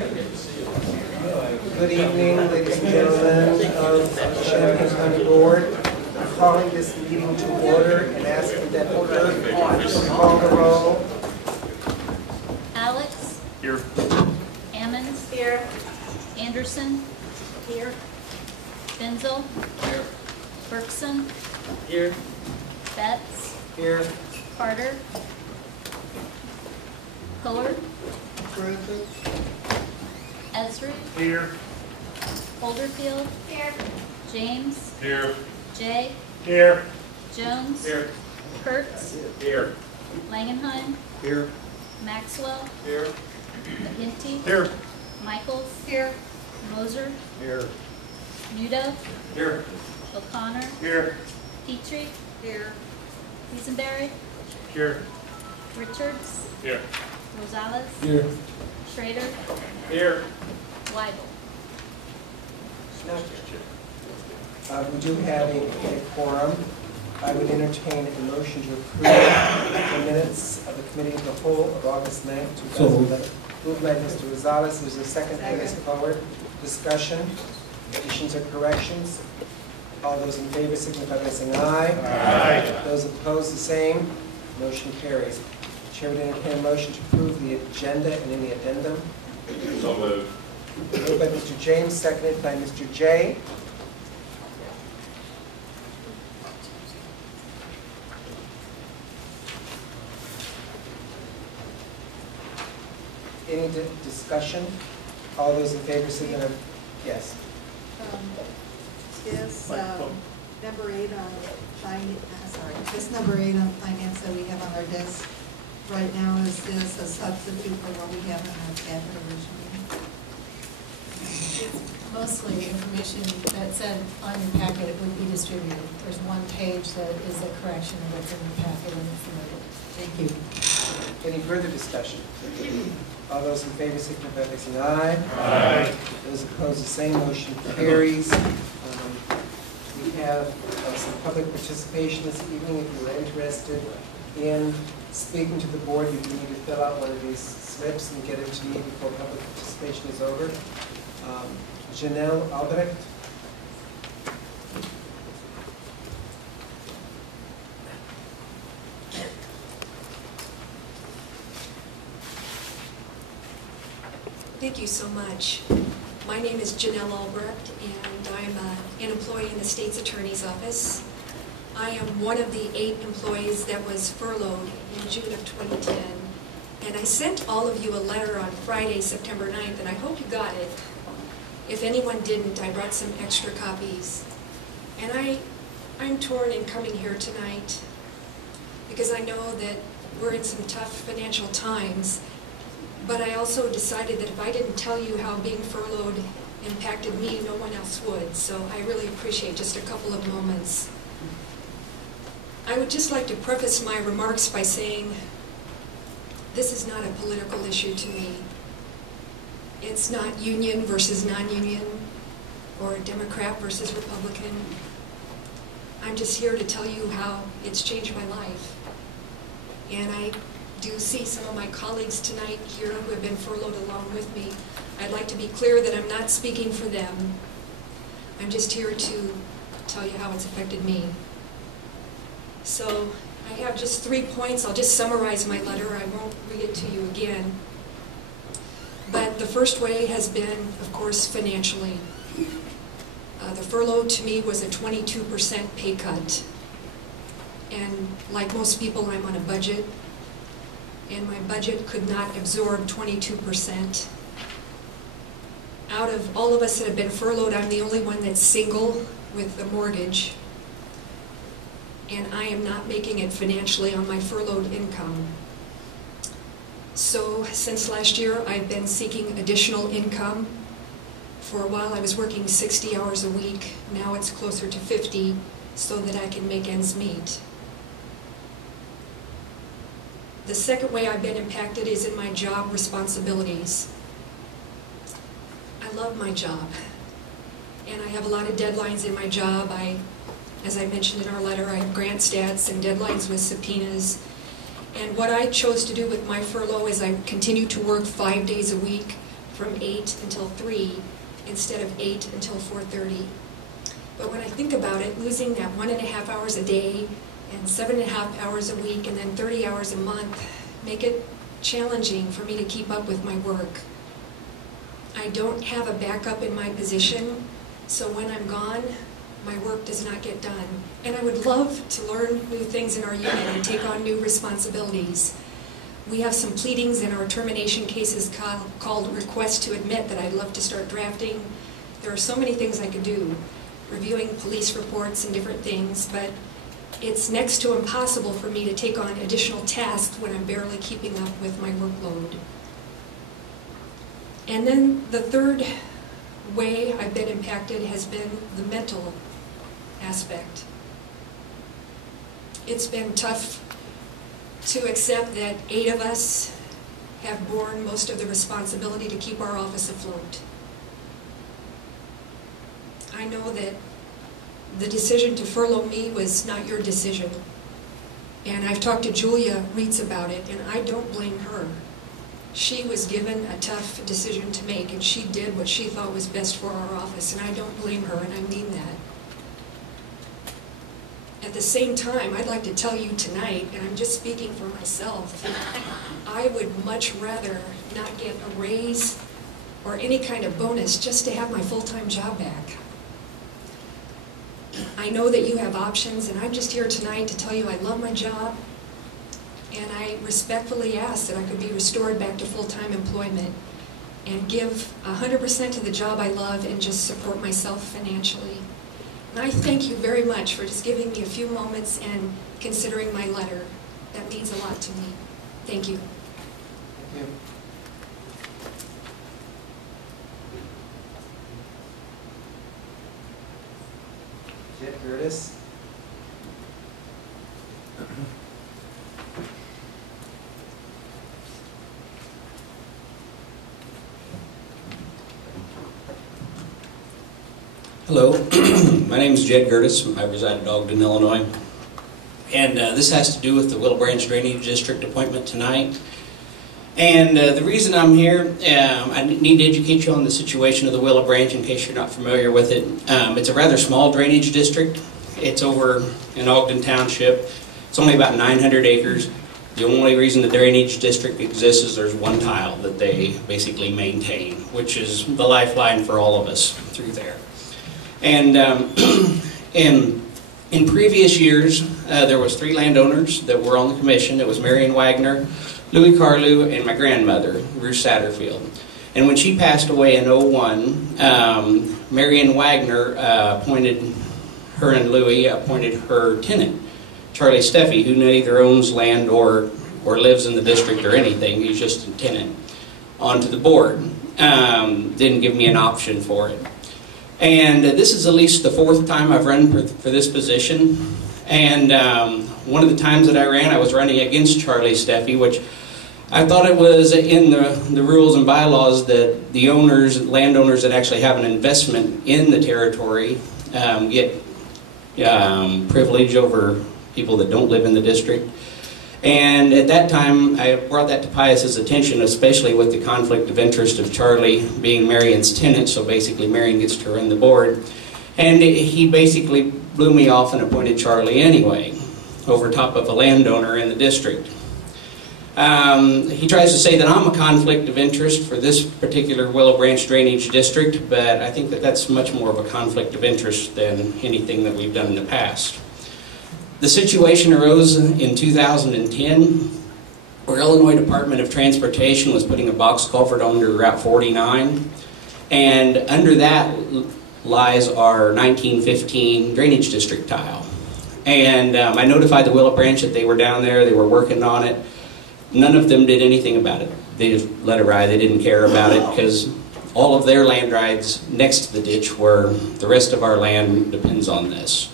Good evening, ladies and gentlemen of the Champaign County Board. I'm calling this meeting to order and asking that order call the roll. Alex? Here. Ammons? Here. Anderson? Here. Benzel? Here. Berkson? Here. Betts? Here. Carter? Kohler? Esri? Here. Holderfield? Here. James? Here. Jay? Here. Jones? Here. Kurtz? Here. Langenheim? Here. Maxwell? Here. McGinty? Here. Michaels? Here. Moser? Here. Nudo? Here. O'Connor? Here. Petrie? Here. Eisenberry? Here. Richards? Here. Rosales? Here. Schrader? Here. Weibel? We do have a quorum. I would entertain a motion to approve the minutes of the Committee of the Whole of August 9th, 2011. Moved by Mr. Rosales. There's a second by Ms. Pollard. Discussion, additions or corrections? All those in favor signify by saying aye. Aye. Those opposed, the same. Motion carries. Chair would entertain a motion to approve the agenda and any addendum. So moved. Moved by Mr. James, seconded by Mr. Jay. Any discussion? All those in favor signify. Yes. Is number 8 on this number 8 on finance that we have on our desk right now, is this a substitute for what we have in our packet originally? Mostly information that said on your packet would be distributed. There's one page that is a correction of what's in the packet and it's noted. Thank you. Any further discussion? All those in favor signify by saying aye. Aye. Those opposed, the same. Motion carries. We have some public participation this evening. If you are interested in speaking to the board, you do need to fill out one of these slips and get it to me before public participation is over. Janelle Albrecht. Thank you so much. My name is Janelle Albrecht, and I'm an employee in the State's Attorney's Office. I am one of the 8 employees that was furloughed in June of 2010. And I sent all of you a letter on Friday, September 9th, and I hope you got it. If anyone didn't, I brought some extra copies. And I'm torn in coming here tonight because I know that we're in some tough financial times. But I also decided that if I didn't tell you how being furloughed impacted me, no one else would. So I really appreciate just a couple of moments. I would just like to preface my remarks by saying this is not a political issue to me. It's not union versus non-union or Democrat versus Republican. I'm just here to tell you how it's changed my life. And I do see some of my colleagues tonight here who have been furloughed along with me. I'd like to be clear that I'm not speaking for them. I'm just here to tell you how it's affected me. So I have just 3 points. I'll just summarize my letter. I won't read it to you again. But the first way has been, of course, financially. The furlough to me was a 22% pay cut. And like most people, I'm on a budget. And my budget could not absorb 22%. Out of all of us that have been furloughed, I'm the only one that's single with a mortgage. And I am not making it financially on my furloughed income. So since last year, I've been seeking additional income. For a while, I was working 60 hours a week. Now it's closer to 50 so that I can make ends meet. The second way I've been impacted is in my job responsibilities. I love my job, and I have a lot of deadlines in my job. As I mentioned in our letter, I have grant stats and deadlines with subpoenas. And what I chose to do with my furlough is I continue to work 5 days a week from 8 until 3 instead of 8 until 4:30. But when I think about it, losing that 1.5 hours a day and 7.5 hours a week and then 30 hours a month make it challenging for me to keep up with my work. I don't have a backup in my position, so when I'm gone, my work does not get done. And I would love to learn new things in our unit and take on new responsibilities. We have some pleadings in our termination cases called request to admit that I'd love to start drafting. There are so many things I could do, reviewing police reports and different things, but it's next to impossible for me to take on additional tasks when I'm barely keeping up with my workload. And then the third way I've been impacted has been the mental aspect. It's been tough to accept that 8 of us have borne most of the responsibility to keep our office afloat. I know that the decision to furlough me was not your decision. And I've talked to Julia Reitz about it, and I don't blame her. She was given a tough decision to make, and she did what she thought was best for our office, and I don't blame her, and I mean that. At the same time, I'd like to tell you tonight, and I'm just speaking for myself, I would much rather not get a raise or any kind of bonus just to have my full-time job back. I know that you have options, and I'm just here tonight to tell you I love my job, and I respectfully ask that I could be restored back to full-time employment and give 100% to the job I love and just support myself financially. And I thank you very much for just giving me a few moments and considering my letter. That means a lot to me. Thank you. Thank you. Jet Curtis. Hello, my name is Jed Gertis. I reside in Ogden, Illinois. And this has to do with the Willow Branch Drainage District appointment tonight. And the reason I'm here, I need to educate you on the situation of the Willow Branch in case you're not familiar with it. It's a rather small drainage district. It's over in Ogden Township. It's only about 900 acres. The only reason the drainage district exists is there's one tile that they basically maintain, which is the lifeline for all of us through there. And in previous years, there was 3 landowners that were on the commission. It was Marion Wagner, Louis Carlew, and my grandmother, Ruth Satterfield. And when she passed away in '01, Marion Wagner appointed her tenant, Charlie Steffi, who neither owns land or lives in the district or anything. He's just a tenant, onto the board. Didn't give me an option for it. And this is at least the 4th time I've run for this position. And one of the times that I ran, I was running against Charlie Steffi, which I thought it was in the rules and bylaws that the landowners that actually have an investment in the territory get privilege over people that don't live in the district. And at that time, I brought that to Pius's attention, especially with the conflict of interest of Charlie being Marion's tenant, so basically Marion gets to run the board. And he basically blew me off and appointed Charlie anyway, over top of a landowner in the district. He tries to say that I'm a conflict of interest for this particular Willow Branch Drainage District, but I think that that's much more of a conflict of interest than anything that we've done in the past. The situation arose in 2010, where Illinois Department of Transportation was putting a box culvert under Route 49, and under that lies our 1915 drainage district tile. And I notified the Willow Branch that they were down there, they were working on it. None of them did anything about it. They just let it ride. They didn't care about it because all of their land rights next to the ditch, where the rest of our land depends on this.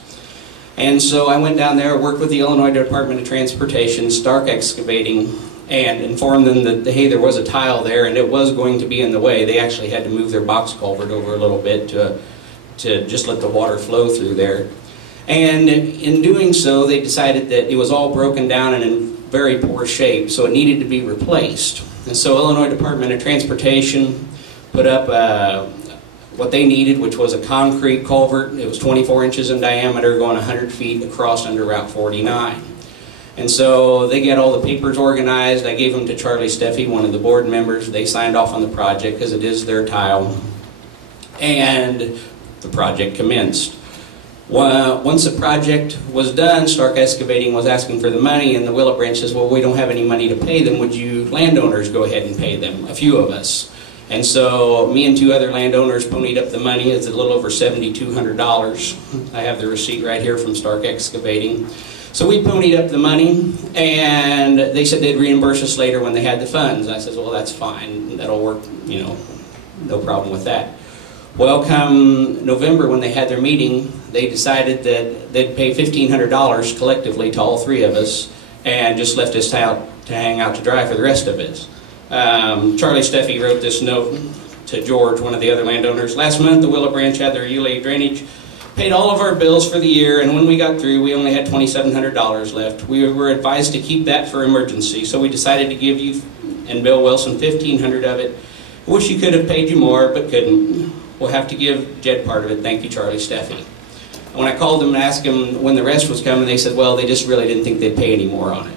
And so I went down there, worked with the Illinois Department of Transportation, Stark Excavating, and informed them that, hey, there was a tile there and it was going to be in the way. They actually had to move their box culvert over a little bit to just let the water flow through there. And in doing so, they decided that it was all broken down and in very poor shape, so it needed to be replaced. And so Illinois Department of Transportation put up what they needed, which was a concrete culvert. It was 24 inches in diameter, going 100 feet across under Route 49. And so they got all the papers organized. I gave them to Charlie Steffi, one of the board members. They signed off on the project because it is their tile. And the project commenced. Once the project was done, Stark Excavating was asking for the money, and the Willow Branch says, well, we don't have any money to pay them. Would you landowners go ahead and pay them? A few of us. And so me and 2 other landowners ponied up the money. It's a little over $7,200. I have the receipt right here from Stark Excavating. So we ponied up the money, and they said they'd reimburse us later when they had the funds. I said, well, that's fine. That'll work, you know, no problem with that. Well, come November when they had their meeting, they decided that they'd pay $1,500 collectively to all 3 of us and just left us out to hang out to dry for the rest of it. Charlie Steffi wrote this note to George, one of the other landowners. Last month, the Willow Branch had their ULA drainage, paid all of our bills for the year, and when we got through, we only had $2,700 left. We were advised to keep that for emergency, so we decided to give you and Bill Wilson $1,500 of it. Wish you could have paid you more, but couldn't. We'll have to give Jed part of it. Thank you, Charlie Steffi. And when I called them and asked them when the rest was coming, they said, well, they just really didn't think they'd pay any more on it.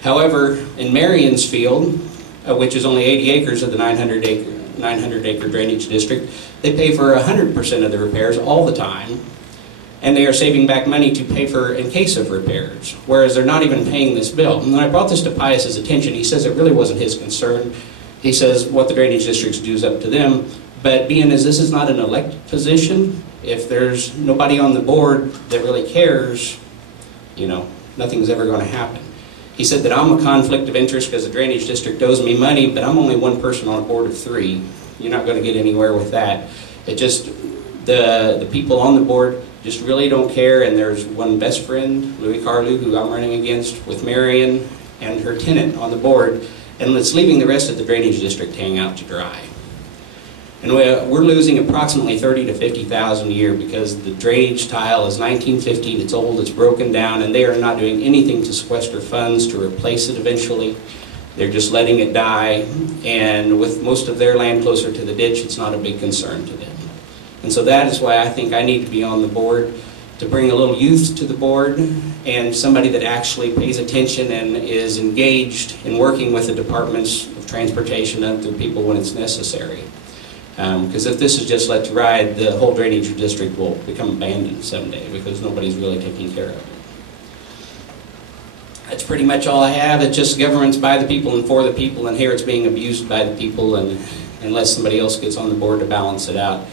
However, in Marion's field, which is only 80 acres of the 900-acre drainage district, they pay for 100% of the repairs all the time, and they are saving back money to pay for in case of repairs, whereas they're not even paying this bill. And when I brought this to Pius's attention, he says it really wasn't his concern. He says what the drainage districts do is up to them, but being as this is not an elected position, if there's nobody on the board that really cares, you know, nothing's ever going to happen. He said that I'm a conflict of interest because the drainage district owes me money, but I'm only one person on a board of 3. You're not going to get anywhere with that. It just, the people on the board just really don't care, and there's one best friend, Louis Carlu, who I'm running against with Marion and her tenant on the board, and it's leaving the rest of the drainage district to hang out to dry. And we're losing approximately $30,000 to $50,000 a year because the drainage tile is 1915, it's old, it's broken down, and they are not doing anything to sequester funds to replace it eventually. They're just letting it die, and with most of their land closer to the ditch, it's not a big concern to them. And so that is why I think I need to be on the board, to bring a little youth to the board and somebody that actually pays attention and is engaged in working with the departments of transportation and the people when it's necessary. Because if this is just let to ride, the whole drainage district will become abandoned someday because nobody's really taking care of it. That's pretty much all I have. It's just government's by the people and for the people, and here it's being abused by the people, and unless somebody else gets on the board to balance it out,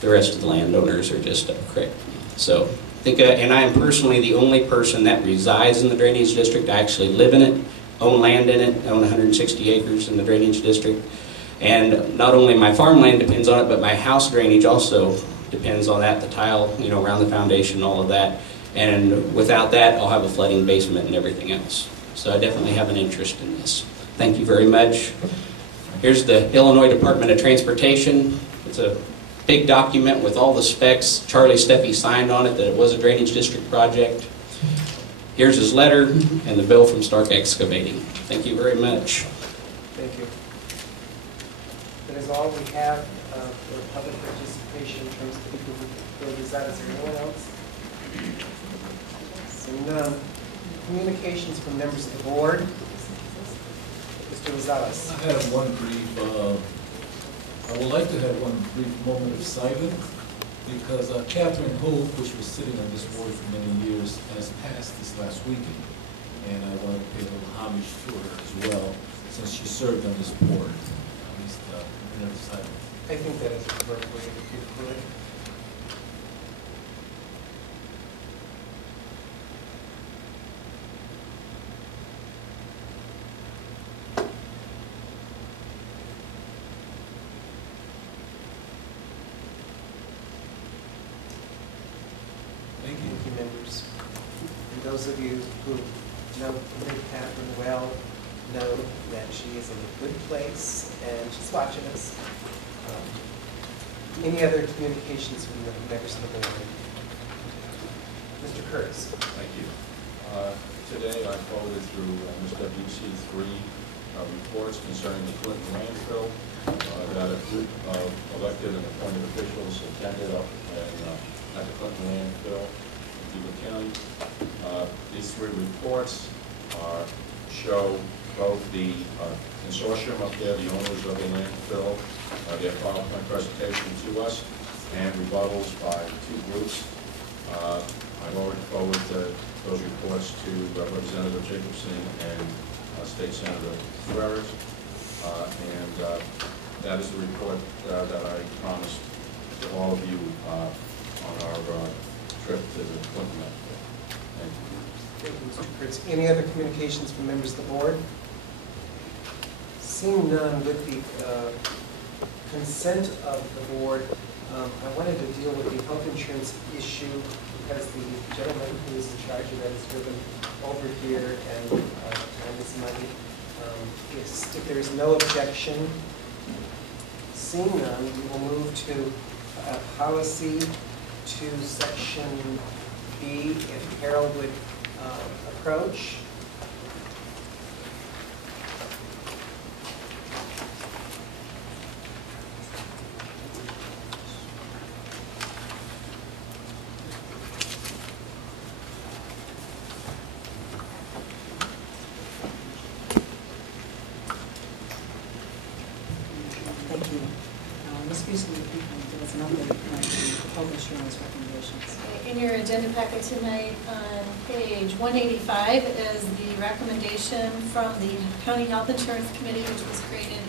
the rest of the landowners are just up creek. So I think, and I am personally the only person that resides in the drainage district. I actually live in it, own land in it, own 160 acres in the drainage district. And not only my farmland depends on it, but my house drainage also depends on that, the tile, you know, around the foundation, all of that. And without that, I'll have a flooding basement and everything else. So I definitely have an interest in this. Thank you very much. Here's the Illinois Department of Transportation. It's a big document with all the specs. Charlie Steffi signed on it that it was a drainage district project. Here's his letter and the bill from Stark Excavating. Thank you very much. Thank you. That is all we have for public participation in terms of people who will reside. Is there anyone else? So none. Communications from members of the board. Mr. Rosales. I have one brief, I would like to have one brief moment of silence because Catherine Hope, which was sitting on this board for many years, has passed this last weekend. And I want to pay a little homage to her as well, since she served on this board. At least a minute of silence. I think that is a correct way to put it. Thank you. Thank you, members. And those of you who know Catherine well know that she is in a good place and she's watching us. Any other communications from the members of the board? Mr. Kurtz. Thank you. Today I forwarded through Ms. WC 3 reports concerning the Clinton landfill. Got a group of elected and appointed officials attended up at the Clinton landfill in Beaver County. These three reports show both the consortium up there, the owners of the landfill, their PowerPoint presentation to us, and rebuttals by two groups. I've already forwarded those reports to Representative Jacobson and State Senator Ferreras, and that is the report that I promised to all of you on our trip to the Clinton landfill. Thank you. Thank you, Mr. Kurtz. Any other communications from members of the board? Seeing none, with the consent of the board, I wanted to deal with the health insurance issue because the gentleman who is in charge of that has driven over here and earned this money. If there is no objection, seeing none, we will move to policy to section B, if Harold would approach. Thank you. Ms. Beasley, if you can give us an update on the health insurance recommendations. In your agenda packet tonight, on page 185 is the recommendation from the County Health Insurance Committee, which was created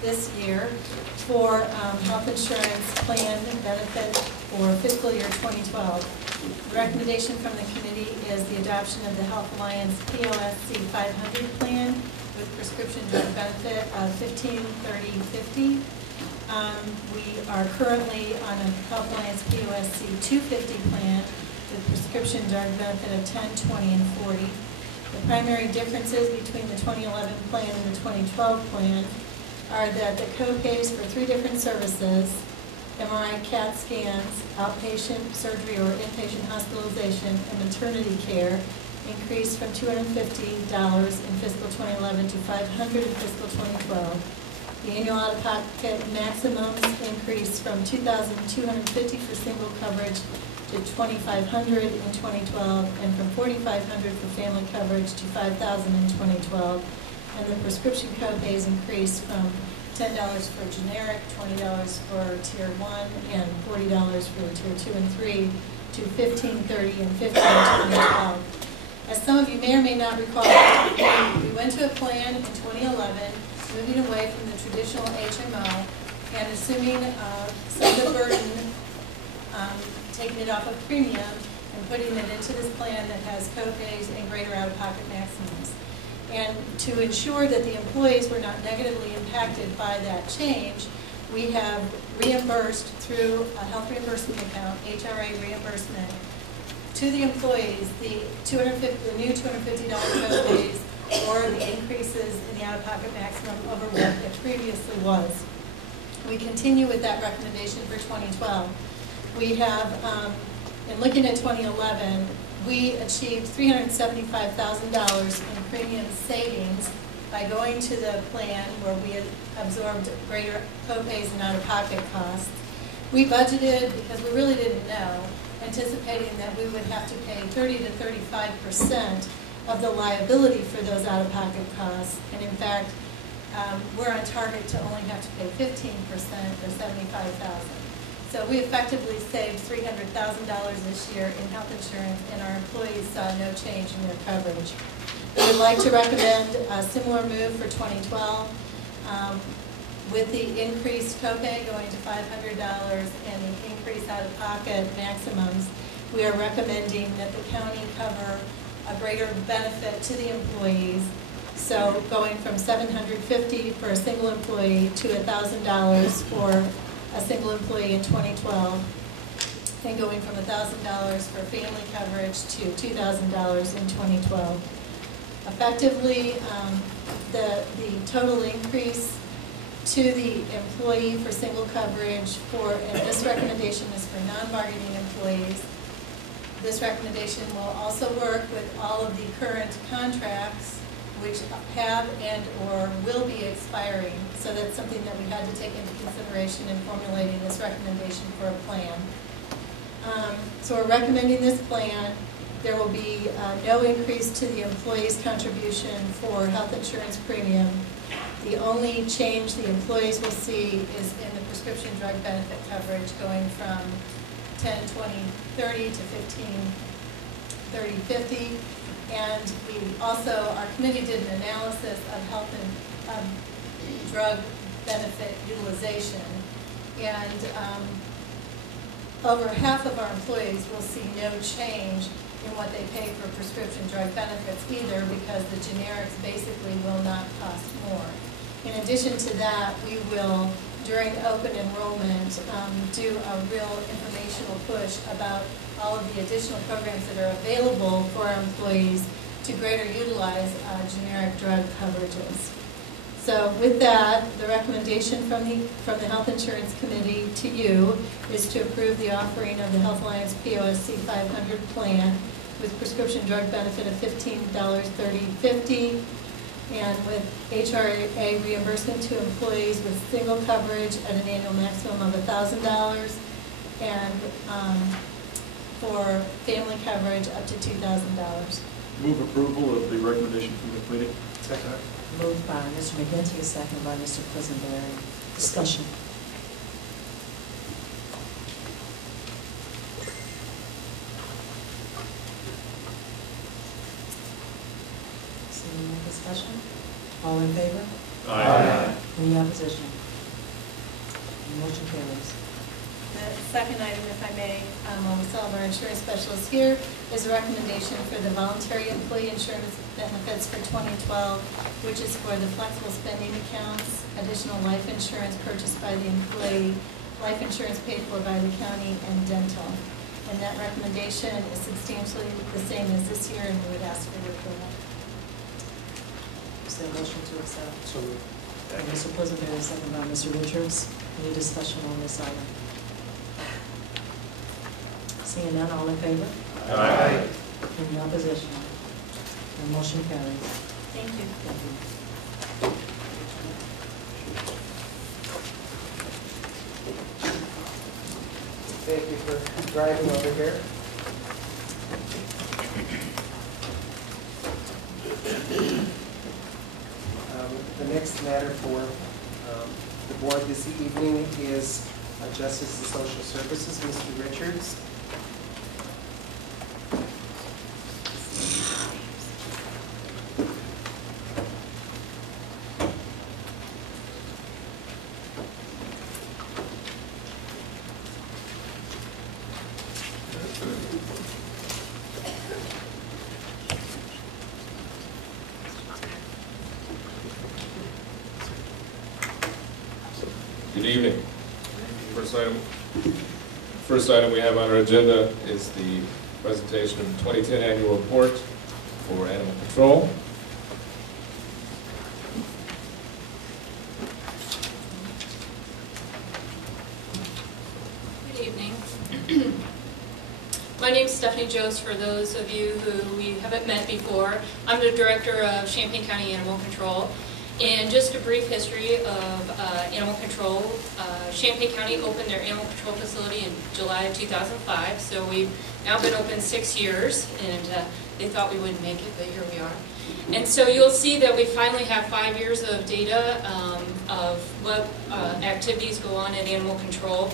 this year for health insurance plan benefit for fiscal year 2012. The recommendation from the committee is the adoption of the Health Alliance POSC 500 plan with prescription drug benefit of $15.30.50. We are currently on a Health Alliance POSC 250 plan with prescription drug benefit of $10, $20, and $40. The primary differences between the 2011 plan and the 2012 plan are that the co-pays for 3 different services, MRI, CAT scans, outpatient surgery or inpatient hospitalization, and maternity care, increased from $250 in fiscal 2011 to $500 in fiscal 2012. The annual out-of-pocket maximums increased from $2,250 for single coverage to $2,500 in 2012, and from $4,500 for family coverage to $5,000 in 2012. And the prescription copays increased from $10 for generic, $20 for tier 1, and $40 for tier 2 and 3 to $15, $30, and $50 in 2012. As some of you may or may not recall, we went to a plan in 2011, moving away from the traditional HMO and assuming some of the burden, taking it off of premium and putting it into this plan that has co-pays and greater out-of-pocket maximums. And to ensure that the employees were not negatively impacted by that change, we have reimbursed through a health reimbursement account, HRA reimbursement, to the employees the new $250 co-pays or the increases in the out-of-pocket maximum over what it previously was. We continue with that recommendation for 2012. We have, in looking at 2011, we achieved $375,000 in premium savings by going to the plan where we had absorbed greater co-pays and out-of-pocket costs. We budgeted, because we really didn't know, anticipating that we would have to pay 30 to 35% of the liability for those out-of-pocket costs. And in fact, we're on target to only have to pay 15% or $75,000. So we effectively saved $300,000 this year in health insurance, and our employees saw no change in their coverage. We would like to recommend a similar move for 2012. With the increased copay going to $500 and the increased out-of-pocket maximums, we are recommending that the county cover a greater benefit to the employees. So going from $750 for a single employee to $1,000 for a single employee in 2012, and going from $1,000 for family coverage to $2,000 in 2012. Effectively, the total increase to the employee for single coverage and this recommendation is for non-bargaining employees. This recommendation will also work with all of the current contracts which have and/or will be expiring. So that's something that we had to take into consideration in formulating this recommendation for a plan. So we're recommending this plan. There will be no increase to the employee's contribution for health insurance premium. The only change the employees will see is in the prescription drug benefit coverage, going from 10, 20, 30 to 15, 30, 50. And we also, our committee did an analysis of health and drug benefit utilization. And over half of our employees will see no change in what they pay for prescription drug benefits either, because the generics basically will not cost more. In addition to that, we will, during open enrollment, do a real informational push about all of the additional programs that are available for our employees to greater utilize generic drug coverages. So with that, the recommendation from the Health Insurance Committee to you is to approve the offering of the Health Alliance POSC 500 plan with prescription drug benefit of $15.30.50 and with HRA reimbursement to employees with single coverage at an annual maximum of $1,000 and for family coverage up to $2,000. Move approval of the recommendation from the committee. Second. Moved by Mr. McGinty, seconded by Mr. Quisenberry. Discussion. Seeing no discussion? All in favor? Aye. Any opposition? Motion carries. The second item, if I may, while we still have our insurance specialist here, is a recommendation for the voluntary employee insurance benefits for 2012, which is for the flexible spending accounts, additional life insurance purchased by the employee, life insurance paid for by the county, and dental. And that recommendation is substantially the same as this year, and we would ask for your approval. Is there a motion to accept? So moved. Mr. Quisenberry, seconded by Mr. Richards. Any discussion on this item? Seeing none, all in favor? Aye. Any opposition? The motion carries. Thank you. Thank you. Thank you for driving over here. The next matter for the board this evening is Justice and Social Services, Mr. Richards. Good evening. First item we have on our agenda is the presentation of the 2010 annual report for animal control. Good evening. My name is Stephanie Jost, for those of you who we haven't met before. I'm the Director of Champaign County Animal Control. And just a brief history of animal control. Champaign County opened their animal control facility in July of 2005, so we've now been open 6 years, and they thought we wouldn't make it, but here we are. And so you'll see that we finally have 5 years of data of what activities go on at animal control.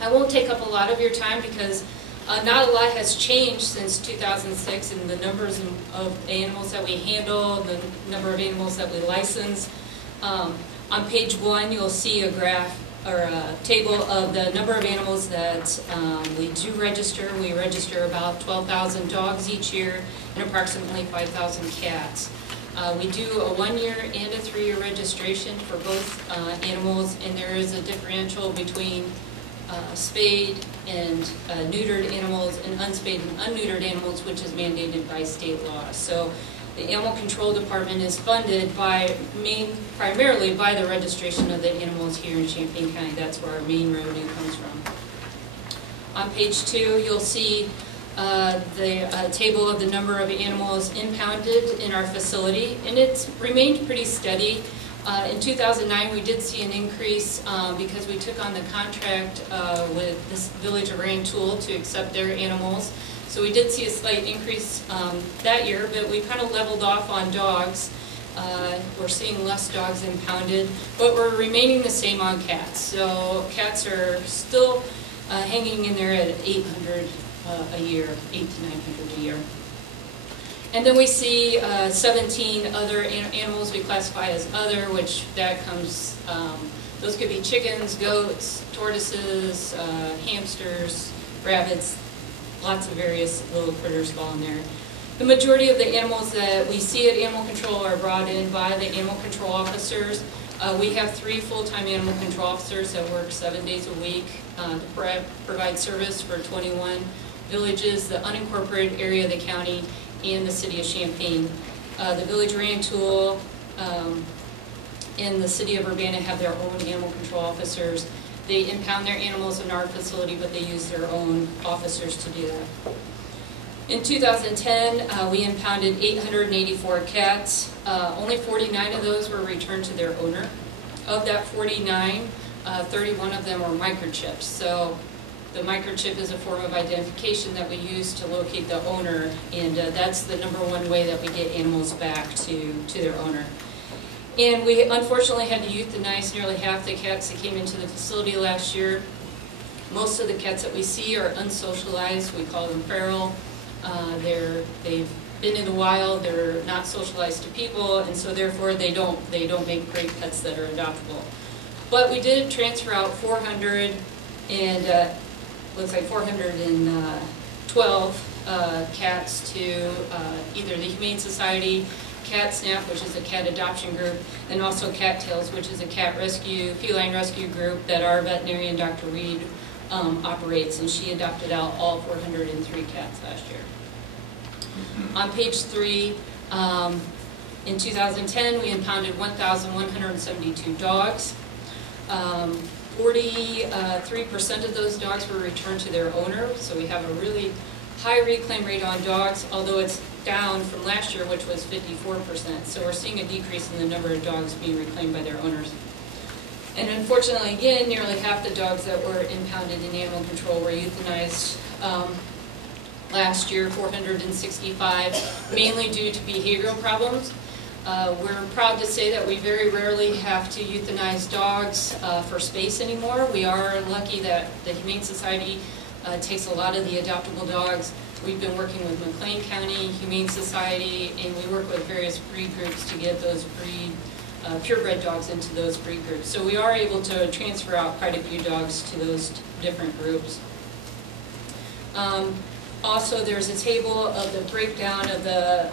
I won't take up a lot of your time because not a lot has changed since 2006 in the numbers of animals that we handle, the number of animals that we license. On page 1, you'll see a graph or a table of the number of animals that we do register. We register about 12,000 dogs each year and approximately 5,000 cats. We do a 1-year and a 3-year registration for both animals, and there is a differential between spayed and neutered animals and unspayed and unneutered animals, which is mandated by state law. So the Animal Control Department is funded primarily by the registration of the animals here in Champaign County. That's where our main revenue comes from. On page 2, you'll see the table of the number of animals impounded in our facility, and it's remained pretty steady. In 2009, we did see an increase because we took on the contract with this Village of Rantoul to accept their animals. So we did see a slight increase that year, but we kind of leveled off on dogs. We're seeing less dogs impounded, but we're remaining the same on cats. So cats are still hanging in there at 800 a year, 800 to 900 a year. And then we see 17 other animals we classify as other, which that comes, those could be chickens, goats, tortoises, hamsters, rabbits, lots of various little critters fall in there. The majority of the animals that we see at animal control are brought in by the animal control officers. We have 3 full-time animal control officers that work 7 days a week to provide service for 21 villages, the unincorporated area of the county, and the city of Champaign. The Village of Rantoul and the city of Urbana have their own animal control officers. They impound their animals in our facility, but they use their own officers to do that. In 2010, we impounded 884 cats. Only 49 of those were returned to their owner. Of that 49, 31 of them were microchips. So the microchip is a form of identification that we use to locate the owner, and that's the #1 way that we get animals back to their owner. And we unfortunately had to euthanize nearly half the cats that came into the facility last year. Most of the cats that we see are unsocialized. We call them feral. They've been in the wild. They're not socialized to people, and so therefore they don't make great pets that are adoptable. But we did transfer out 400 and looks like 412 cats to either the Humane Society, Cat Snap, which is a cat adoption group, and also Cattails, which is a cat rescue, feline rescue group that our veterinarian, Dr. Reed, operates, and she adopted out all 403 cats last year. On page 3, in 2010, we impounded 1,172 dogs. 43% of those dogs were returned to their owner, so we have a really high reclaim rate on dogs, although it's down from last year, which was 54%. So we're seeing a decrease in the number of dogs being reclaimed by their owners. And unfortunately, again, nearly half the dogs that were impounded in animal control were euthanized last year, 465, mainly due to behavioral problems. We're proud to say that we very rarely have to euthanize dogs for space anymore. We are lucky that the Humane Society takes a lot of the adoptable dogs. We've been working with McLean County Humane Society, and we work with various breed groups to get those purebred dogs into those breed groups. So we are able to transfer out quite a few dogs to those different groups. Also, there's a table of the breakdown of the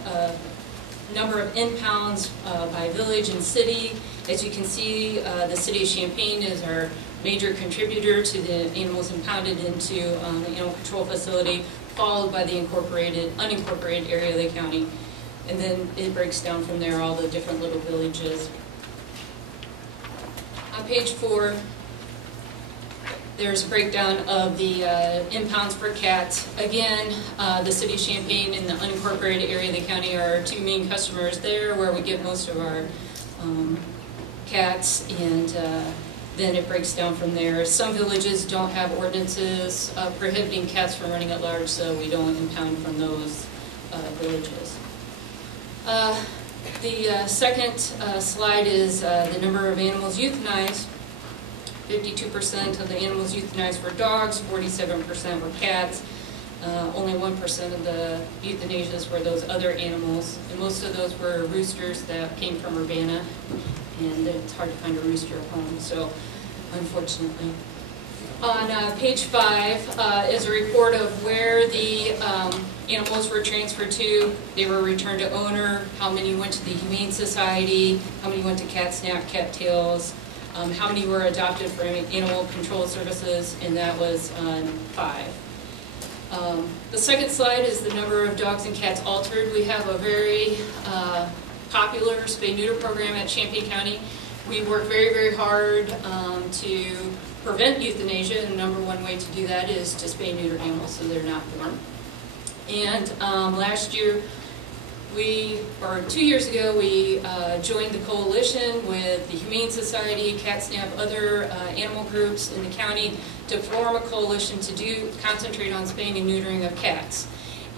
number of impounds by village and city. As you can see, the city of Champaign is our major contributor to the animals impounded into the animal control facility, followed by the unincorporated area of the county. And then it breaks down from there, all the different little villages. On page 4, there's a breakdown of the impounds per cat. Again, the city of Champaign and the unincorporated area of the county are our 2 main customers there, where we get most of our cats, and then it breaks down from there. Some villages don't have ordinances prohibiting cats from running at large, so we don't impound from those villages. The second slide is the number of animals euthanized. 52% of the animals euthanized were dogs, 47% were cats. Only 1% of the euthanasias were those other animals, and most of those were roosters that came from Urbana, and it's hard to find a rooster at home, so unfortunately. On page 5 is a report of where the animals were transferred to. They were returned to owner, how many went to the Humane Society, how many went to Cat Snap, Cattails, how many were adopted for animal control services, and that was 5. The second slide is the number of dogs and cats altered. We have a very popular spay-neuter program at Champaign County. We work very, very hard to prevent euthanasia, and the #1 way to do that is to spay-neuter animals so they're not born. And last year, 2 years ago, we joined the coalition with the Humane Society, CatSnap, other animal groups in the county to form a coalition to concentrate on spaying and neutering of cats.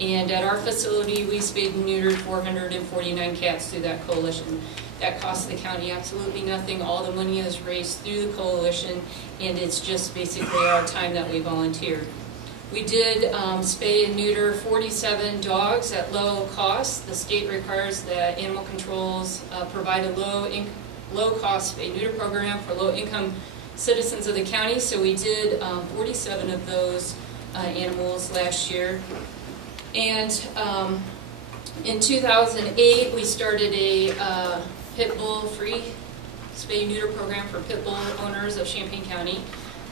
And at our facility, we spayed and neutered 449 cats through that coalition. That costs the county absolutely nothing. All the money is raised through the coalition, and it's just basically our time that we volunteer. We did spay and neuter 47 dogs at low cost. The state requires that animal controls provide a low-cost spay and neuter program for low-income citizens of the county. So we did 47 of those animals last year. And in 2008, we started a pit bull free spay and neuter program for pit bull owners of Champaign County.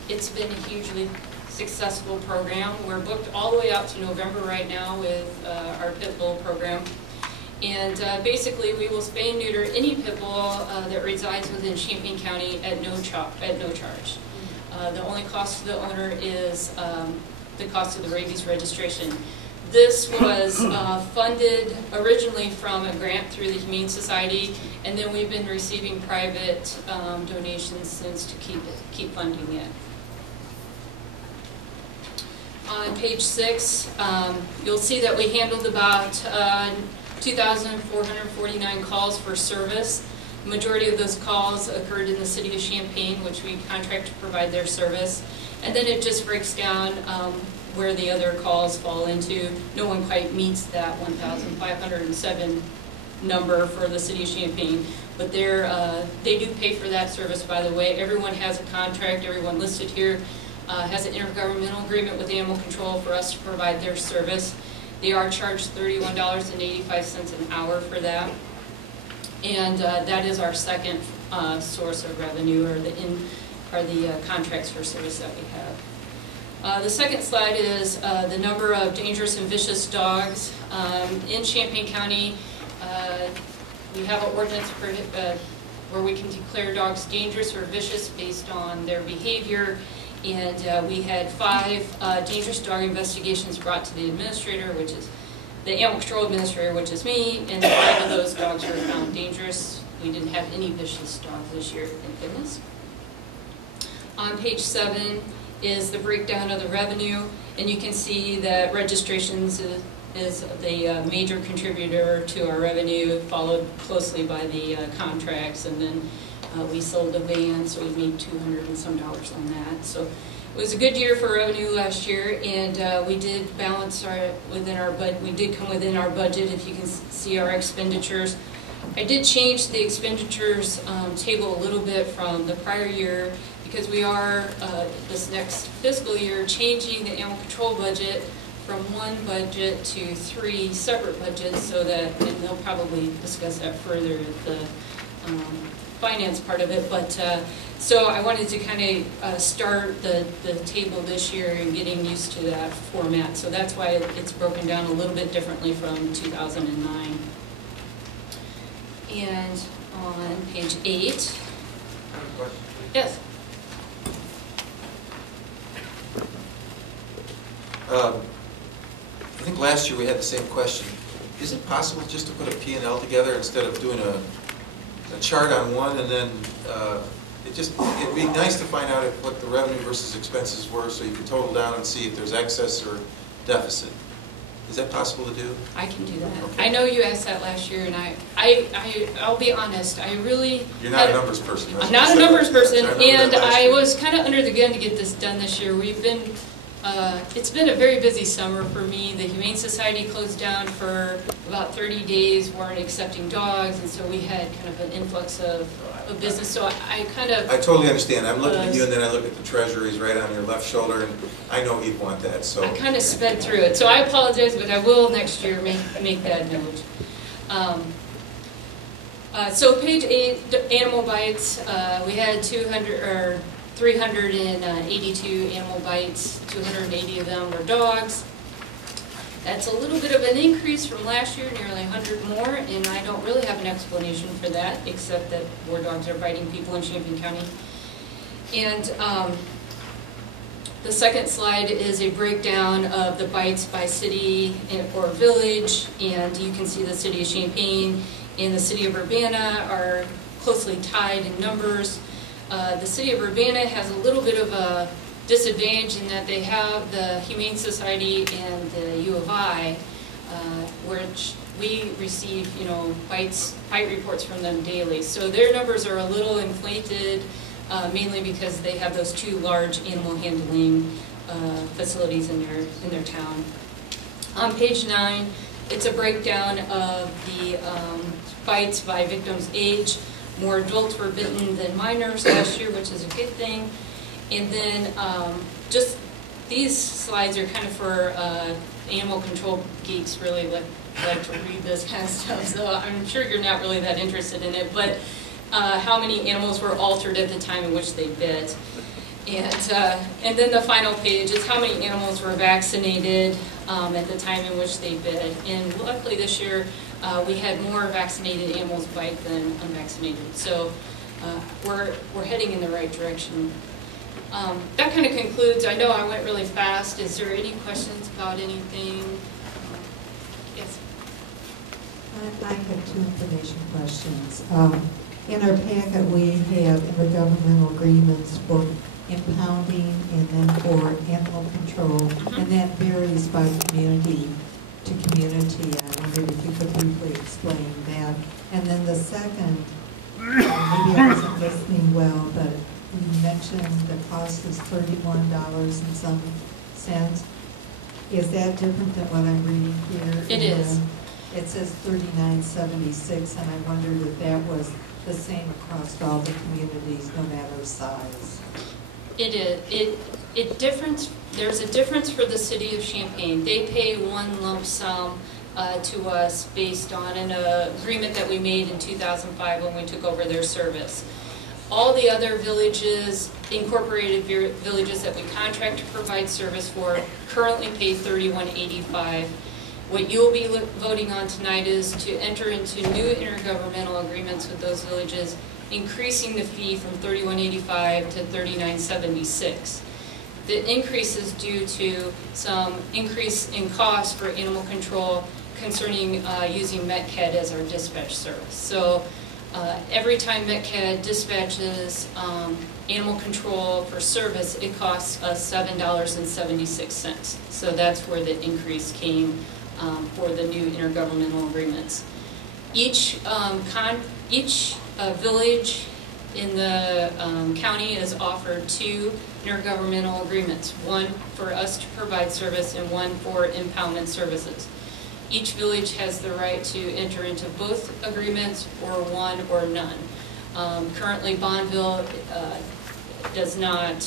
It's been a hugely successful program. We're booked all the way out to November right now with our pit bull program. And basically, we will spay and neuter any pit bull that resides within Champaign County at no charge. The only cost to the owner is the cost of the rabies registration. This was funded originally from a grant through the Humane Society, and then we've been receiving private donations since to keep funding it. On page 6, you'll see that we handled about 2,449 calls for service. The majority of those calls occurred in the city of Champaign, which we contract to provide their service. And then it just breaks down where the other calls fall into. No one quite meets that 1,507 number for the city of Champaign, but they do pay for that service, by the way. Everyone has a contract, everyone listed here has an intergovernmental agreement with Animal Control for us to provide their service. They are charged $31.85 an hour for that. And that is our second source of revenue, or the contracts for service that we have. The second slide is the number of dangerous and vicious dogs. In Champaign County, we have an ordinance where we can declare dogs dangerous or vicious based on their behavior. And we had 5 dangerous dog investigations brought to the administrator, which is the animal control administrator, which is me, and 5 of those dogs were found dangerous. We didn't have any vicious dogs this year, thank goodness. On page 7 is the breakdown of the revenue, and you can see that registrations is the major contributor to our revenue, followed closely by the contracts, and then we sold a van, so we made $200 and some on that. So it was a good year for revenue last year, and we did balance within our budget. We did come within our budget. If you can see our expenditures, I did change the expenditures table a little bit from the prior year because we are this next fiscal year changing the animal control budget from 1 budget to 3 separate budgets, so that, and they'll probably discuss that further at the finance part of it, but so I wanted to kind of start the table this year and getting used to that format. So that's why it's broken down a little bit differently from 2009. And on page 8. Yes. I think last year we had the same question. Is it possible just to put a P&L together instead of doing a chart on one, and then it'd be nice to find out what the revenue versus expenses were, so you can total down and see if there's excess or deficit. Is that possible to do? I can do that. Okay. I know you asked that last year, and I'll be honest. I really. You're not a numbers person. I'm not a numbers person, and I was kind of under the gun to get this done this year. We've been. It's been a very busy summer for me. The Humane Society closed down for about 30 days, weren't accepting dogs, and so we had kind of an influx of business. So I kind of... I totally understand. I'm looking at you, and then I look at the treasuries right on your left shoulder, and I know he'd want that. So I kind of sped through it. So I apologize, but I will next year make that note. So page 8, animal bites. We had 382 animal bites, 280 of them were dogs. That's a little bit of an increase from last year, nearly 100 more, and I don't really have an explanation for that, except that more dogs are biting people in Champaign County. And The second slide is a breakdown of the bites by city or village, and you can see the city of Champaign and the city of Urbana are closely tied in numbers. The city of Urbana has a little bit of a disadvantage in that they have the Humane Society and the U of I, which we receive, bite reports from them daily. So their numbers are a little inflated, mainly because they have those two large animal handling facilities in their town. On page 9, it's a breakdown of the bites by victim's age. More adults were bitten than minors last year, which is a good thing. And then just these slides are kind of for animal control geeks, really like to read this kind of stuff. So I'm sure you're not really that interested in it, but how many animals were altered at the time in which they bit. And then the final page is how many animals were vaccinated at the time in which they bit. And luckily this year we had more vaccinated animals bite than unvaccinated. So we're heading in the right direction. That kind of concludes. I know I went really fast. Is there any questions about anything? Yes. I have 2 information questions. In our packet, we have intergovernmental agreements for impounding and then for animal control, and that varies by community to community. I wondered if you could briefly explain that. And then the second, maybe I wasn't listening well, but you mentioned the cost is $31 and some cents. Is that different than what I'm reading here? It is. It says $39.76, and I wondered if that was the same across all the communities, no matter size. It is. There's a difference for the city of Champaign. They pay one lump sum to us based on an agreement that we made in 2005 when we took over their service. All the other villages, incorporated villages that we contract to provide service for, currently pay $31.85. What you'll be voting on tonight is to enter into new intergovernmental agreements with those villages, increasing the fee from $31.85 to $39.76. The increase is due to some increase in cost for animal control concerning using METCAD as our dispatch service. So every time METCAD dispatches animal control for service, it costs us $7.76. So that's where the increase came for the new intergovernmental agreements. Each village in the county is offered 2 intergovernmental agreements, one for us to provide service and one for impoundment services. Each village has the right to enter into both agreements or one or none. Currently, Bonneville does not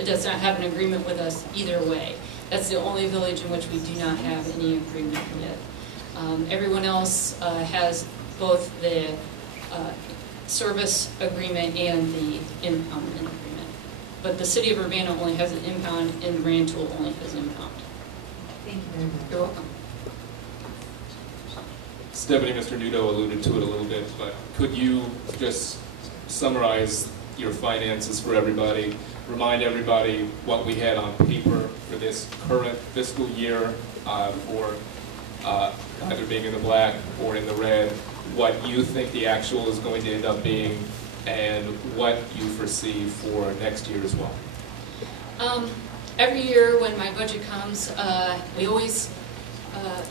have an agreement with us either way. That's the only village in which we do not have any agreement with. Everyone else has both the service agreement and the impoundment agreement. But the city of Urbana only has an impound and Rantoul only has impound. Thank you very much. You're welcome. Stephanie, Mr. Nudo alluded to it a little bit, but could you just summarize your finances for everybody, remind everybody what we had on paper for this current fiscal year for either being in the black or in the red, what you think the actual is going to end up being, and what you foresee for next year as well? Every year when my budget comes,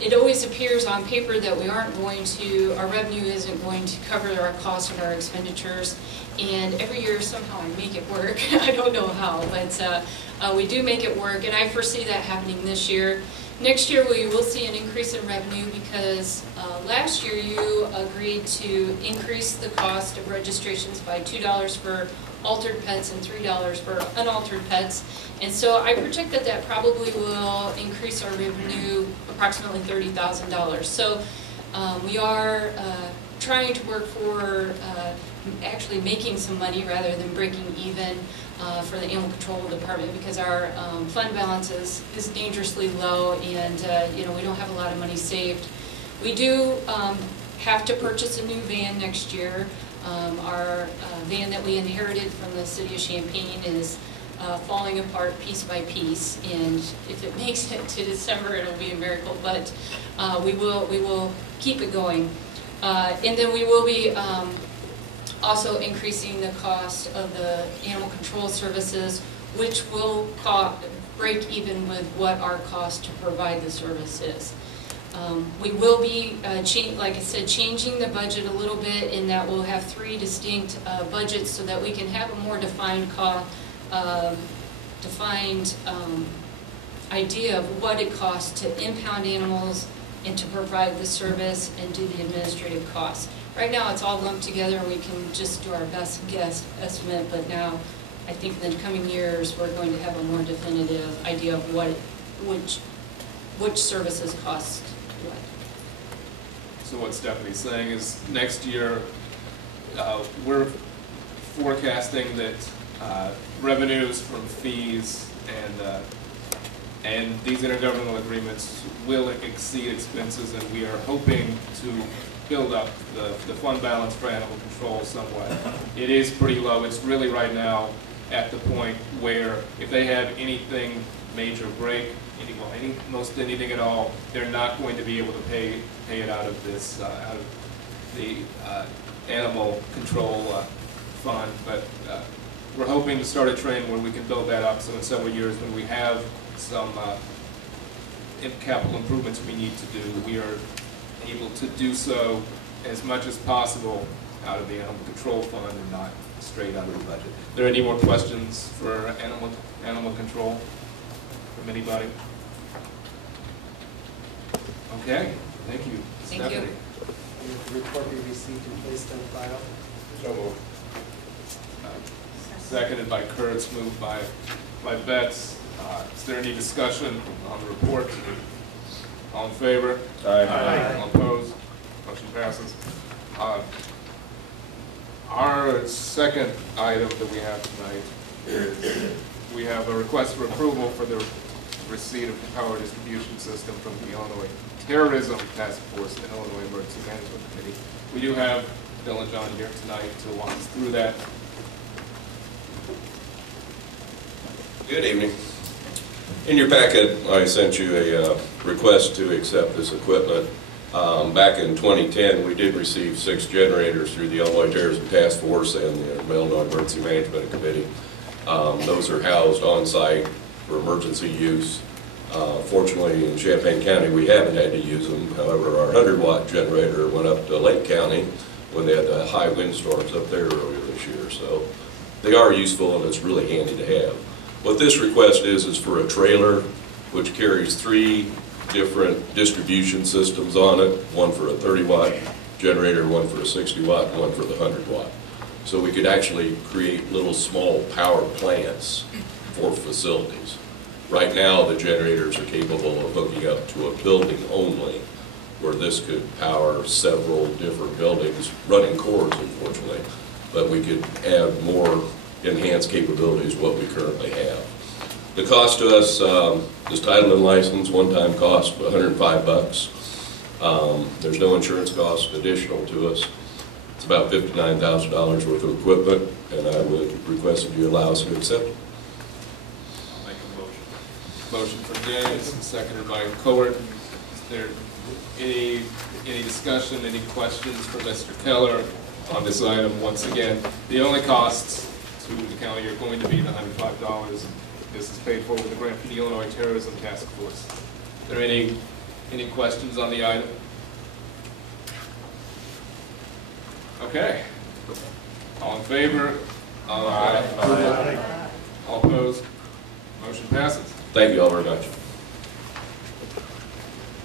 it always appears on paper that our revenue isn't going to cover our costs and our expenditures, and every year somehow I make it work. I don't know how, but we do make it work, and I foresee that happening this year. Next year we will see an increase in revenue because last year you agreed to increase the cost of registrations by $2 for altered pets and $3 for unaltered pets. And so I project that probably will increase our revenue approximately $30,000. So we are trying to work for actually making some money rather than breaking even for the animal control department because our fund balance is dangerously low, and we don't have a lot of money saved. We do have to purchase a new van next year. Our van that we inherited from the city of Champaign is falling apart piece by piece. And if it makes it to December, it'll be a miracle. But we will keep it going. And then we will be also increasing the cost of the animal control services, which will break even with what our cost to provide the service is. We will be, like I said, changing the budget a little bit in that we'll have 3 distinct budgets so that we can have a more defined idea of what it costs to impound animals and to provide the service and do the administrative costs. Right now, it's all lumped together, and we can just do our best guess estimate, but now I think in the coming years, we're going to have a more definitive idea of which services cost what. So what Stephanie's saying is next year, we're forecasting that revenues from fees and these intergovernmental agreements will exceed expenses, and we are hoping to build up the fund balance for animal control somewhat. It is pretty low. It's really right now at the point where if they have anything major break, most anything at all, they're not going to be able to pay it out of this out of the animal control fund. But we're hoping to start a trend where we can build that up. So in several years, when we have some capital improvements we need to do, we are able to do so as much as possible out of the animal control fund and not straight out of the budget. Are there any more questions for animal control from anybody? Okay, thank you. Thank Stephanie. you. Will the report be received and placed on file? So moved. Seconded by Kurtz, moved by Betts. Is there any discussion on the report? All in favor? Aye. All opposed? Motion passes. Our second item that we have tonight is we have a request for approval for the receipt of the power distribution system from the Illinois Terrorism Task Force and Illinois Emergency Management Committee. We do have Bill and John here tonight to walk us through that. Good evening. In your packet, I sent you a request to accept this equipment. Back in 2010, we did receive 6 generators through the Illinois Terrorism Task Force and the Illinois Emergency Management Committee. Those are housed on site for emergency use. Fortunately, in Champaign County, we haven't had to use them. However, our 100-watt generator went up to Lake County when they had the high windstorms up there earlier this year. So they are useful, and it's really handy to have. What this request is for a trailer which carries 3 different distribution systems on it, one for a 30-watt generator, one for a 60-watt, and one for the 100-watt. So we could actually create little small power plants for facilities. Right now, the generators are capable of hooking up to a building only, where this could power several different buildings, running cords, unfortunately, but we could add more enhanced capabilities what we currently have. The cost to us is title and license, one-time cost of $105. There's no insurance cost additional to us. It's about $59,000 worth of equipment, and I would request that you allow us to accept it. I'll make a motion. Motion from James, seconded by Cowart. Is there any discussion, any questions for Mr. Keller on this item? Once again, the only costs to the county are going to be the $105. This is paid for with a grant from the Illinois Terrorism Task Force. Are there any questions on the item? Okay. All in favor? Aye. All opposed? Motion passes. Thank you all very much.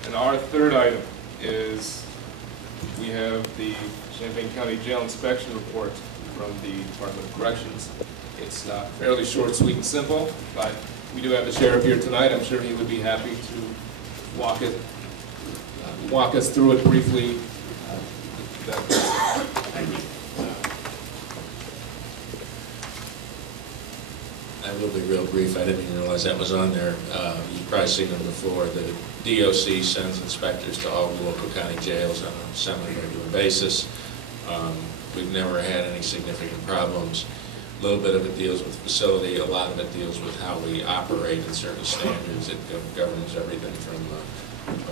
And our third item is we have the Champaign County Jail Inspection Report from the Department of Corrections. It's fairly short, sweet, and simple, but we do have the sheriff here tonight. I'm sure he would be happy to walk us through it briefly. Thank you. I will be real brief. I didn't even realize that was on there. You've probably seen them before. The DOC sends inspectors to all the local county jails on a semi-regular basis. We've never had any significant problems. little bit of it deals with facility, a lot of it deals with how we operate in certain standards. It governs everything from,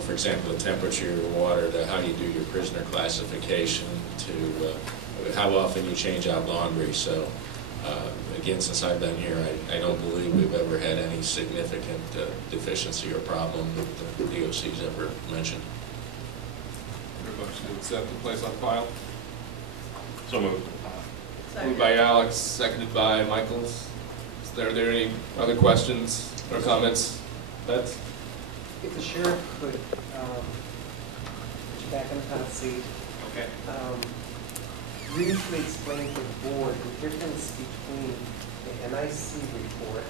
for example, the temperature of water to how you do your prisoner classification to how often you change out laundry. So, again, since I've been here, I don't believe we've ever had any significant deficiency or problem that the DOC's ever mentioned. Motion to accept and place on file. So moved. Moved by Alex, seconded by Michaels. Are there any other questions or comments? Bets? If the sheriff could, put you back in the hot seat, Okay. briefly explain to the board the difference between the NIC report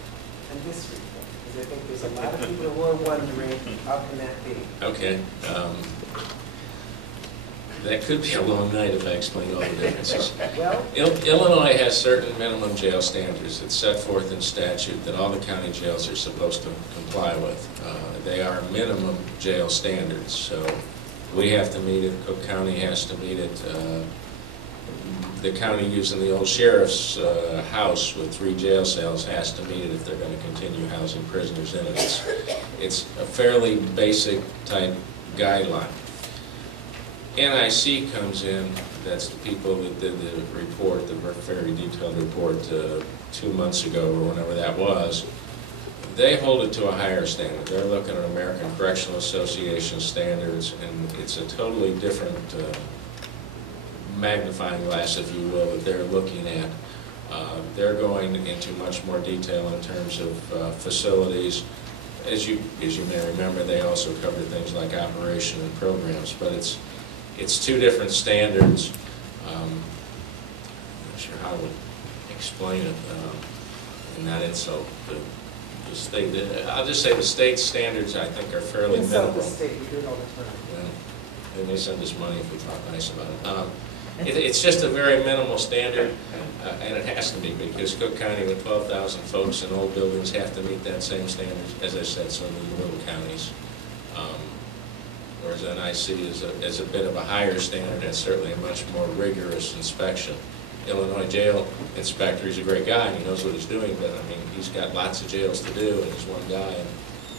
and this report. Because I think there's a lot of people who are wondering, how can that be? Okay. That could be a long night if I explain all the differences. Well, Illinois has certain minimum jail standards that's set forth in statute that all the county jails are supposed to comply with. They are minimum jail standards, so we have to meet it, Cook County has to meet it. The county using the old sheriff's house with 3 jail cells has to meet it if they're going to continue housing prisoners in it. It's a fairly basic type guideline. NIC comes in, that's the people that did the report, the very detailed report 2 months ago or whenever that was. They hold it to a higher standard. They're looking at American Correctional Association standards, and it's a totally different magnifying glass, if you will, that they're looking at. They're going into much more detail in terms of facilities. As you may remember, they also cover things like operation and programs, but it's 2 different standards. I'm not sure how to explain it in that insult. I'll just say the state standards, I think, are fairly minimal. the state, we do it all the time. Well, they may send us money if we talk nice about it. It's just a very minimal standard, and it has to be, because Cook County with 12,000 folks in old buildings have to meet that same standard. As I said, so do the little counties. Whereas NIC is a bit of a higher standard and certainly a much more rigorous inspection. Illinois jail inspector, he's a great guy and he knows what he's doing, but I mean, he's got lots of jails to do and he's one guy,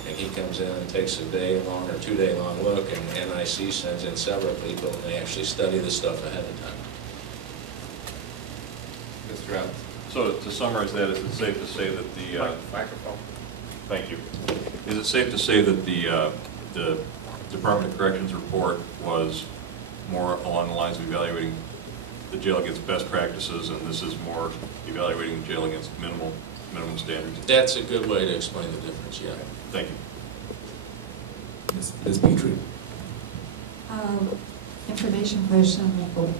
and he comes in and takes a day-long or 2-day-long look, and NIC sends in several people and they actually study the stuff ahead of time. Mr. Adams. So to summarize that, is it safe to say that the... Microphone. Thank you. Is it safe to say that the Department of Corrections report was more along the lines of evaluating the jail against best practices, and this is more evaluating the jail against minimum standards? That's a good way to explain the difference, yeah. Thank you. Ms. Petrie. Information question,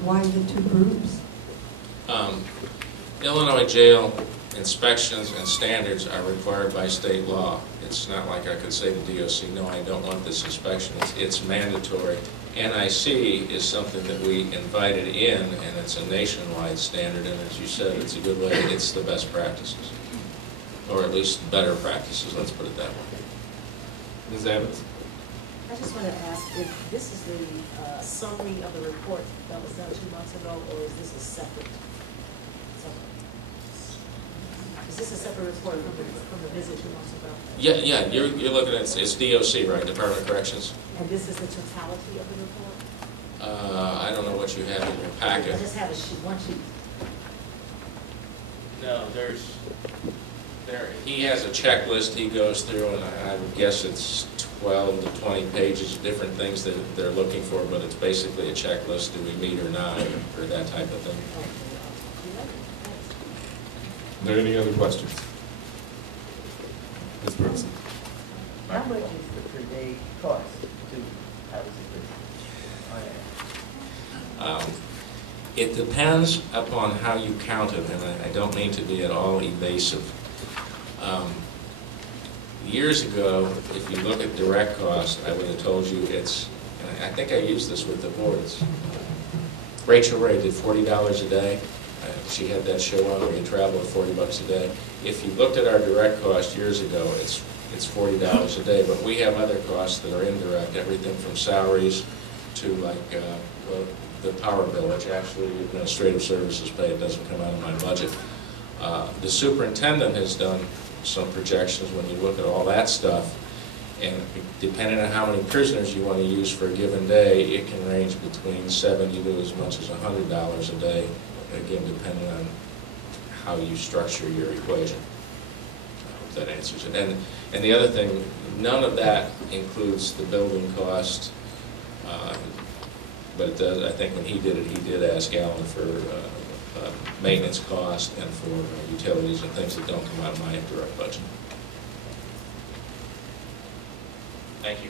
why the 2 groups? Illinois jail inspections and standards are required by state law. It's not like I could say to DOC, no, I don't want this inspection. It's mandatory. NIC is something that we invited in, and it's a nationwide standard, and as you said, it's a good way, it's the best practices. Or at least better practices, let's put it that way. Ms. Evans. I just want to ask if this is the summary of the report that was done 2 months ago, or is this a separate? Is this a separate report from the visit 2 months ago? Yeah, you're looking at, it's DOC, right, Department of Corrections? And this is the totality of the report? I don't know what you have in your I packet. just have a sheet, 1 sheet. No, he has a checklist he goes through, and I would guess it's 12 to 20 pages of different things that they're looking for, but it's basically a checklist, do we meet or not, or that type of thing. Are there any other questions? Ms. Brooks. How much is the per day cost to house a prisoner? It depends upon how you count it, and I don't mean to be at all evasive. Years ago, if you look at direct cost, I would have told you it's, and I think I used this with the boards. Rachel Ray did $40 a day. She had that show on where you travel at $40 a day. If you looked at our direct cost years ago, it's $40 a day, but we have other costs that are indirect, everything from salaries to like the power bill, which actually administrative services pay. It doesn't come out of my budget. The superintendent has done some projections when you look at all that stuff, and depending on how many prisoners you want to use for a given day, it can range between $70 to as much as $100 a day, again, depending on how you structure your equation. I hope that answers it. And the other thing, none of that includes the building cost, but it does, I think when he did it, he did ask Alan for maintenance cost and for utilities and things that don't come out of my direct budget. Thank you.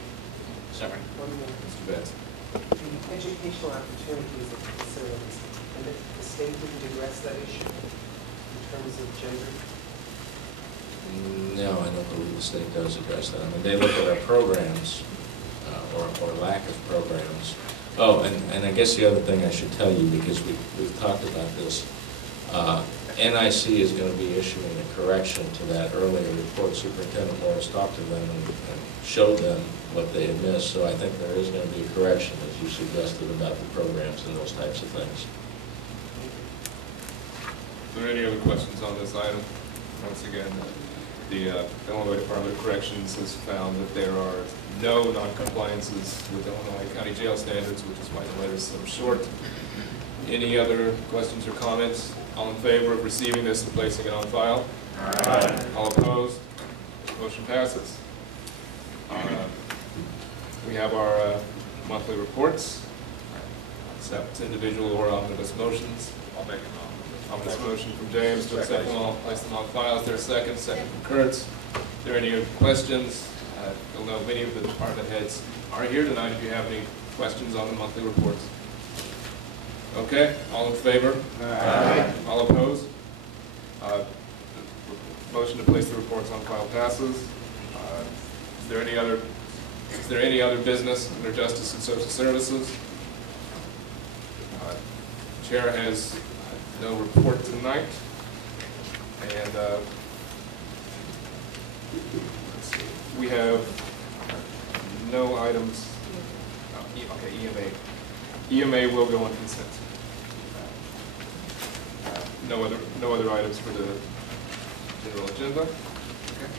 Sorry. Mr. Betts. The educational opportunities of the facilities, and the state didn't address that issue in terms of gender? No, I don't believe the state does address that. I mean, they look at our programs, or lack of programs. Oh, and I guess the other thing I should tell you, because we've talked about this, NIC is going to be issuing a correction to that earlier report. Superintendent Morris talked to them and showed them what they had missed, so I think there is going to be a correction, as you suggested, about the programs and those types of things. Are there any other questions on this item? Once again, the Illinois Department of Corrections has found that there are no non-compliances with Illinois County Jail standards, which is why the letter is so short. Any other questions or comments? All in favor of receiving this and placing it on file? Aye. All opposed? Motion passes. We have our monthly reports, except individual or omnibus motions. I'll make an omnibus motion from James to accept them all, place them on file. Is there a second? Second from Kurtz. Are there any questions? You'll know many of the department heads are here tonight if you have any questions on the monthly reports. Okay, all in favor? Aye. All opposed? Motion to place the reports on file passes. Is there any other business under Justice and Social Services? Chair has no report tonight, and let's see. We have no items. Okay, EMA will go on consent. No other items for the general agenda. Okay,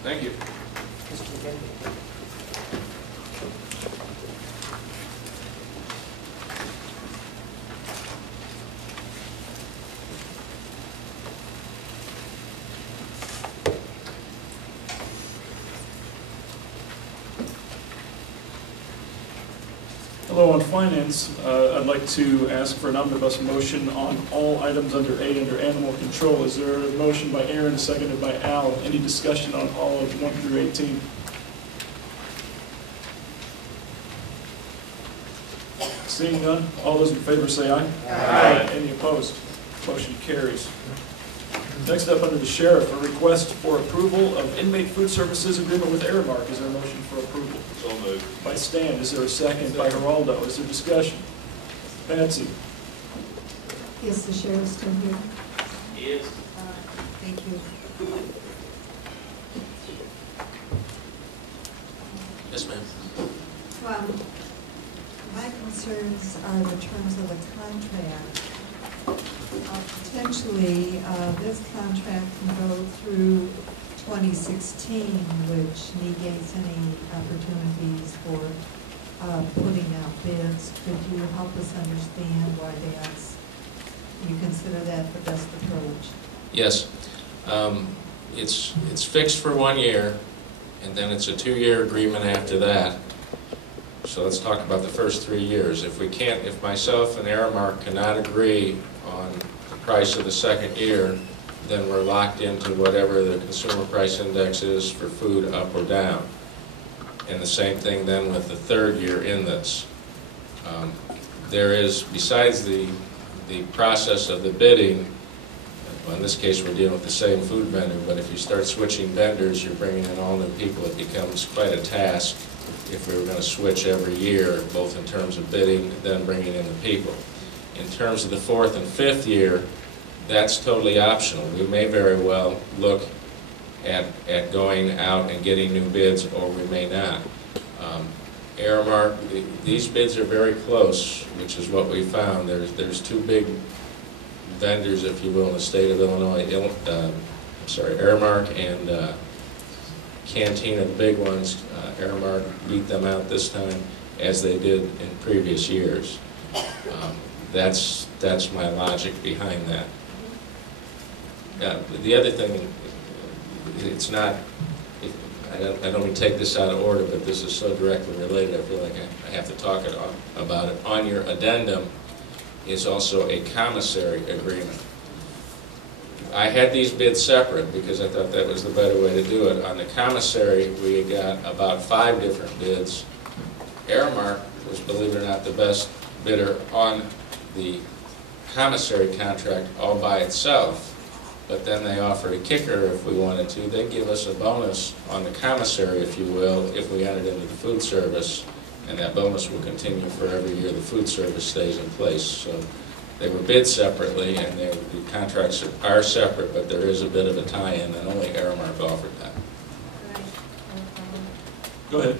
thank you. Mr. McGinty. Hello, on finance, I'd like to ask for an omnibus motion on all items under A under animal control. Is there a motion by Aaron, seconded by Al? Any discussion on all of 1 through 18? Seeing none, all those in favor say aye. Aye. Any opposed? Motion carries. Next up, under the sheriff, a request for approval of inmate food services agreement with Aramark. Is there a motion for approval? So moved. By Stan. Is there a second? By Geraldo. Is there discussion? Patsy. Is the sheriff still here? He is. Thank you. Yes, ma'am. Well, my concerns are the terms of the contract. Potentially, this contract can go through 2016, which negates any opportunities for putting out bids. Could you help us understand why you consider that the best approach? Yes. It's fixed for 1 year, and then it's a 2-year agreement after that. So let's talk about the first 3 years. If myself and Aramark cannot agree on the price of the second year, then we're locked into whatever the consumer price index is for food, up or down. And the same thing then with the third year in this. There is, besides the process of the bidding, well, in this case we're dealing with the same food vendor, but if you start switching vendors, you're bringing in all new people. It becomes quite a task if we were going to switch every year, both in terms of bidding, then bringing in the people. In terms of the fourth and fifth year, that's totally optional. We may very well look at going out and getting new bids, or we may not. Aramark, these bids are very close, which is what we found. There's two big vendors, if you will, in the state of Illinois. Aramark and Canteen are the big ones. Aramark beat them out this time, as they did in previous years. That's my logic behind that. The other thing, it's not, I don't mean to take this out of order, but this is so directly related, I feel like I have to talk about it. On your addendum is also a commissary agreement. I had these bids separate because I thought that was the better way to do it. On the commissary, we got about 5 different bids. Aramark was, believe it or not, the best bidder on the commissary contract all by itself. But then they offered a kicker if we wanted to. They'd give us a bonus on the commissary, if you will, if we entered into the food service, and that bonus will continue for every year the food service stays in place. So they were bid separately, and the contracts are separate, but there is a bit of a tie-in, and only Aramark offered that. Go ahead.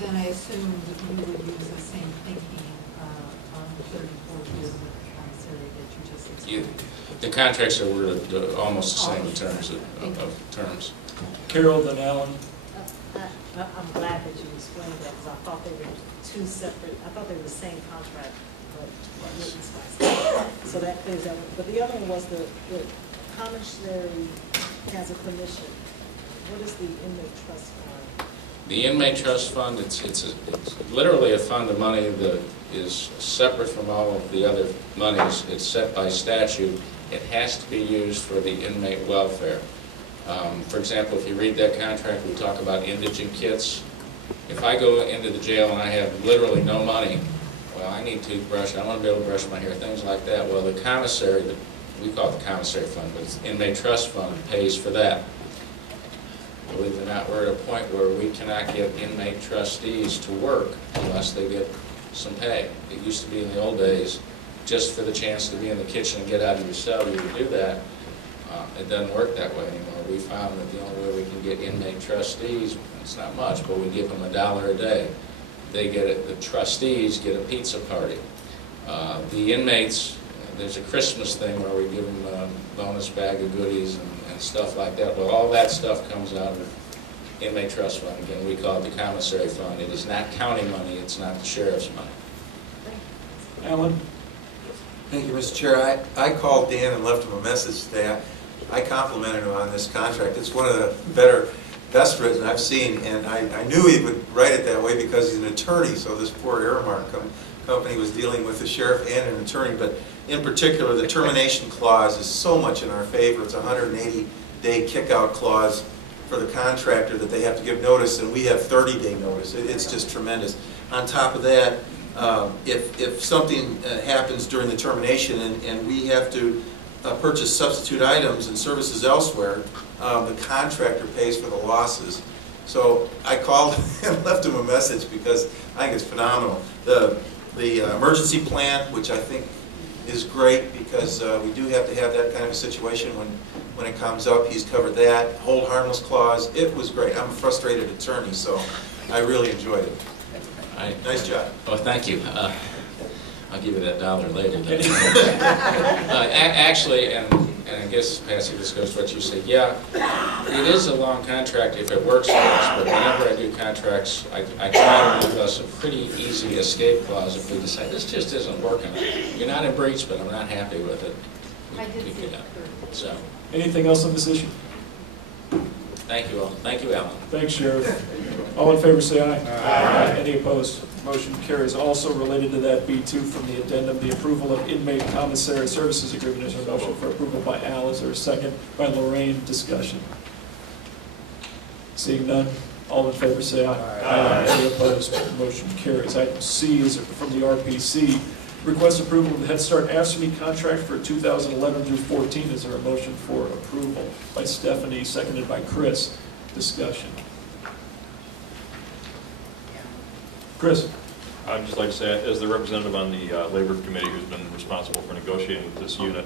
Then I assume that you would use the same thinking on the 34th year with the commissary that you just explained. The contracts are worded almost the same in terms of terms. Carol, then Alan. I'm glad that you explained that, because I thought they were 2 separate, I thought they were the same contract, but written twice. So that clears that one. But the other one was the commissary has a commission. What is the inmate trust fund? The inmate trust fund, it's literally a fund of money that is separate from all of the other monies. It's set by statute. It has to be used for the inmate welfare. For example, if you read that contract, we talk about indigent kits. If I go into the jail and I have literally no money, well, I need a toothbrush, I want to be able to brush my hair, things like that. Well, the commissary, we call it the commissary fund, but it's the inmate trust fund pays for that. Believe it or not, we're at a point where we cannot get inmate trustees to work unless they get some pay. It used to be in the old days, just for the chance to be in the kitchen and get out of your cell, you would do that. It doesn't work that way anymore. We found that the only way we can get inmate trustees, it's not much, but we give them $1 a day. They get it, the trustees get a pizza party. The inmates, there's a Christmas thing where we give them a bonus bag of goodies and stuff like that. Well, all that stuff comes out of the inmate trust fund. Again, we call it the commissary fund. It is not county money, it's not the sheriff's money. Alan? Thank you, Mr. Chair. I called Dan and left him a message today. I complimented him on this contract. It's one of the best written I've seen, and I knew he would write it that way because he's an attorney, so this poor Aramark company was dealing with the sheriff and an attorney, but in particular, the termination clause is so much in our favor. It's a 180-day kick-out clause for the contractor that they have to give notice, and we have 30-day notice. It's just tremendous. On top of that, if something happens during the termination and we have to purchase substitute items and services elsewhere, the contractor pays for the losses. So I called and left him a message because I think it's phenomenal. The emergency plan, which I think is great because we do have to have that kind of a situation when it comes up. He's covered that. Hold harmless clause. It was great. I'm a frustrated attorney, so I really enjoyed it. Nice job. Oh, thank you. I'll give you that $1 later. Actually, and I guess, Patsy, this goes to what you said. Yeah, it is a long contract if it works for us, but whenever I do contracts, I try to give us a pretty easy escape clause if we decide this just isn't working. You're not in breach, but I'm not happy with it. We could, so. Anything else on this issue? Thank you all. Thank you, Alan. Thanks, Sheriff. All in favor say aye. Aye. Any opposed? Motion carries. Also related to that, B2 from the addendum, the approval of inmate commissary services agreement. Is there a motion for approval by Al? Is there a second? By Lorraine. Discussion. Seeing none, all in favor say aye. Aye. Any opposed? Motion carries. Item C is from the RPC. Request approval of the Head Start AFSCME contract for 2011 through 14. Is there a motion for approval? By Stephanie, seconded by Chris. Discussion. Chris. I'd just like to say, as the representative on the Labor Committee who's been responsible for negotiating with this unit,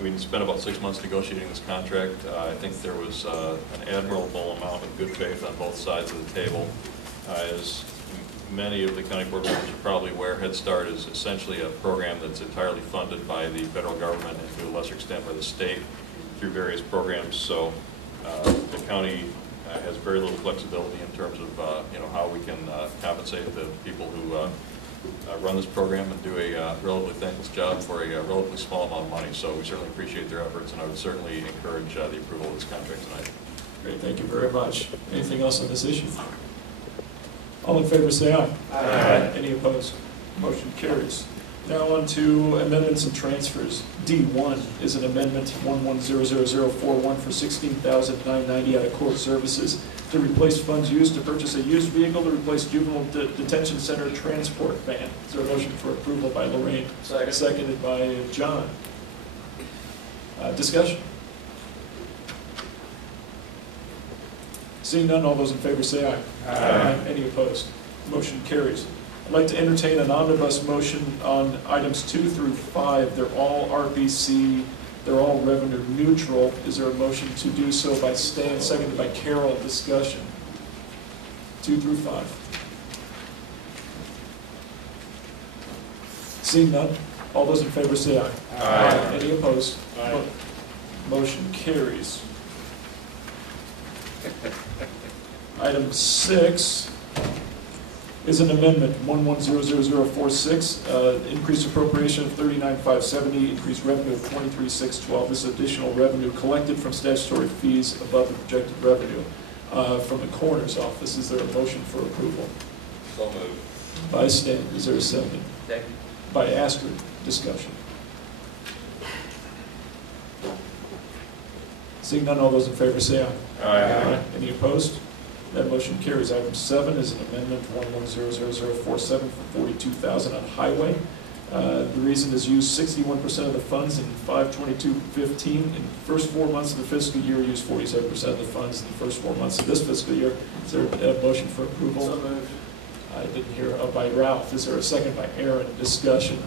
we spent about 6 months negotiating this contract. I think there was an admirable amount of good faith on both sides of the table. As many of the county board members are probably aware, Head Start is essentially a program that's entirely funded by the federal government and to a lesser extent by the state through various programs. So the county has very little flexibility in terms of how we can compensate the people who run this program and do a relatively thankless job for a relatively small amount of money. So we certainly appreciate their efforts, and I would certainly encourage the approval of this contract tonight. Great, thank you very much. Anything else on this issue? All in favor say aye. Aye. Any opposed? Motion carries. Now on to amendments and transfers. D1 is an amendment 110041 for $16,990 out of court services to replace funds used to purchase a used vehicle to replace juvenile detention center transport van. Is there a motion for approval by Lorraine? Second. Seconded by John. Discussion? Seeing none, all those in favor say aye. Aye. Any opposed? Motion carries. I'd like to entertain an omnibus motion on items 2 through 5. They're all RBC. They're all revenue neutral. Is there a motion to do so by Stan, seconded by Carol? Discussion. 2 through 5. Seeing none, all those in favor say aye. Aye. Any opposed? Aye. Motion carries. Item 6 is an amendment 110046, increased appropriation of $39,570, increased revenue of $23,612. This additional revenue collected from statutory fees above the projected revenue from the coroner's office. Is there a motion for approval? So moved. By Stan. Is there a second? Second. By Astrid. Discussion. Seeing none, all those in favor say aye. Aye. Any opposed? That motion carries. Item 7 is an amendment 110047 for $42,000 on highway. The reason is used 61% of the funds in 5/22/15. In the first 4 months of the fiscal year, used 47% of the funds in the first 4 months of this fiscal year. Is there a motion for approval? So moved. I didn't hear by Ralph. Is there a second by Aaron? Discussion.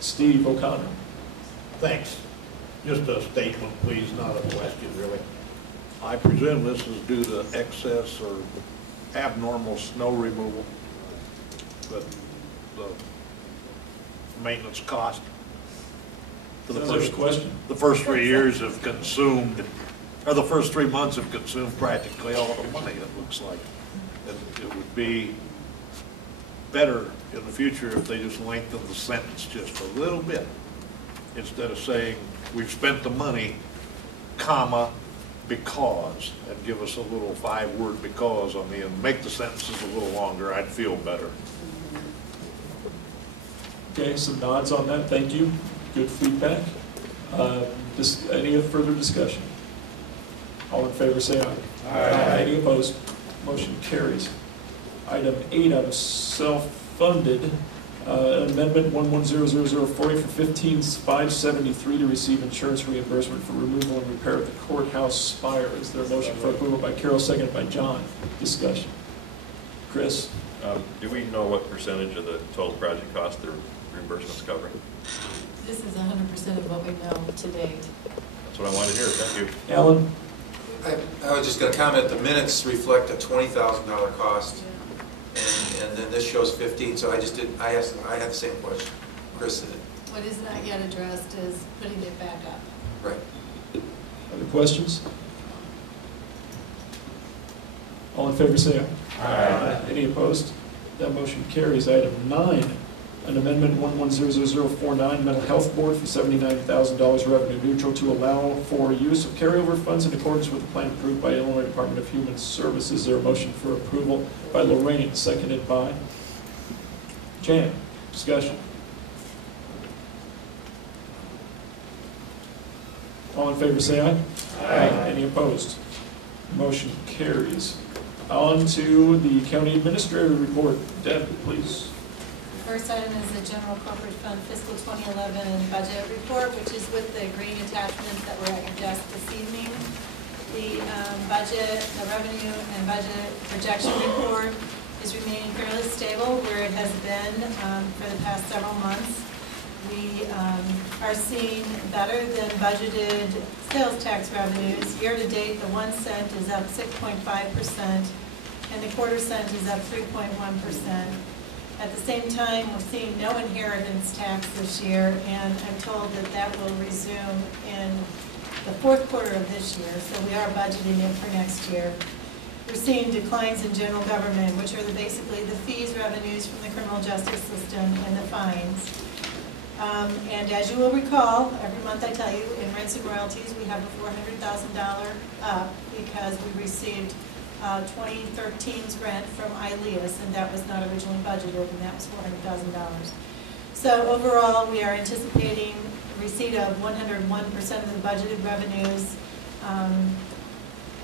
Steve O'Connor. Thanks. Just a statement, please, not a question, really. I presume this is due to excess or abnormal snow removal, but the maintenance cost for the first 3 years have consumed, or the first 3 months have consumed practically all the money, it looks like. And it would be better in the future if they just lengthened the sentence just a little bit, instead of saying, we've spent the money, comma, because, and give us a little 5-word because on the end. Make the sentences a little longer, I'd feel better. Okay, some nods on that. Thank you. Good feedback. Any further discussion? All in favor say aye. Aye. Any opposed? Motion carries. Item 8 out of self-funded. Amendment 110040 for $15,573 to receive insurance reimbursement for removal and repair of the courthouse spire. Is there a motion for approval by Carol, seconded by John? Discussion. Chris? Do we know what percentage of the total project cost the reimbursement's covering? This is 100% of what we know to date. That's what I wanted to hear. Thank you. Alan? I was just going to comment, the minutes reflect a $20,000 cost. And then this shows 15, so I had the same question. Chris did it. What is not yet addressed is putting it back up. Right. Other questions? All in favor say aye. Aye. Any opposed? That motion carries. Item 9, an amendment 110049, Mental Health Board for $79,000 revenue neutral to allow for use of carryover funds in accordance with the plan approved by Illinois Department of Human Services. Is there a motion for approval by Lorraine, seconded by Jan? Discussion. All in favor say aye. Aye. Any opposed? Motion carries. On to the County Administrator report. Deb, please. First item is the General Corporate Fund Fiscal 2011 Budget Report, which is with the green attachments that were at your desk this evening. The budget, the revenue and budget projection report is remaining fairly stable where it has been for the past several months. We are seeing better than budgeted sales tax revenues. Year to date, the 1 cent is up 6.5%. and the quarter cent is up 3.1%. At the same time, we're seeing no inheritance tax this year, and I'm told that that will resume in the fourth quarter of this year, so we are budgeting it for next year. We're seeing declines in general government, which are basically the fees revenues from the criminal justice system and the fines. And as you will recall, every month I tell you, in rents and royalties, we have a $400,000 up because we received 2013's rent from ILEAS, and that was not originally budgeted, and that was $400,000. So overall, we are anticipating receipt of 101% of the budgeted revenues.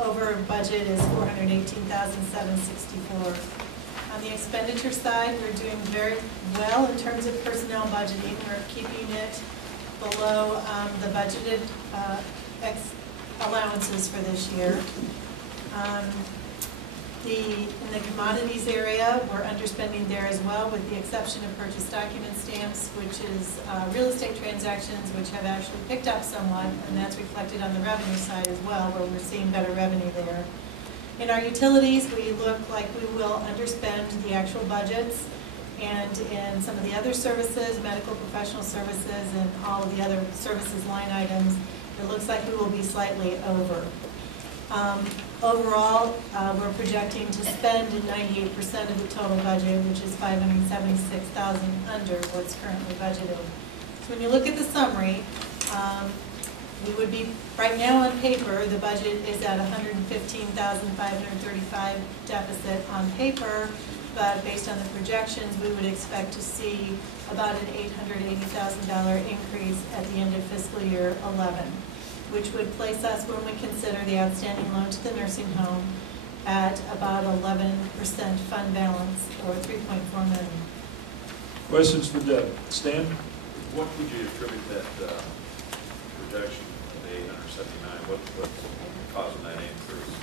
Over budget is $418,764. On the expenditure side, we're doing very well in terms of personnel budgeting. We're keeping it below the budgeted allowances for this year. In the commodities area, we're underspending there as well, with the exception of purchase document stamps, which is real estate transactions, which have actually picked up somewhat, and that's reflected on the revenue side as well, where we're seeing better revenue there. In our utilities, we look like we will underspend the actual budgets, and in some of the other services, medical professional services, and all of the other services line items, it looks like we will be slightly over. Overall, we're projecting to spend 98% of the total budget, which is $576,000 under what's currently budgeted. So when you look at the summary, we would be, right now on paper, the budget is at $115,535 deficit on paper, but based on the projections, we would expect to see about an $880,000 increase at the end of fiscal year 11. Which would place us, when we consider the outstanding loan to the nursing home, at about 11% fund balance, or $3.4 million. Questions for Deb? Stan? What would you attribute that reduction of the 879? What's causing that increase?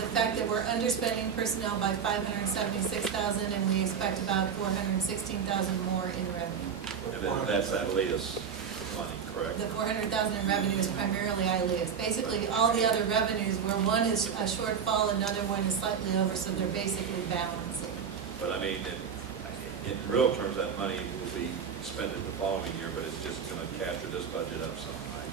The fact that we're underspending personnel by $576,000, and we expect about $416,000 more in revenue. And then that's ILEAS money, correct? The $400,000 in revenue is primarily ILEAS. Basically, all the other revenues, where one is a shortfall, another one is slightly over, so they're basically balancing. But I mean, in real terms, that money will be expended the following year, but it's just going to capture this budget up some, right?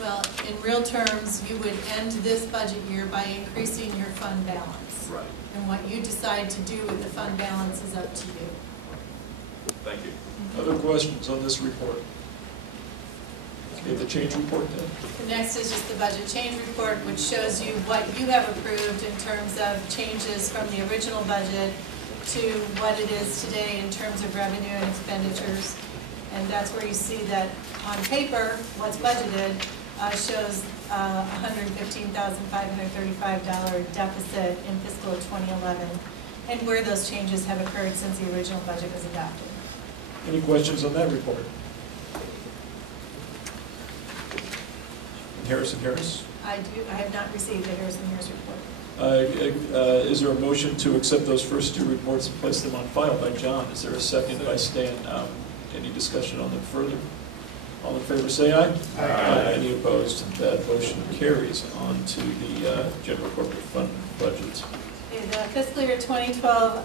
Well, in real terms, you would end this budget year by increasing your fund balance. Right. And what you decide to do with the fund balance is up to you. Thank you. Other questions on this report? Okay, the change report then. The next is just the budget change report, which shows you what you have approved in terms of changes from the original budget to what it is today in terms of revenue and expenditures. And that's where you see that on paper, what's budgeted shows $115,535 deficit in fiscal 2011, and where those changes have occurred since the original budget was adopted. Any questions on that report? Harrison Harris? I have not received the Harrison Harris report. Is there a motion to accept those first two reports and place them on file by John? Is there a second by Stan? Any discussion on them further? All in favor say aye. Aye. Any opposed? That motion carries on to the general corporate fund budget. Okay, the fiscal year 2012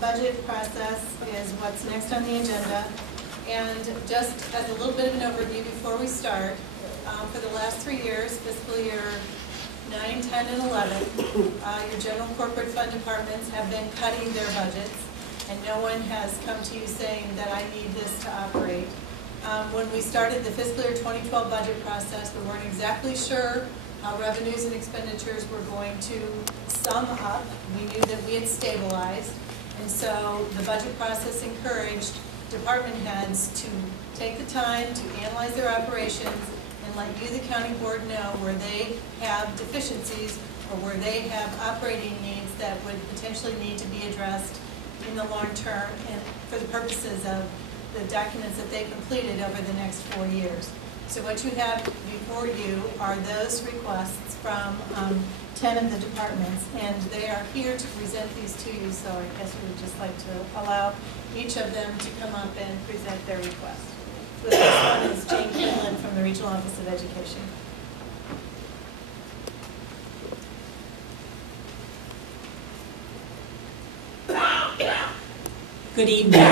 budget process is what's next on the agenda. And just as a little bit of an overview before we start, for the last 3 years, fiscal year 9, 10, and 11, your general corporate fund departments have been cutting their budgets, and no one has come to you saying that I need this to operate. When we started the fiscal year 2012 budget process, we weren't exactly sure how revenues and expenditures were going to sum up. We knew that we had stabilized, and so the budget process encouraged department heads to take the time to analyze their operations and let you, the county board, know where they have deficiencies or where they have operating needs that would potentially need to be addressed in the long term and for the purposes of the documents that they completed over the next 4 years. So what you have before you are those requests from 10 of the departments, and they are here to present these to you, so I guess we would just like to allow each of them to come up and present their request. So the first one is Jane Quinlan from the Regional Office of Education. Good evening.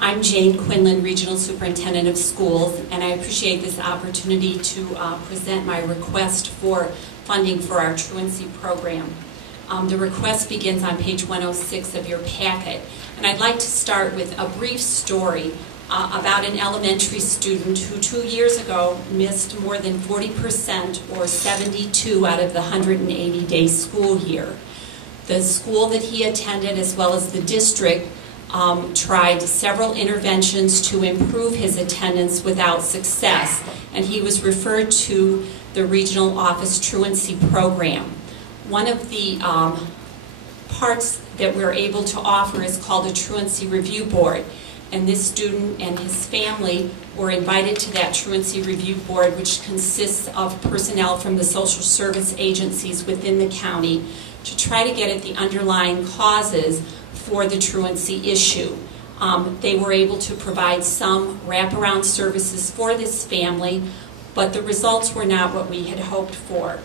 I'm Jane Quinlan, Regional Superintendent of Schools, and I appreciate this opportunity to present my request for funding for our truancy program. The request begins on page 106 of your packet, and I'd like to start with a brief story about an elementary student who 2 years ago missed more than 40% or 72 out of the 180-day school year. The school that he attended, as well as the district, tried several interventions to improve his attendance without success, and he was referred to the regional office truancy program. One of the parts that we're able to offer is called a truancy review board, and this student and his family were invited to that truancy review board, which consists of personnel from the social service agencies within the county, to try to get at the underlying causes for the truancy issue. They were able to provide some wraparound services for this family, but the results were not what we had hoped for.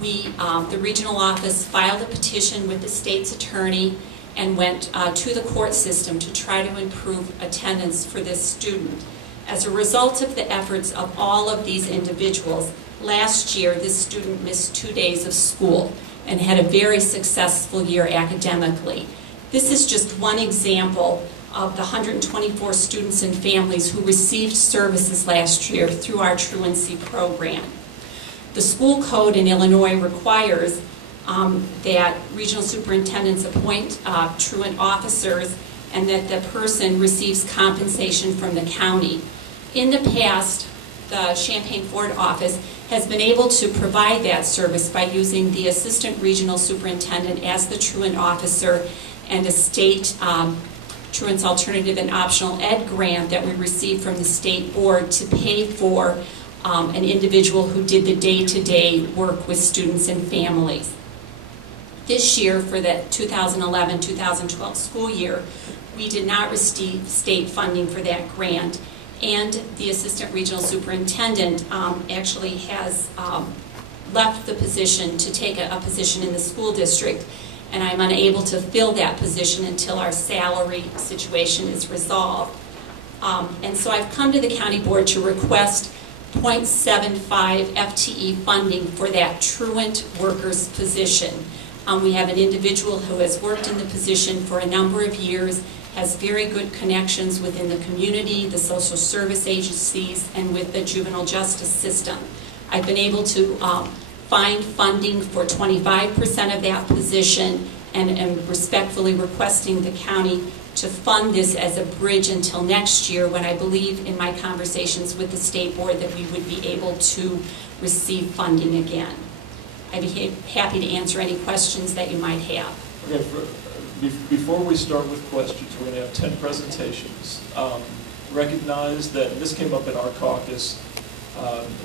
The regional office filed a petition with the state's attorney and went to the court system to try to improve attendance for this student. As a result of the efforts of all of these individuals, last year this student missed 2 days of school and had a very successful year academically. This is just one example of the 124 students and families who received services last year through our truancy program. The school code in Illinois requires that regional superintendents appoint truant officers and that the person receives compensation from the county. In the past, the Champaign Ford office has been able to provide that service by using the assistant regional superintendent as the truant officer and a state truant's alternative and optional ed grant that we received from the state board to pay for an individual who did the day-to-day work with students and families. This year, for the 2011-2012 school year, we did not receive state funding for that grant, and the assistant regional superintendent actually has left the position to take a position in the school district, and I'm unable to fill that position until our salary situation is resolved. And so I've come to the county board to request 0.75 FTE funding for that truant worker's position. We have an individual who has worked in the position for a number of years, has very good connections within the community, the social service agencies, and with the juvenile justice system. I've been able to find funding for 25% of that position and am respectfully requesting the county to fund this as a bridge until next year, when I believe in my conversations with the state board that we would be able to receive funding again. I'd be happy to answer any questions that you might have. Okay, before we start with questions, we're going to have 10 presentations. Recognize that, and this came up in our caucus,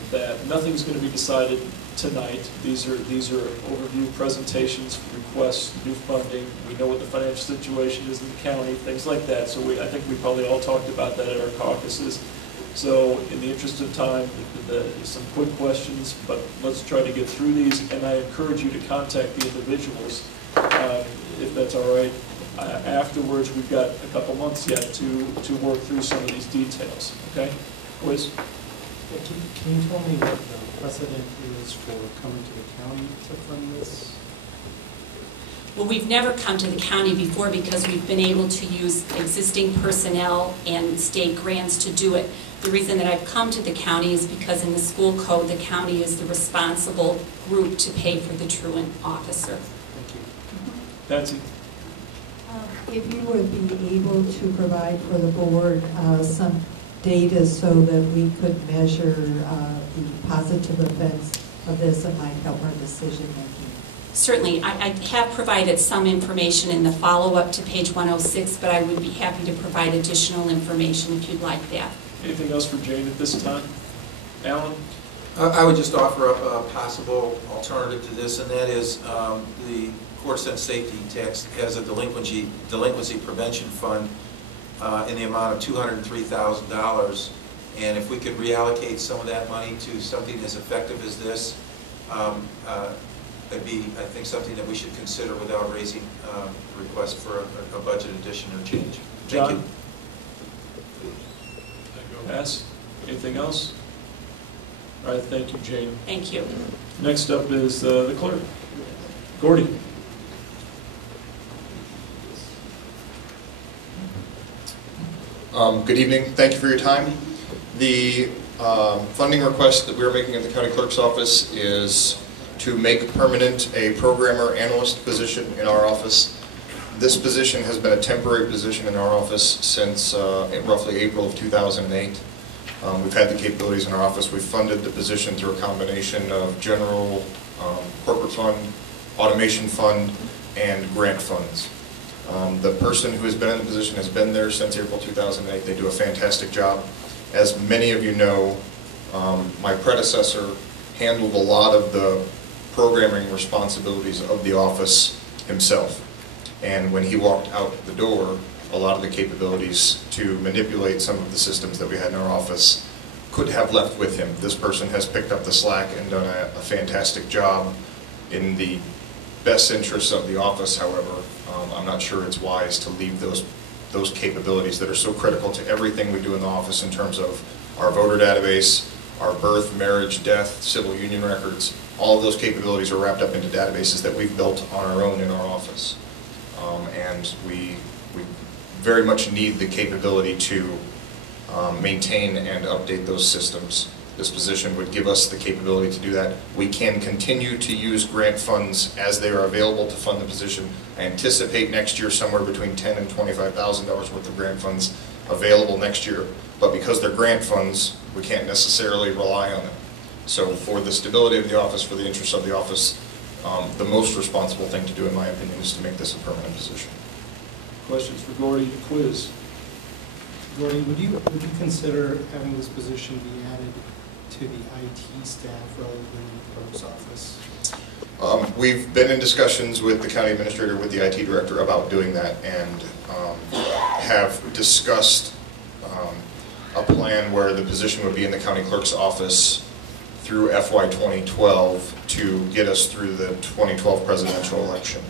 that nothing's going to be decided tonight. These are overview presentations, requests, new funding. We know what the financial situation is in the county, things like that. So I think we probably all talked about that at our caucuses. So in the interest of time, some quick questions, but let's try to get through these. And I encourage you to contact the individuals, if that's all right. Afterwards, we've got a couple months yet to work through some of these details. Okay, Quiz? Can you tell me what the precedent is for coming to the county to fund this? Well, we've never come to the county before because we've been able to use existing personnel and state grants to do it. The reason that I've come to the county is because in the school code, the county is the responsible group to pay for the truant officer. Thank you. Patsy? If you would be able to provide for the board some data so that we could measure the positive effects of this, it might help our decision making. Certainly. I have provided some information in the follow-up to page 106, but I would be happy to provide additional information if you'd like that. Anything else for Jane at this time? Alan? I would just offer a possible alternative to this, and that is the court sent safety tax has a delinquency prevention fund in the amount of $203,000, and if we could reallocate some of that money to something as effective as this, it'd be, I think, something that we should consider without raising a request for a budget addition or change. John? Pass. Anything else? All right, thank you, Jane. Thank you. Next up is the clerk. Gordy. Good evening. Thank you for your time. The funding request that we're making at the county clerk's office is to make permanent a programmer analyst position in our office. This position has been a temporary position in our office since roughly April of 2008. We've had the capabilities in our office. We've funded the position through a combination of general corporate fund, automation fund, and grant funds. The person who has been in the position has been there since April 2008. They do a fantastic job. As many of you know, my predecessor handled a lot of the programming responsibilities of the office himself. And when he walked out the door, a lot of the capabilities to manipulate some of the systems that we had in our office could have left with him. This person has picked up the slack and done a fantastic job. In the best interests of the office, however, I'm not sure it's wise to leave those capabilities that are so critical to everything we do in the office in terms of our voter database, our birth, marriage, death, civil union records. All of those capabilities are wrapped up into databases that we've built on our own in our office. And we very much need the capability to maintain and update those systems. This position would give us the capability to do that. We can continue to use grant funds as they are available to fund the position. I anticipate next year somewhere between $10,000 and $25,000 worth of grant funds available next year. But because they're grant funds, we can't necessarily rely on them. So for the stability of the office, for the interests of the office, the most responsible thing to do, in my opinion, is to make this a permanent position. Questions for Gordy? Quiz. Gordy, would you consider having this position be added to the IT staff rather than the clerk's office? We've been in discussions with the county administrator, with the IT director about doing that, and have discussed a plan where the position would be in the county clerk's office through FY 2012 to get us through the 2012 presidential election.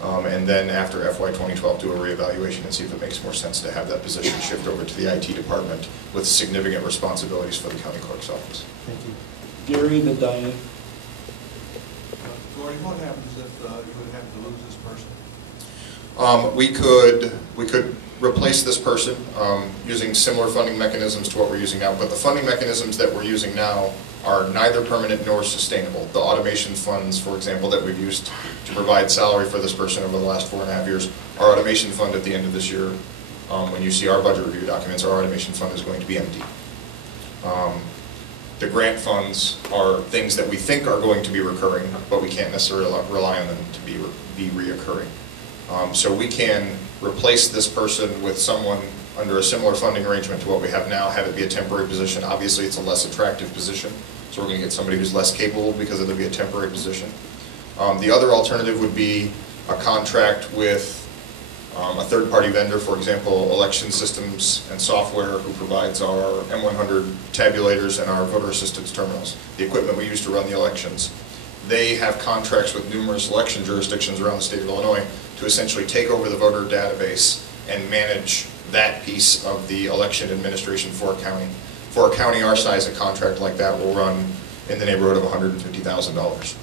And then after FY 2012 do a reevaluation and see if it makes more sense to have that position shift over to the IT department with significant responsibilities for the county clerk's office. Thank you. Gary, then Diane. Gordy, what happens if you would have to lose this person? We could replace this person using similar funding mechanisms to what we're using now, but the funding mechanisms that we're using now are neither permanent nor sustainable. The automation funds, for example, that we've used to provide salary for this person over the last 4.5 years, our automation fund at the end of this year, when you see our budget review documents, our automation fund is going to be empty. The grant funds are things that we think are going to be recurring, but we can't necessarily rely on them to be reoccurring. So we can replace this person with someone under a similar funding arrangement to what we have now, have it be a temporary position. Obviously, it's a less attractive position, so we're going to get somebody who's less capable because it'll be a temporary position. The other alternative would be a contract with a third-party vendor, for example, Election Systems and Software, who provides our M100 tabulators and our voter assistance terminals, the equipment we use to run the elections. They have contracts with numerous election jurisdictions around the state of Illinois to essentially take over the voter database and manage that piece of the election administration for a county. For a county our size, a contract like that will run in the neighborhood of $150,000.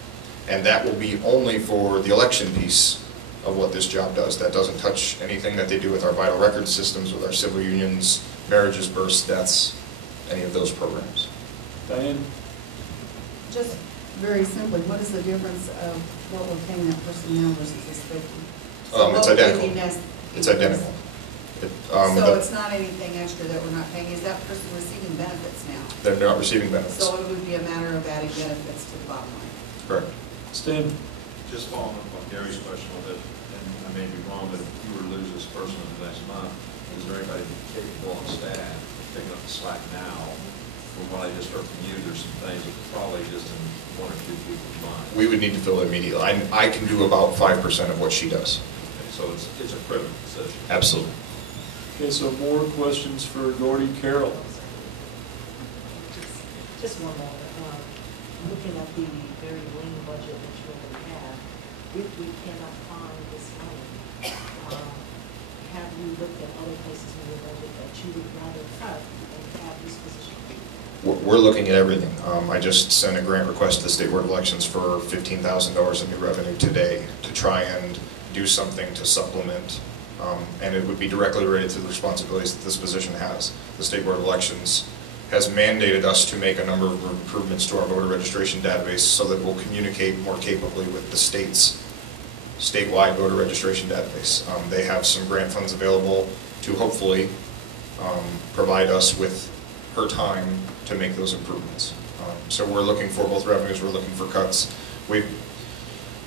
And that will be only for the election piece of what this job does. That doesn't touch anything that they do with our vital record systems, with our civil unions, marriages, births, deaths, any of those programs. Diane? Just very simply, what is the difference of what we're paying that person now versus this 50? It's identical. It's identical. So it's not anything extra that we're not paying. Is that person receiving benefits now? They're not receiving benefits. So it would be a matter of adding benefits to the bottom line. Correct. Stan? Just following up on Gary's question a little bit, and I may be wrong, but if you were to lose this person in the next month, is there anybody capable on staff picking up the slack now? From what I just heard from you, there's some things that probably just in one or two people's minds. We would need to fill it immediately. I can do about 5% of what she does. Okay, so it's a critical position. Absolutely. Okay, so more questions for Gordy. Carol? Just one more. Looking at the very lean budget that you already have, if we cannot find this money, have you looked at other places in your budget that you would rather cut and have this position? We're looking at everything. I just sent a grant request to the State Board of Elections for $15,000 in new revenue today to try and do something to supplement, and it would be directly related to the responsibilities that this position has. The State Board of Elections has mandated us to make a number of improvements to our voter registration database so that we'll communicate more capably with the statewide voter registration database. They have some grant funds available to hopefully provide us with her time to make those improvements. So we're looking for both revenues, we're looking for cuts. We're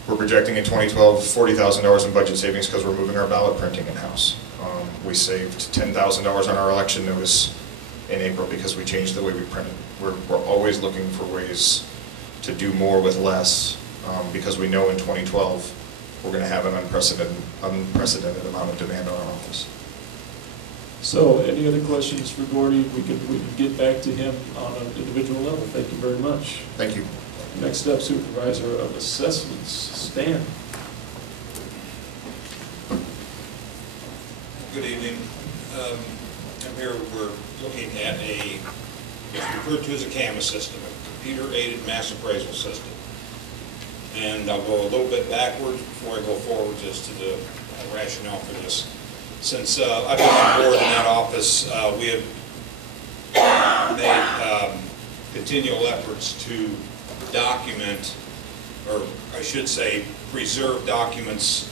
projecting in 2012 $40,000 in budget savings because we're moving our ballot printing in-house. We saved $10,000 on our election notice in April because we changed the way we print it. We're always looking for ways to do more with less because we know in 2012 we're going to have an unprecedented amount of demand on our office. So, any other questions for Gordy? We can get back to him on an individual level. Thank you very much. Thank you. Next up, Supervisor of Assessments, Stan. Good evening. I'm here, we're looking at it's referred to as a CAMA system, a computer-aided mass appraisal system. And I'll go a little bit backwards before I go forward just to the rationale for this. Since I've been on board in that office, we have made continual efforts to document, or I should say preserve documents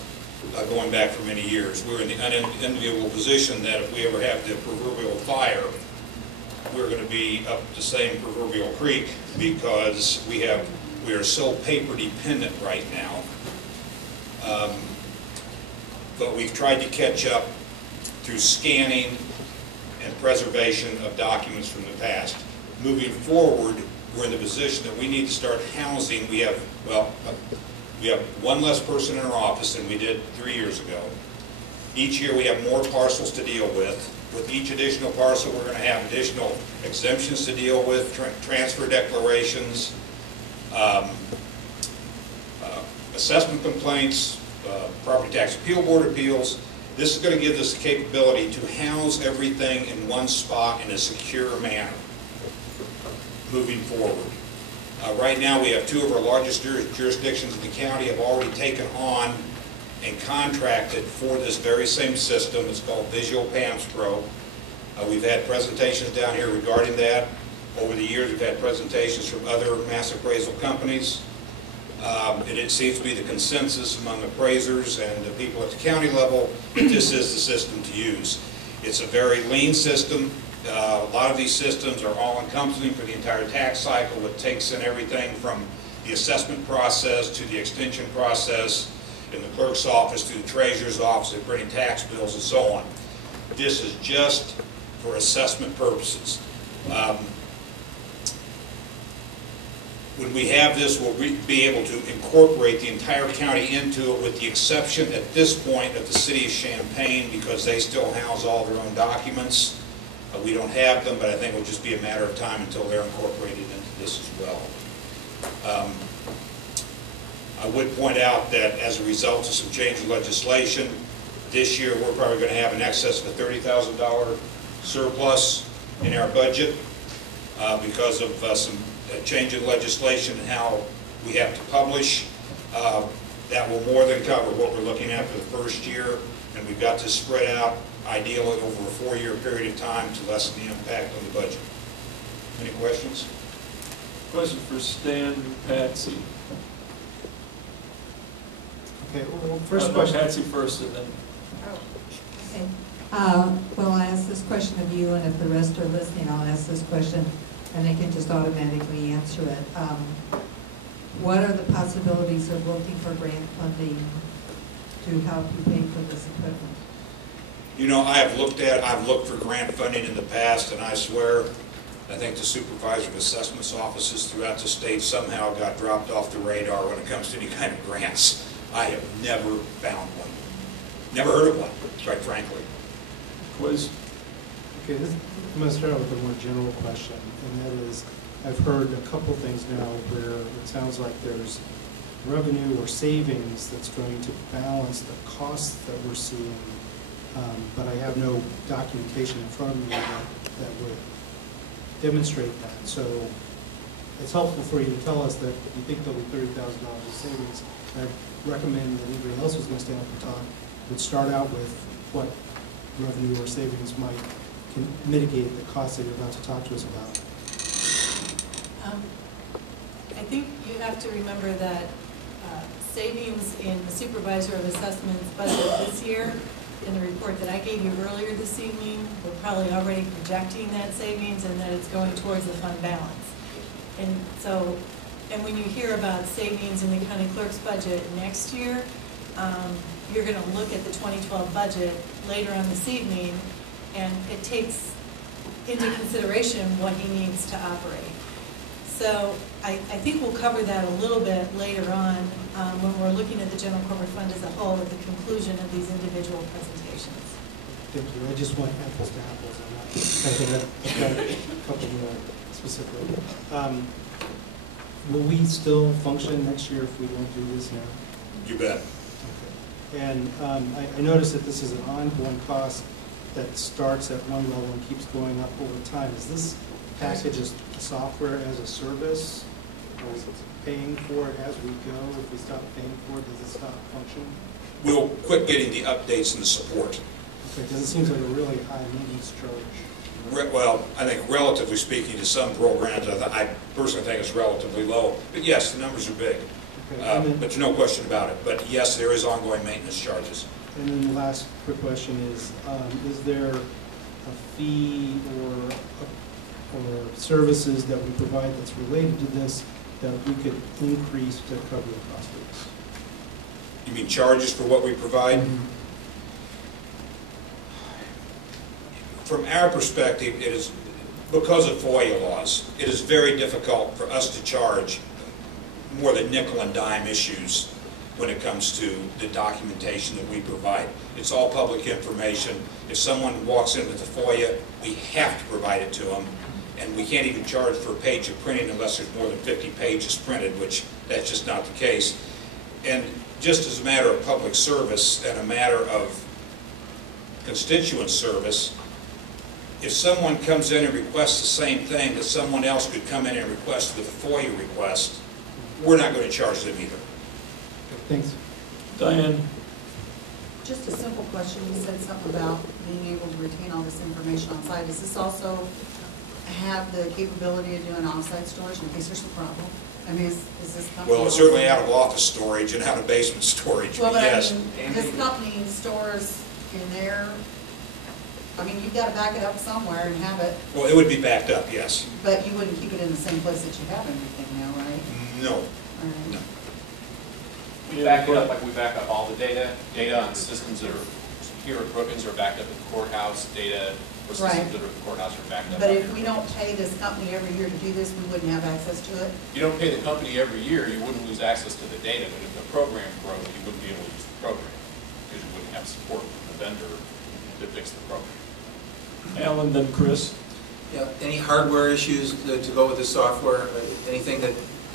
going back for many years. We're in the unenviable position that if we ever have the proverbial fire, we're going to be up the same proverbial creek because we are so paper dependent right now. But we've tried to catch up through scanning and preservation of documents from the past. Moving forward, we're in the position that we need to start housing. We have one less person in our office than we did 3 years ago. Each year we have more parcels to deal with. With each additional parcel, we're going to have additional exemptions to deal with, transfer declarations, assessment complaints, property tax appeal board appeals. This is going to give us the capability to house everything in one spot in a secure manner moving forward. Right now we have 2 of our largest jurisdictions in the county have already taken on and contracted for this very same system. It's called Visual PAMS Pro. We've had presentations down here regarding that. Over the years we've had presentations from other mass appraisal companies. And it seems to be the consensus among appraisers and the people at the county level that this is the system to use. It's a very lean system. A lot of these systems are all-encompassing for the entire tax cycle. It takes in everything from the assessment process to the extension process in the clerk's office to the treasurer's office and printing tax bills and so on. This is just for assessment purposes. When we have this, we'll be able to incorporate the entire county into it with the exception at this point of the city of Champaign because they still house all their own documents. We don't have them, but I think it will just be a matter of time until they're incorporated into this as well. I would point out that as a result of some change in legislation, this year we're probably going to have in excess of a $30,000 surplus in our budget because of some change in legislation and how we have to publish. That will more than cover what we're looking at for the first year, and we've got to spread out ideally over a 4-year period of time to lessen the impact on the budget. Any questions? Question for Stan, Patsy. Okay, well, first question. Patsy first, and then. Okay. Well, I ask this question of you, and if the rest are listening, I'll ask this question, and they can just automatically answer it. What are the possibilities of looking for grant funding to help you pay for this equipment? You know, I've looked for grant funding in the past, and I swear, I think the supervisor of assessments offices throughout the state somehow got dropped off the radar when it comes to any kind of grants. I have never found one. Never heard of one, quite frankly. Quiz. Okay, I'm going to start out with a more general question, and that is, I've heard a couple things now where it sounds like there's revenue or savings that's going to balance the costs that we're seeing but I have no documentation in front of me that would demonstrate that. So it's helpful for you to tell us that you think there'll be $30,000 in savings. I recommend that anybody else who's going to stand up and talk would start out with what revenue or savings can mitigate the costs that you're about to talk to us about. I think you have to remember that savings in the supervisor of assessments budget this year, in the report that I gave you earlier this evening, we're probably already projecting that savings and that it's going towards the fund balance. And so, and when you hear about savings in the county clerk's budget next year, you're going to look at the 2012 budget later on this evening, and it takes into consideration what he needs to operate. So I think we'll cover that a little bit later on when we're looking at the general corporate fund as a whole at the conclusion of these individual presentations. Thank you. I just want apples to apples. I'm not thinking that I've got a couple more specifically. Will we still function next year if we don't do this now? You bet. Okay. And I noticed that this is an ongoing cost that starts at one level and keeps going up over time. Is this package is software as a service, or is it paying for it as we go? If we stop paying for it, does it stop functioning? We'll quit getting the updates and the support. Okay, because it seems like a really high maintenance charge. Well, I think relatively speaking to some programs, I personally think it's relatively low. But yes, the numbers are big. Okay, but there's no question about it. But yes, there is ongoing maintenance charges. And then the last quick question is there a fee or services that we provide that's related to this that we could increase to cover the cost of this? You mean charges for what we provide? Mm-hmm. From our perspective, it is, because of FOIA laws, it is very difficult for us to charge more than nickel and dime issues when it comes to the documentation that we provide. It's all public information. If someone walks in with the FOIA, we have to provide it to them. And we can't even charge for a page of printing unless there's more than 50 pages printed, which that's just not the case. And just as a matter of public service and a matter of constituent service, if someone comes in and requests the same thing that someone else could come in and request with a FOIA request, we're not going to charge them either. Thanks. Diane? Just a simple question. You said something about being able to retain all this information on site. Does this also have the capability of doing off-site storage in case there's a problem? I mean, is this company... Well, it's certainly out of office storage and out of basement storage, well, but yes. I mean, this company stores in there. I mean, you've got to back it up somewhere and have it. Well, it would be backed up, yes. But you wouldn't keep it in the same place that you have everything now, right? No. Right. No. We back it up like we back up all the data on systems that are here at Brookings are backed up at the courthouse, data for systems that are at the courthouse are backed up. But if we don't pay this company every year to do this, we wouldn't have access to it? You don't pay the company every year, you wouldn't lose access to the data, but if the program broke, you wouldn't be able to use the program because you wouldn't have support from the vendor to fix the program. Alan, then Chris. Yeah, any hardware issues to go with the software? Anything that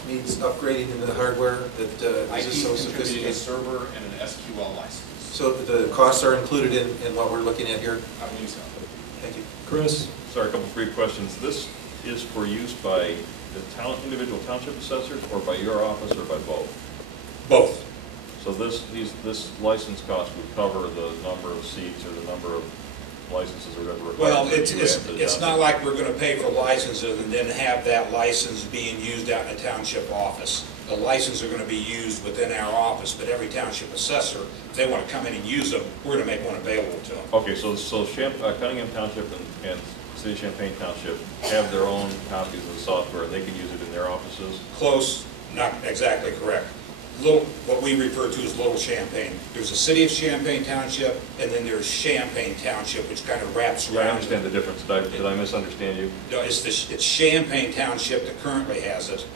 needs upgrading in the hardware that is this so sophisticated? A server and an SQL license. So the costs are included in what we're looking at here? I believe so. Thank you. Chris? Sorry, a couple brief questions. This is for use by the individual township assessors or by your office or by both? Both. So this license cost would cover the number of seats or the number of licenses or whatever. Well, it's not like we're going to pay for licenses and then have that license being used out in a township office. The licenses are going to be used within our office, but every township assessor, if they want to come in and use them, we're going to make one available to them. Okay, so Cunningham Township and City of Champaign Township have their own copies of the software and they can use it in their offices? Close, not exactly correct. What we refer to as Little Champaign. There's a City of Champaign Township, and then there's Champaign Township, which kind of wraps around. I understand the difference. Did I misunderstand you? No, it's Champaign Township that currently has it.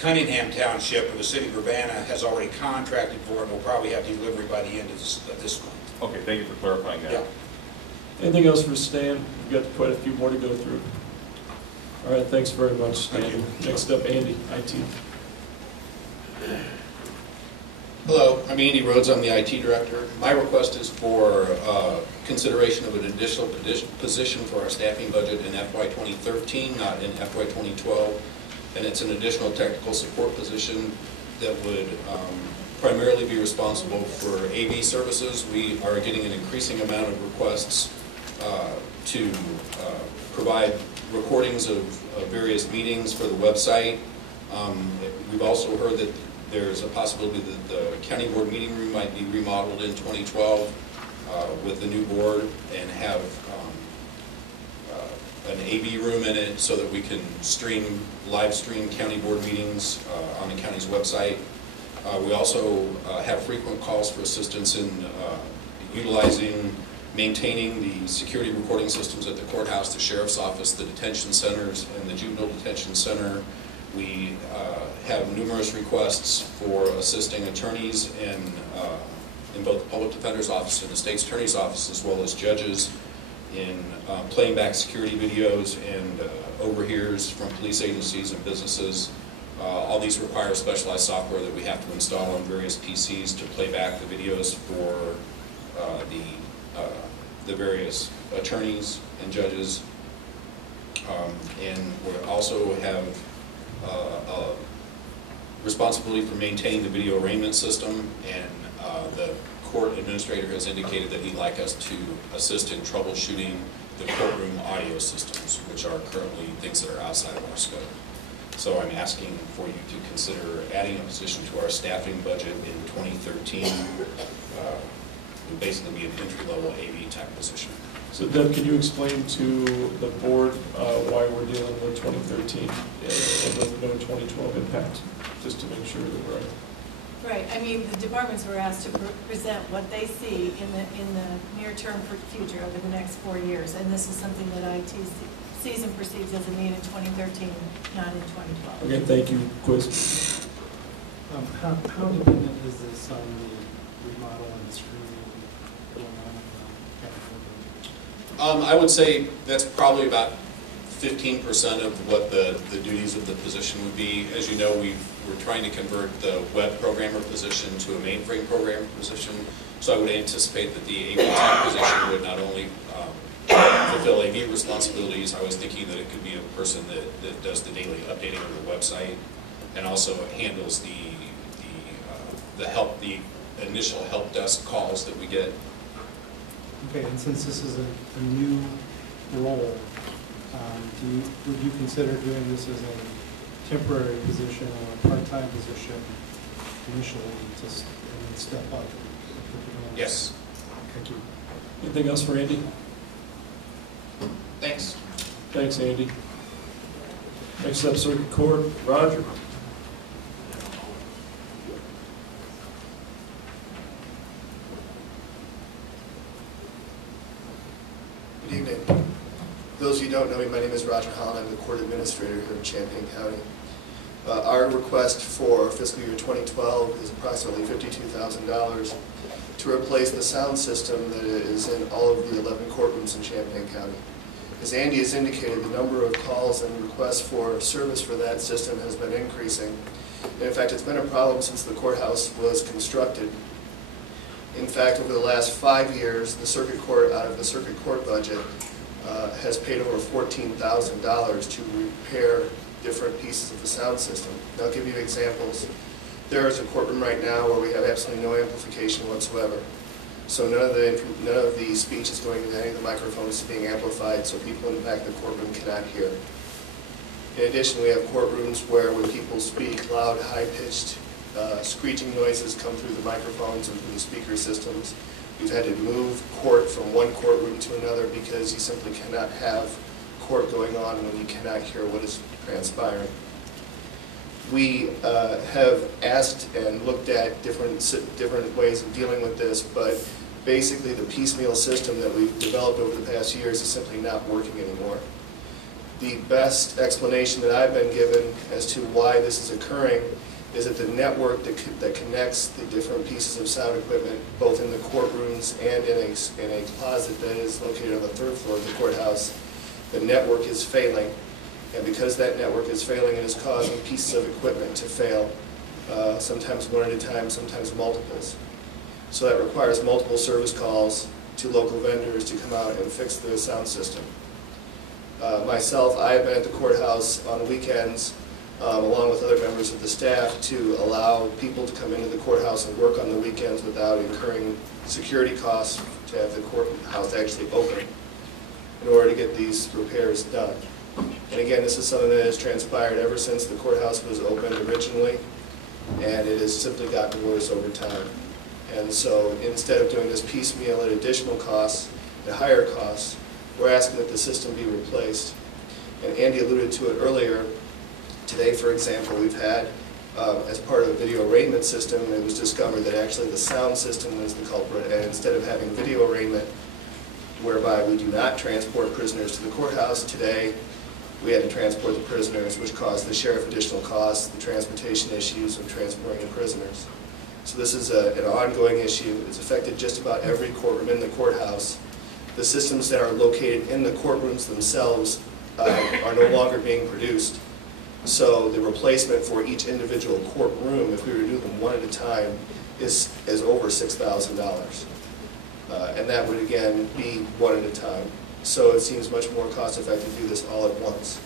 Cunningham Township, or the City of Urbana, has already contracted for it, and will probably have delivery by the end of this month. Okay, thank you for clarifying that. Yeah. Anything else for Stan? We've got quite a few more to go through. All right, thanks very much, Stan. Next up, Andy, IT. Hello, I'm Andy Rhodes, I'm the IT Director. My request is for consideration of an additional position for our staffing budget in FY 2013, not in FY 2012. And it's an additional technical support position that would primarily be responsible for AV services. We are getting an increasing amount of requests to provide recordings of various meetings for the website. We've also heard that there's a possibility that the county board meeting room might be remodeled in 2012 with the new board and have an AV room in it so that we can live stream county board meetings on the county's website. We also have frequent calls for assistance in maintaining the security recording systems at the courthouse, the sheriff's office, the detention centers, and the juvenile detention center. We have numerous requests for assisting attorneys in both the public defender's office and the state's attorney's office, as well as judges in playing back security videos and overhears from police agencies and businesses. All these require specialized software that we have to install on various PCs to play back the videos for the various attorneys and judges. And we also have a responsibility for maintaining the video arraignment system, and the court administrator has indicated that he'd like us to assist in troubleshooting the courtroom audio systems, which are currently things that are outside of our scope. So I'm asking for you to consider adding a position to our staffing budget in 2013. It would basically be an entry-level AV tech position. So Deb, can you explain to the board why we're dealing with 2013 and with no 2012 impact, just to make sure that we're... Right, I mean, the departments were asked to present what they see in the near-term future over the next 4 years, and this is something that IT sees and perceives as a need in 2013, not in 2012. Okay, thank you. Quiz. How dependent is this on the remodel and the screening going on? I would say that's probably about 15% of what the duties of the position would be. As you know, we're trying to convert the web programmer position to a mainframe programmer position, so I would anticipate that the AV tech position would not only fulfill AV responsibilities. I was thinking that it could be a person that does the daily updating of the website and also handles the initial help desk calls that we get. Okay, and since this is a new role, would you consider doing this as a temporary position or a part-time position initially, and then step up? Yes. Thank you. Anything else for Andy? Thanks. Thanks, Andy. Next up, Circuit Court, Roger. Good evening. For those of you who don't know me, my name is Roger Holland. I'm the court administrator here in Champaign County. Our request for fiscal year 2012 is approximately $52,000 to replace the sound system that is in all of the 11 courtrooms in Champaign County. As Andy has indicated, the number of calls and requests for service for that system has been increasing. And in fact, it's been a problem since the courthouse was constructed. In fact, over the last 5 years, the circuit court, out of the circuit court budget, has paid over $14,000 to repair different pieces of the sound system. And I'll give you examples. There is a courtroom right now where we have absolutely no amplification whatsoever. So none of the speech is going into any of the microphones being amplified, so people in the back of the courtroom cannot hear. In addition, we have courtrooms where when people speak, loud, high-pitched screeching noises come through the microphones and through the speaker systems. We've had to move court from one courtroom to another because you simply cannot have court going on when you cannot hear what is transpiring. We have asked and looked at different ways of dealing with this, but basically the piecemeal system that we've developed over the past years is simply not working anymore. The best explanation that I've been given as to why this is occurring is that the network that connects the different pieces of sound equipment, both in the courtrooms and in a closet that is located on the 3rd floor of the courthouse, the network is failing. And because that network is failing, it is causing pieces of equipment to fail. sometimes one at a time, sometimes multiples. So that requires multiple service calls to local vendors to come out and fix the sound system. Myself, I have been at the courthouse on the weekends, along with other members of the staff, to allow people to come into the courthouse and work on the weekends without incurring security costs to have the courthouse actually open in order to get these repairs done. And again, this is something that has transpired ever since the courthouse was opened originally, and it has simply gotten worse over time. And so instead of doing this piecemeal at additional costs, at higher costs, we're asking that the system be replaced. And Andy alluded to it earlier. Today, for example, we've had, as part of the video arraignment system, it was discovered that actually the sound system was the culprit, and instead of having video arraignment, whereby we do not transport prisoners to the courthouse, today we had to transport the prisoners, which caused the sheriff additional costs, the transportation issues of transporting the prisoners. So this is an ongoing issue. It's affected just about every courtroom in the courthouse. The systems that are located in the courtrooms themselves are no longer being produced. So the replacement for each individual courtroom, if we were to do them one at a time, is over $6,000. And that would, again, be one at a time. So it seems much more cost-effective to do this all at once.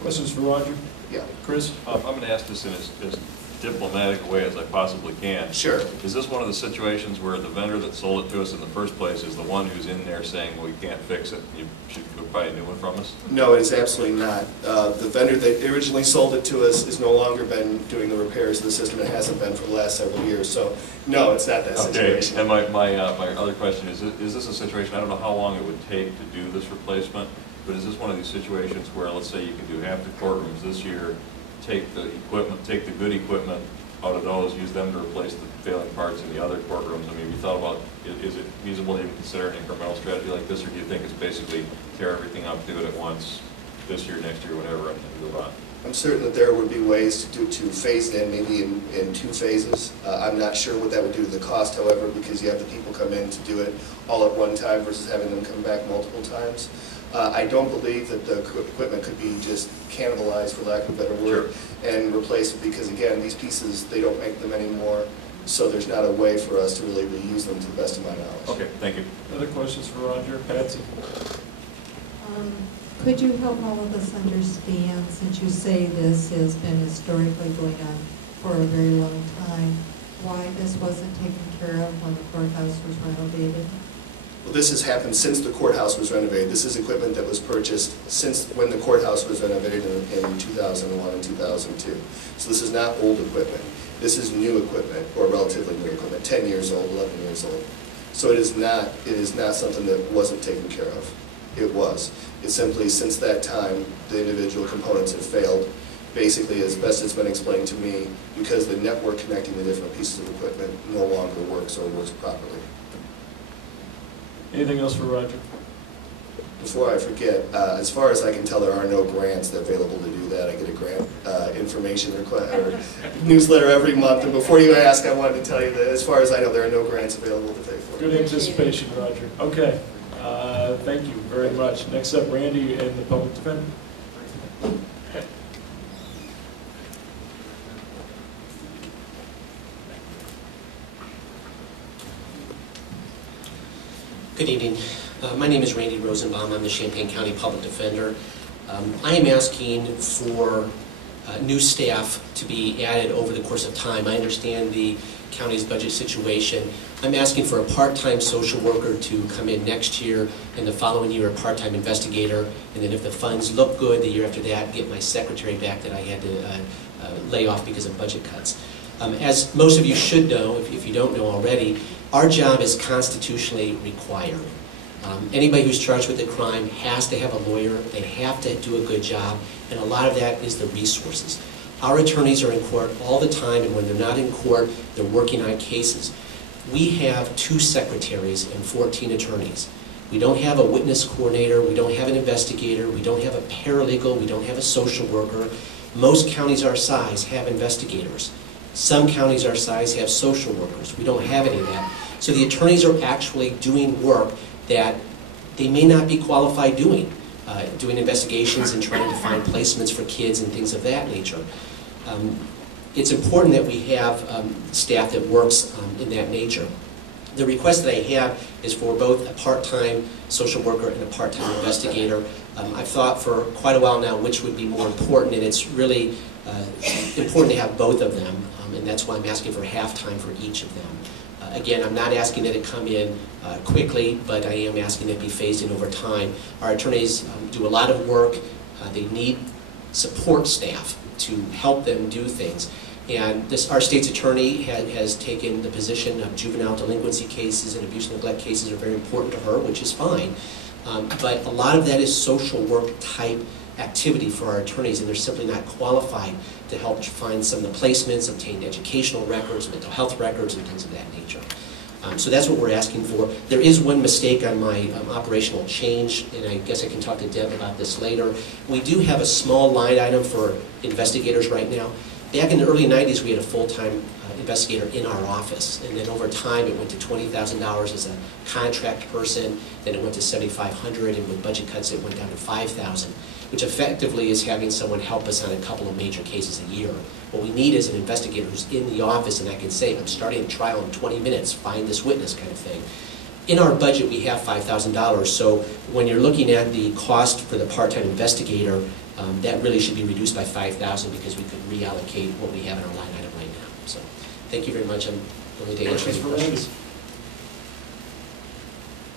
Questions for Roger? Yeah. Chris? I'm going to ask this in as diplomatic a way as I possibly can. Sure. Is this one of the situations where the vendor that sold it to us in the first place is the one who's in there saying, well, you can't fix it, you should go buy a new one from us? No, it's absolutely not. The vendor that originally sold it to us has no longer been doing the repairs of the system. It hasn't been for the last several years. So, no, it's not that situation. And my other question is this a situation, I don't know how long it would take to do this replacement, but is this one of these situations where, let's say you can do half the courtrooms this year, take the equipment, take the good equipment out of those, use them to replace the failing parts in the other courtrooms? I mean, have you thought about, is it feasible to even consider an incremental strategy like this, or do you think it's basically tear everything up, do it at once, this year, next year, whatever, and move on? I'm certain that there would be ways to phase it in, maybe in 2 phases. I'm not sure what that would do to the cost, however, because you have the people come in to do it all at one time versus having them come back multiple times. I don't believe that the equipment could be just cannibalized, for lack of a better word, and replaced, because again, these pieces, they don't make them anymore, so there's not a way for us to really reuse them to the best of my knowledge. Okay, thank you. Other questions for Roger? Patsy? Could you help all of us understand, since you say this has been historically going on for a very long time, why this wasn't taken care of when the courthouse was renovated? Well, this has happened since the courthouse was renovated. This is equipment that was purchased since when the courthouse was renovated in 2001 and 2002. So this is not old equipment. This is new equipment, or relatively new equipment, 10 years old, 11 years old. So it is not something that wasn't taken care of. It was. It's simply, since that time, the individual components have failed. Basically, as best it's been explained to me, because the network connecting the different pieces of equipment no longer works or works properly. Anything else for Roger? Before I forget, as far as I can tell, there are no grants available to do that. I get a grant information or newsletter every month, and before you ask, I wanted to tell you that as far as I know, there are no grants available to pay for. Good anticipation, Roger. Okay, thank you very much. Next up, Randy and the public defender. Good evening. My name is Randy Rosenbaum. I'm the Champaign County Public Defender. I am asking for new staff to be added over the course of time. I understand the county's budget situation. I'm asking for a part-time social worker to come in next year, and the following year a part-time investigator, and then if the funds look good, the year after that, get my secretary back that I had to lay off because of budget cuts. As most of you should know, if you don't know already, our job is constitutionally required. Anybody who's charged with a crime has to have a lawyer, they have to do a good job, and a lot of that is the resources. Our attorneys are in court all the time, and when they're not in court, they're working on cases. We have 2 secretaries and 14 attorneys. We don't have a witness coordinator, we don't have an investigator, we don't have a paralegal, we don't have a social worker. Most counties our size have investigators. Some counties our size have social workers. We don't have any of that. So the attorneys are actually doing work that they may not be qualified doing investigations and trying to find placements for kids and things of that nature. it's important that we have staff that works in that nature. The request that I have is for both a part-time social worker and a part-time investigator. I've thought for quite a while now which would be more important, and it's really important to have both of them, and that's why I'm asking for half-time for each of them. Again, I'm not asking that it come in quickly, but I am asking that it be phased in over time. Our attorneys do a lot of work. They need support staff to help them do things. And our state's attorney has taken the position of juvenile delinquency cases and abuse and neglect cases are very important to her, which is fine. But a lot of that is social work type activity for our attorneys, and they're simply not qualified to help find some of the placements, obtain educational records, mental health records, and things of that nature. So that's what we're asking for. There is one mistake on my operational change, and I guess I can talk to Deb about this later. We do have a small line item for investigators right now. Back in the early 90s, we had a full-time investigator in our office, and then over time it went to $20,000 as a contract person, then it went to $7,500, and with budget cuts it went down to $5,000, which effectively is having someone help us on a couple of major cases a year. What we need is an investigator who's in the office and I can say, I'm starting a trial in 20 minutes, find this witness kind of thing. In our budget, we have $5,000, so when you're looking at the cost for the part-time investigator, that really should be reduced by $5,000 because we could reallocate what we have in our line item right now. So, thank you very much. I'm willing to answer any questions.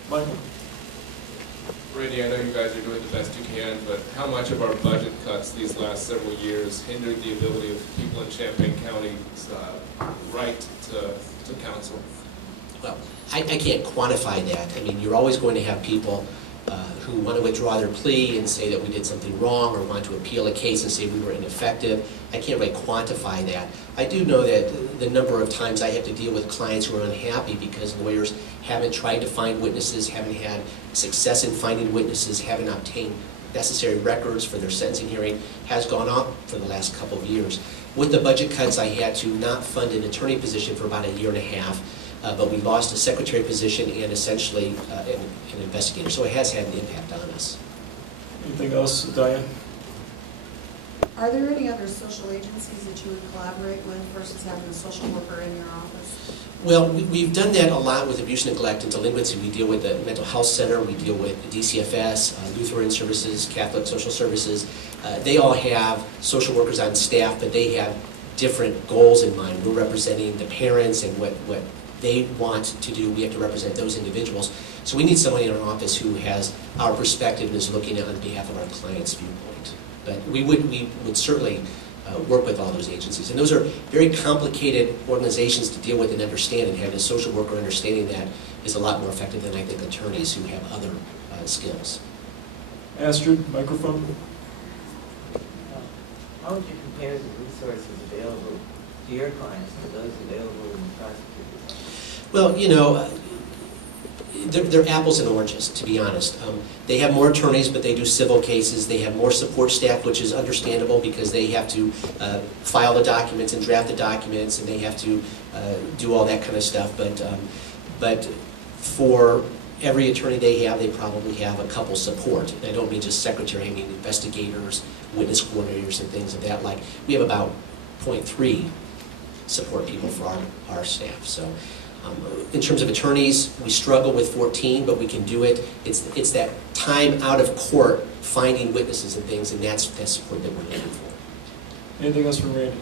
Michael? Randy, I know you guys are doing the best you can, but how much of our budget cuts these last several years hindered the ability of people in Champaign County's right to counsel? Well, I can't quantify that. I mean, you're always going to have people who want to withdraw their plea and say that we did something wrong, or want to appeal a case and say we were ineffective. I can't really quantify that. I do know that the number of times I have to deal with clients who are unhappy because lawyers haven't tried to find witnesses, haven't had success in finding witnesses, haven't obtained necessary records for their sentencing hearing, has gone up for the last couple of years. With the budget cuts, I had to not fund an attorney position for about a year and a half. But we lost a secretary position and essentially an investigator. So it has had an impact on us. Anything else, Diane? Are there any other social agencies that you would collaborate with versus having a social worker in your office? Well, we've done that a lot with abuse, neglect, and delinquency. We deal with the mental health center, we deal with DCFS, Lutheran Services, Catholic Social Services. They all have social workers on staff, but they have different goals in mind. We're representing the parents and what they want to do. We have to represent those individuals. So we need somebody in our office who has our perspective and is looking at on behalf of our client's viewpoint. But we would certainly work with all those agencies. And those are very complicated organizations to deal with and understand, and having a social worker understanding that is a lot more effective than I think attorneys who have other skills. Astrid, microphone. How would you compare the resources available to your clients to those available in the prosecutors? Well, you know, they're apples and oranges, to be honest. They have more attorneys, but they do civil cases. They have more support staff, which is understandable because they have to file the documents and draft the documents, and they have to do all that kind of stuff. But for every attorney they probably have a couple support. And I don't mean just secretary, I mean investigators, witness coordinators, and things of that like. We have about 0.3 support people for our staff. So. In terms of attorneys, we struggle with 14, but we can do it. It's that time out of court, finding witnesses and things, and that's support that we're looking for. Anything else from Randy?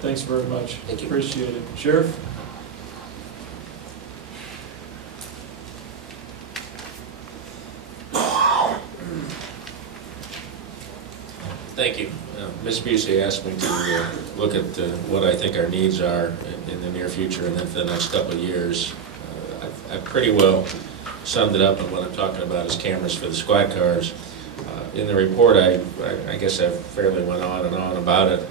Thanks very much. Thank you. Appreciate it. Sheriff? Thank you. Ms. Busey asked me to look at what I think our needs are in the near future and then for the next couple of years. I've pretty well summed it up, and what I'm talking about is cameras for the squad cars. In the report, I guess I fairly went on and on about it.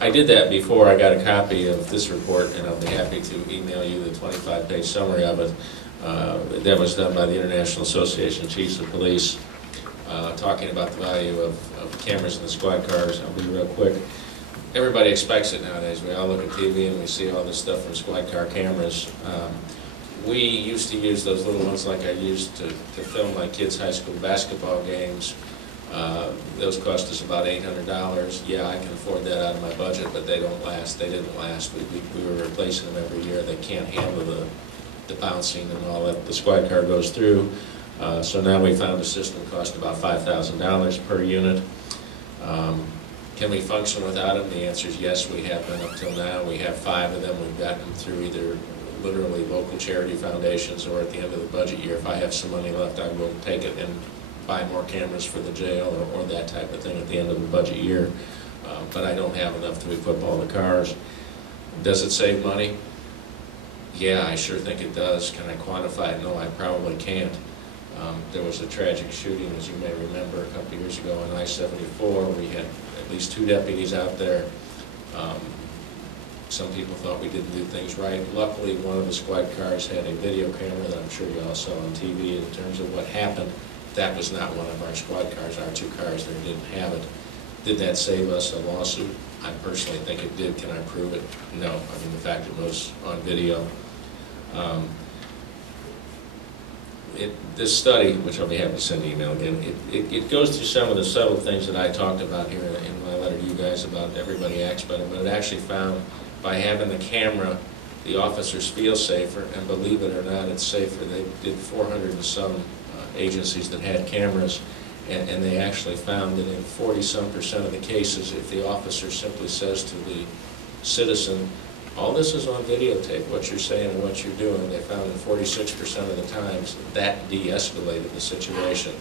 I did that before I got a copy of this report, and I'll be happy to email you the 25-page summary of it. That was done by the International Association of Chiefs of Police, talking about the value of cameras in the squad cars. I'll be real quick. Everybody expects it nowadays. We all look at TV and we see all this stuff from squad car cameras. We used to use those little ones like I used to film my kids' high school basketball games. Those cost us about $800. Yeah, I can afford that out of my budget, but they don't last. They didn't last. We were replacing them every year. They can't handle the bouncing and all that the squad car goes through. So now we found a system cost about $5,000 per unit. Can we function without them? The answer is yes, we have been up till now. We have 5 of them. We've gotten them through either literally local charity foundations, or at the end of the budget year, if I have some money left, I will take it and buy more cameras for the jail or that type of thing at the end of the budget year. But I don't have enough to equip all the cars. Does it save money? Yeah, I sure think it does. Can I quantify it? No, I probably can't. There was a tragic shooting, as you may remember, a couple of years ago on I-74. We had at least 2 deputies out there. Some people thought we didn't do things right. Luckily, one of the squad cars had a video camera that I'm sure you all saw on TV in terms of what happened. That was not one of our squad cars. Our 2 cars there didn't have it. Did that save us a lawsuit? I personally think it did. Can I prove it? No. I mean, the fact it was on video. This study, which I'll be happy to send an email again, it goes through some of the subtle things that I talked about here in my letter to you guys about everybody acts better, but it actually found by having the camera, the officers feel safer, and believe it or not, it's safer. They did 400 and some agencies that had cameras, and they actually found that in 40-some% of the cases, if the officer simply says to the citizen, all this is on videotape, what you're saying and what you're doing, they found in 46% of the times that de-escalated the situation.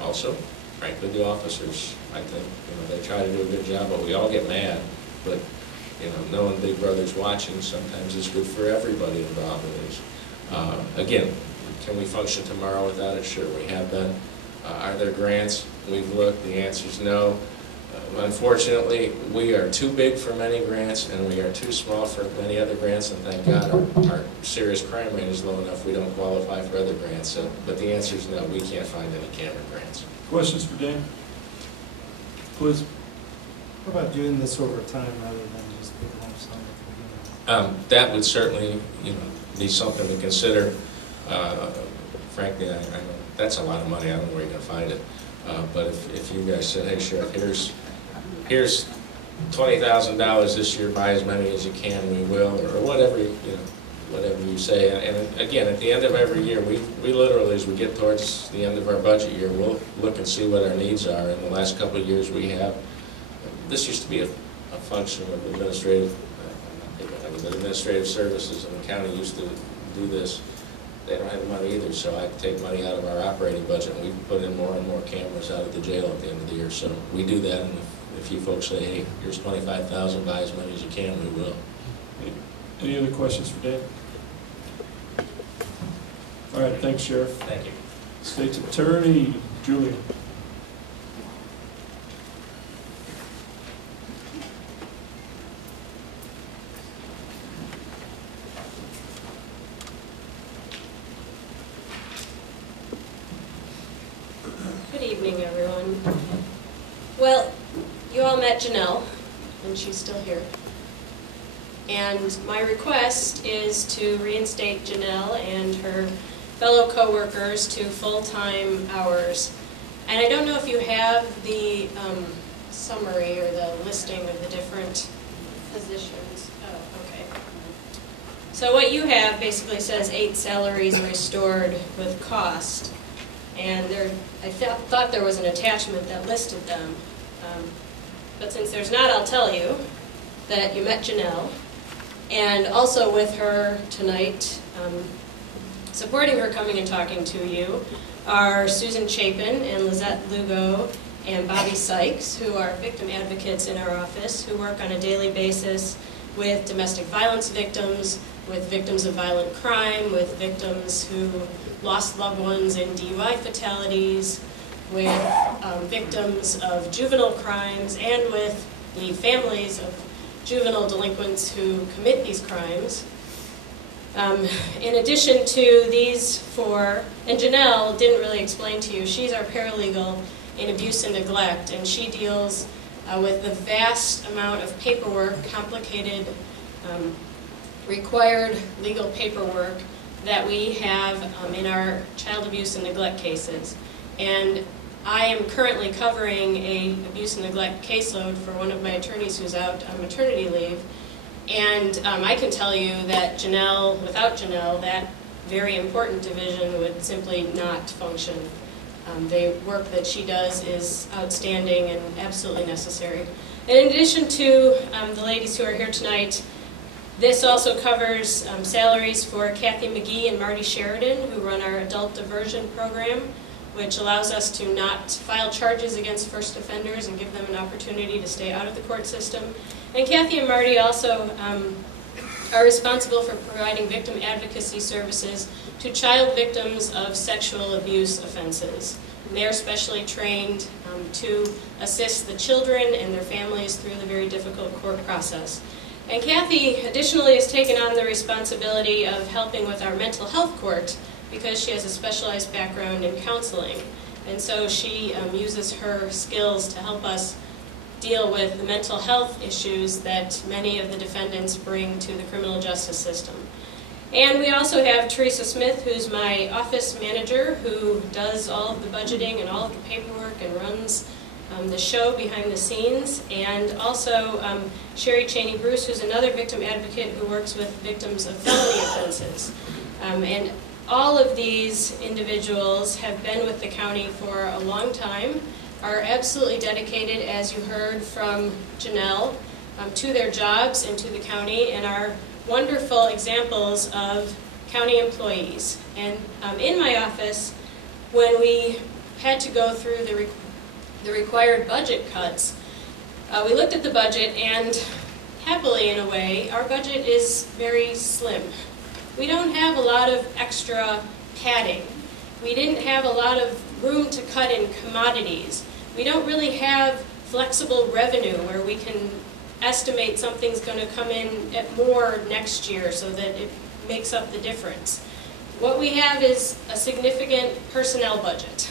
Also, frankly, the officers, I think, they try to do a good job, but we all get mad. But, knowing Big Brother's watching sometimes is good for everybody involved in this. Again, can we function tomorrow without it? Sure, we have been. Are there grants? We've looked. The answer is no. Unfortunately, we are too big for many grants, and we are too small for many other grants, and thank God our serious crime rate is low enough we don't qualify for other grants. But the answer is no, we can't find any camera grants. Questions for Dan? Please. What about doing this over time rather than just big lump sum at the beginning? That would certainly be something to consider. Frankly, I know that's a lot of money. I don't know where you're going to find it. But if you guys said, hey, Sheriff, here's $20,000 this year, buy as many as you can, we will, or whatever you say. And again, at the end of every year, we literally, as we get towards the end of our budget year, we'll look and see what our needs are. In the last couple of years, we have. This used to be a function of administrative services, and the county used to do this. They don't have the money either, so I take money out of our operating budget, and we put in more and more cameras out of the jail at the end of the year. So we do that, and if you folks say, hey, here's $25,000, buy as many as you can, we will. Any other questions for Dave? All right, thanks, Sheriff. Thank you. State's Attorney, Julia. Good evening, everyone. Well, you all met Janelle, and she's still here. And my request is to reinstate Janelle and her fellow co-workers to full-time hours. And I don't know if you have the summary or the listing of the different positions. Oh, okay. So what you have basically says 8 salaries restored with cost. And I thought there was an attachment that listed them. But since there's not, I'll tell you that you met Janelle. And also with her tonight, supporting her coming and talking to you, are Susan Chapin and Lizette Lugo and Bobby Sykes, who are victim advocates in our office, who work on a daily basis with domestic violence victims, with victims of violent crime, with victims who lost loved ones in DUI fatalities, with victims of juvenile crimes, and with the families of juvenile delinquents who commit these crimes. In addition to these 4, and Janelle didn't really explain to you, she's our paralegal in abuse and neglect, and she deals with the vast amount of paperwork, complicated, required legal paperwork that we have in our child abuse and neglect cases. And I am currently covering a abuse and neglect caseload for one of my attorneys who's out on maternity leave. And I can tell you that Janelle, without Janelle, that very important division would simply not function. The work that she does is outstanding and absolutely necessary. And in addition to the ladies who are here tonight, this also covers salaries for Kathy McGee and Marty Sheridan, who run our adult diversion program, which allows us to not file charges against first offenders and give them an opportunity to stay out of the court system. And Kathy and Marty also are responsible for providing victim advocacy services to child victims of sexual abuse offenses. And they are specially trained to assist the children and their families through the very difficult court process. And Kathy additionally has taken on the responsibility of helping with our mental health court because she has a specialized background in counseling. And so she uses her skills to help us deal with the mental health issues that many of the defendants bring to the criminal justice system. And we also have Teresa Smith, who's my office manager, who does all of the budgeting and all of the paperwork and runs the show behind the scenes, and also Sherry Cheney Bruce, who's another victim advocate who works with victims of felony offenses. And all of these individuals have been with the county for a long time, are absolutely dedicated, as you heard from Janelle, to their jobs and to the county, and are wonderful examples of county employees. And in my office, when we had to go through the required budget cuts, we looked at the budget, and happily in a way, our budget is very slim. We don't have a lot of extra padding. We didn't have a lot of room to cut in commodities. We don't really have flexible revenue where we can estimate something's going to come in at more next year so that it makes up the difference. What we have is a significant personnel budget.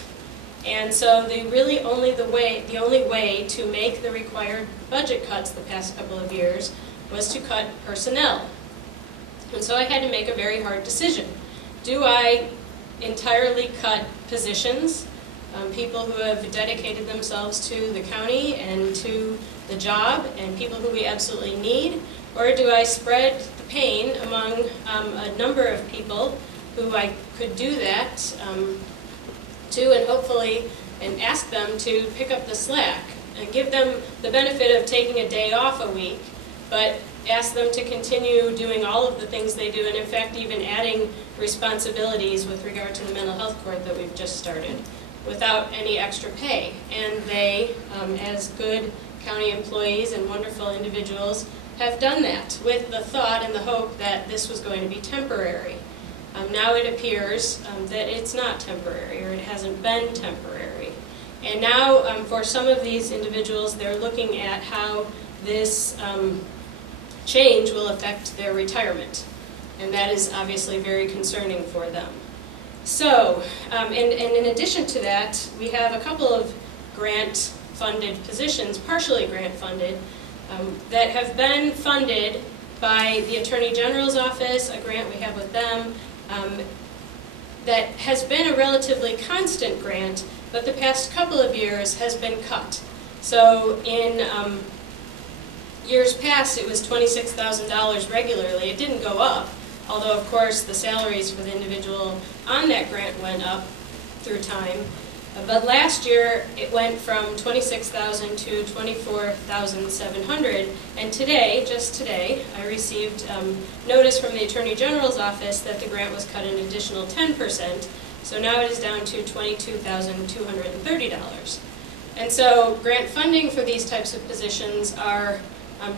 And so the only way to make the required budget cuts the past couple of years was to cut personnel. And so I had to make a very hard decision. Do I entirely cut positions, people who have dedicated themselves to the county and to the job, and people who we absolutely need, or do I spread the pain among a number of people who I could do that to, and hopefully, and ask them to pick up the slack and give them the benefit of taking a day off a week, but ask them to continue doing all of the things they do, and in fact even adding responsibilities with regard to the mental health court that we've just started without any extra pay. And they, as good county employees and wonderful individuals, have done that with the thought and the hope that this was going to be temporary. Now it appears that it's not temporary, or it hasn't been temporary. And now for some of these individuals, they're looking at how this change will affect their retirement. And that is obviously very concerning for them. So, and in addition to that, we have a couple of grant-funded positions, partially grant-funded, that have been funded by the Attorney General's office, a grant we have with them, that has been a relatively constant grant, but the past couple of years has been cut. So in years past, it was $26,000 regularly. It didn't go up, although of course the salaries for the individual on that grant went up through time. But last year it went from $26,000 to $24,700, and today, just today, I received notice from the Attorney General's office that the grant was cut an additional 10%, so now it is down to $22,230. And so grant funding for these types of positions are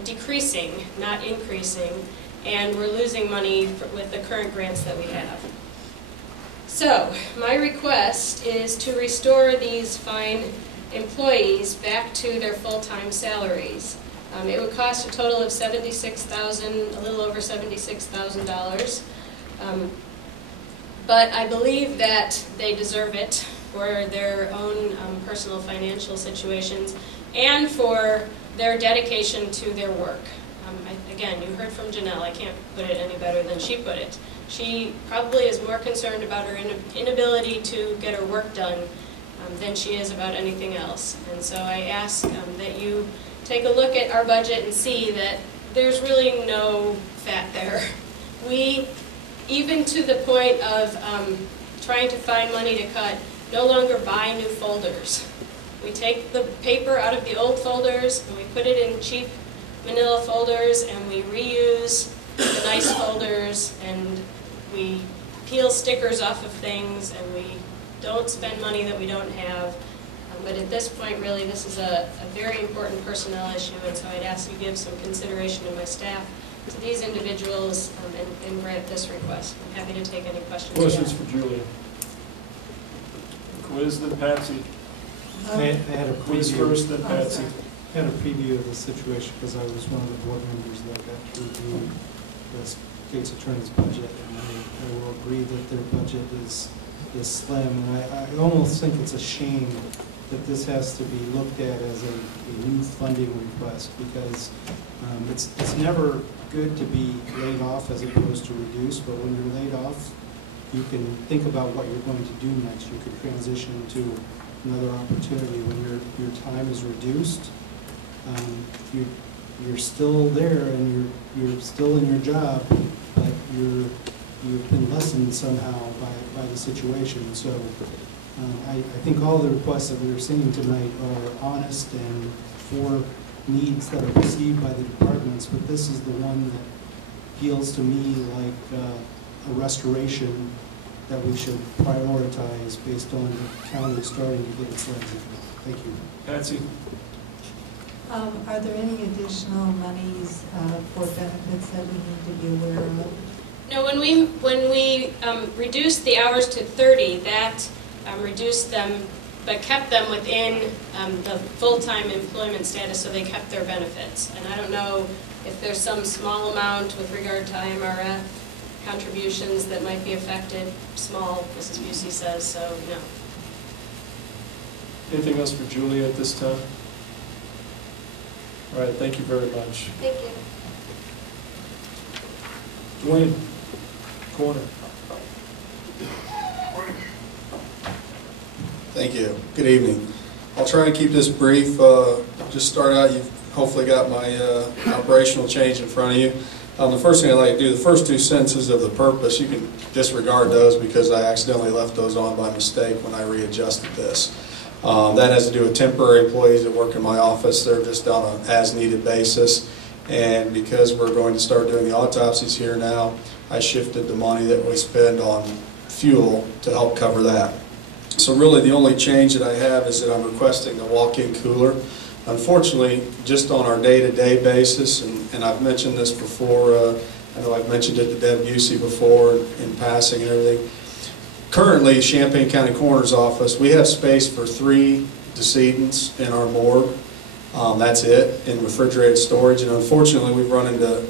decreasing, not increasing, and we're losing money with the current grants that we have. So, my request is to restore these fine employees back to their full-time salaries. It would cost a total of $76,000, a little over $76,000. But I believe that they deserve it for their own personal financial situations and for their dedication to their work. Again, you heard from Janelle. I can't put it any better than she put it. She probably is more concerned about her inability to get her work done than she is about anything else. And so I ask that you take a look at our budget and see that there's really no fat there. We, even to the point of trying to find money to cut, no longer buy new folders. We take the paper out of the old folders and we put it in cheap manila folders, and we reuse the nice folders, and we peel stickers off of things, and we don't spend money that we don't have. But at this point, really, this is a very important personnel issue, and so I'd ask you to give some consideration to my staff, to these individuals, and grant this request. I'm happy to take any questions. Questions for Julia? Quiz, then Patsy. I had a Quiz preview. first, then Patsy. I had a preview of the situation because I was one of the board members that got to review the state's attorney's budget, and I will agree that their budget is slim. And I almost think it's a shame that this has to be looked at as a new funding request, because it's never good to be laid off as opposed to reduced, but when you're laid off, you can think about what you're going to do next. You could transition to another opportunity. When your time is reduced, you're still there and you're still in your job, but you've been lessened somehow by the situation. So I think all the requests that we are seeing tonight are honest and for needs that are received by the departments, but this is the one that feels to me like a restoration that we should prioritize based on the county starting to get its legs again. Thank you. Patsy. Are there any additional monies for benefits that we need to be aware of? No, when we reduced the hours to 30, that reduced them, but kept them within the full-time employment status, so they kept their benefits. And I don't know if there's some small amount with regard to IMRF contributions that might be affected. Small, Mrs. Busey says, so no. Anything else for Julia at this time? All right, thank you very much. Thank you. Dwayne, corner. Thank you. Good evening. I'll try to keep this brief. Just start out, you've hopefully got my operational change in front of you. The first thing I'd like to do, the first two sentences of the purpose, you can disregard those because I accidentally left those on by mistake when I readjusted this. That has to do with temporary employees that work in my office. They're just on an as-needed basis. And because we're going to start doing the autopsies here now, I shifted the money that we spend on fuel to help cover that. So really the only change that I have is that I'm requesting the walk-in cooler. Unfortunately, just on our day-to-day basis, and I've mentioned this before, I know I've mentioned it to Deb Busey before in passing and everything. Currently, Champaign County Coroner's Office, we have space for 3 decedents in our morgue. That's it, in refrigerated storage, and unfortunately we've run into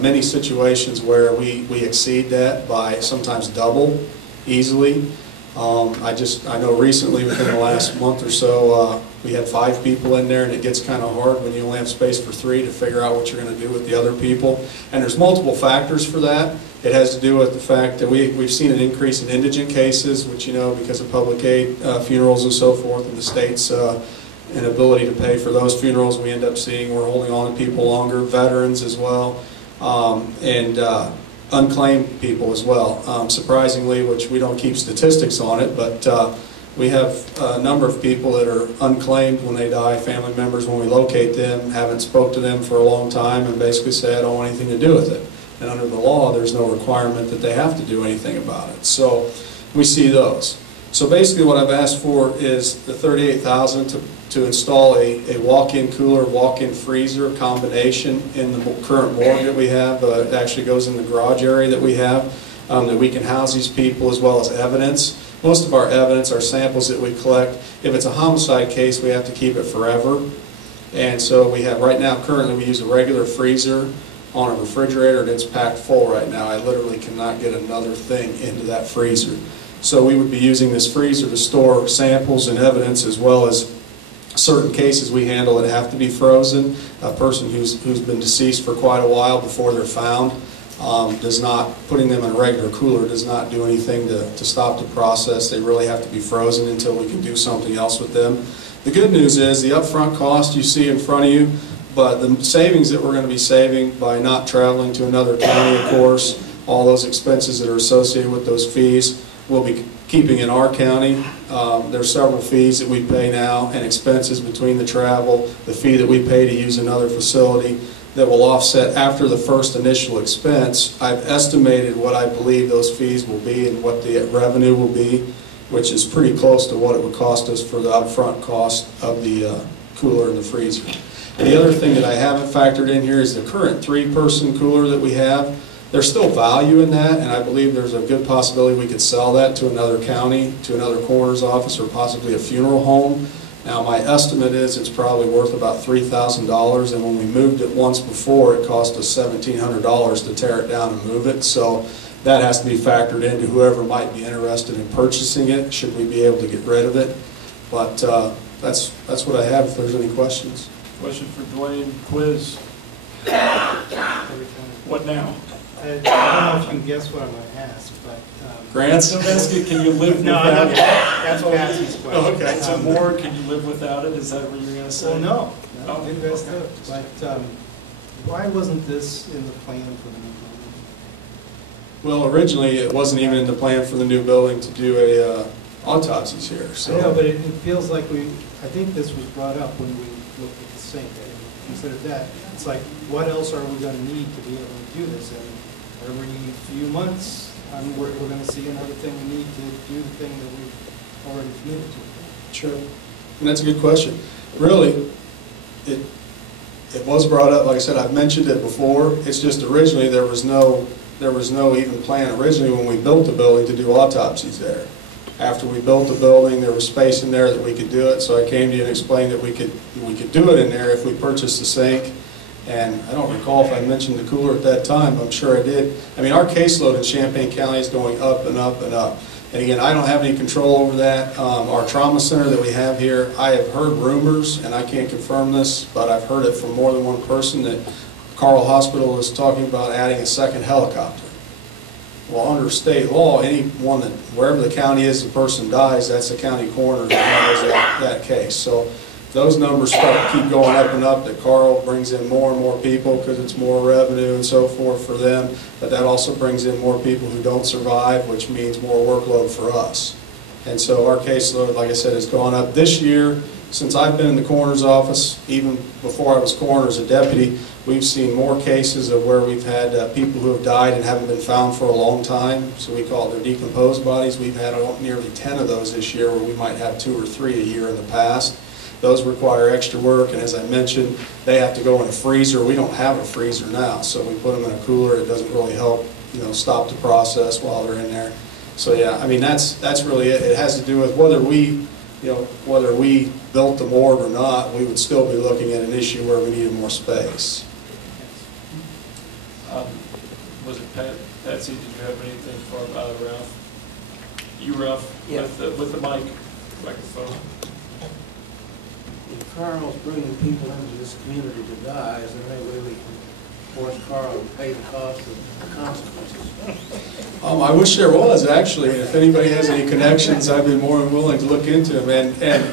many situations where we exceed that by sometimes double easily. I know recently within the last month or so we had 5 people in there, and it gets kind of hard when you only have space for 3 to figure out what you're going to do with the other people. And there's multiple factors for that. It has to do with the fact that we've seen an increase in indigent cases, which, you know, because of public aid funerals and so forth, and the state's inability to pay for those funerals, we end up seeing we're holding on to people longer, veterans as well, and unclaimed people as well. Surprisingly, which we don't keep statistics on it, but we have a number of people that are unclaimed when they die, family members, when we locate them, haven't spoke to them for a long time, and basically say, I don't want anything to do with it. And under the law, there's no requirement that they have to do anything about it. So we see those. So basically what I've asked for is the $38,000 to install a walk-in cooler, walk-in freezer combination in the current morgue that we have. It actually goes in the garage area that we have, that we can house these people as well as evidence. Most of our evidence, our samples that we collect, if it's a homicide case, we have to keep it forever. And so we have, right now, currently we use a regular freezer on a refrigerator, and it's packed full right now. I literally cannot get another thing into that freezer. So we would be using this freezer to store samples and evidence, as well as certain cases we handle that have to be frozen. A person who's been deceased for quite a while before they're found, putting them in a regular cooler does not do anything to stop the process. They really have to be frozen until we can do something else with them. The good news is the upfront cost you see in front of you, but the savings that we're going to be saving by not traveling to another county, of course, all those expenses that are associated with those fees, we'll be keeping in our county. There's several fees that we pay now and expenses between the travel, the fee that we pay to use another facility that will offset after the first initial expense. I've estimated what I believe those fees will be and what the revenue will be, which is pretty close to what it would cost us for the upfront cost of the cooler and the freezer. The other thing that I haven't factored in here is the current 3-person cooler that we have. There's still value in that, and I believe there's a good possibility we could sell that to another county, to another coroner's office, or possibly a funeral home. Now, my estimate is it's probably worth about $3,000, and when we moved it once before, it cost us $1,700 to tear it down and move it. So that has to be factored into whoever might be interested in purchasing it, should we be able to get rid of it. But that's what I have, if there's any questions. Question for Dwayne, quiz. What now? I don't know if you can guess what I'm going to ask, but... Grants? Don't ask it, can you live no, without it? That's Patsy's question. Oh, okay, so more, can you live without it? Is that what you're going to say? Well, no. Oh, Good best of. But why wasn't this in the plan for the new building? Well, originally, it wasn't even in the plan for the new building to do autopsies here. So. I know, but it feels like I think this was brought up when we looked at the sink. I didn't consider that. It's like, what else are we going to need to be able to do this? And every few months, we're going to see another thing we need to do the thing that we've already committed to. Sure. And that's a good question. Really, it was brought up, like I said, I've mentioned it before. It's just originally there was no even plan originally when we built the building to do autopsies there. After we built the building, there was space in there that we could do it, so I came to you and explained that we could do it in there if we purchased the sink. And I don't recall if I mentioned the cooler at that time. I'm sure I did. I mean, our caseload in Champaign County is going up and up and up. And again, I don't have any control over that. Our trauma center that we have here, I have heard rumors, and I can't confirm this, but I've heard it from more than one person, that Carl Hospital is talking about adding a second helicopter. Well, under state law, anyone that, wherever the county is, the person dies, that's the county coroner that handles that case. So those numbers keep going up and up, that Carl brings in more and more people because it's more revenue and so forth for them, but that also brings in more people who don't survive, which means more workload for us. And so our caseload, like I said, has gone up this year. Since I've been in the coroner's office, even before I was coroner as a deputy, we've seen more cases of where we've had people who have died and haven't been found for a long time, so we call it their decomposed bodies. We've had nearly 10 of those this year, where we might have 2 or 3 a year in the past. Those require extra work, and as I mentioned, they have to go in a freezer. We don't have a freezer now, so we put them in a cooler. It doesn't really help, stop the process while they're in there. So yeah, I mean, that's really it. It has to do with whether we built the morgue or not, we would still be looking at an issue where we needed more space. Was it Patsy, did you have anything for Ralph? You, Ralph, yeah. with the microphone. If Carl's bringing people into this community to die, is there any way we can force Carl to pay the cost of the consequences? I wish there was, actually. If anybody has any connections, I'd be more than willing to look into them. And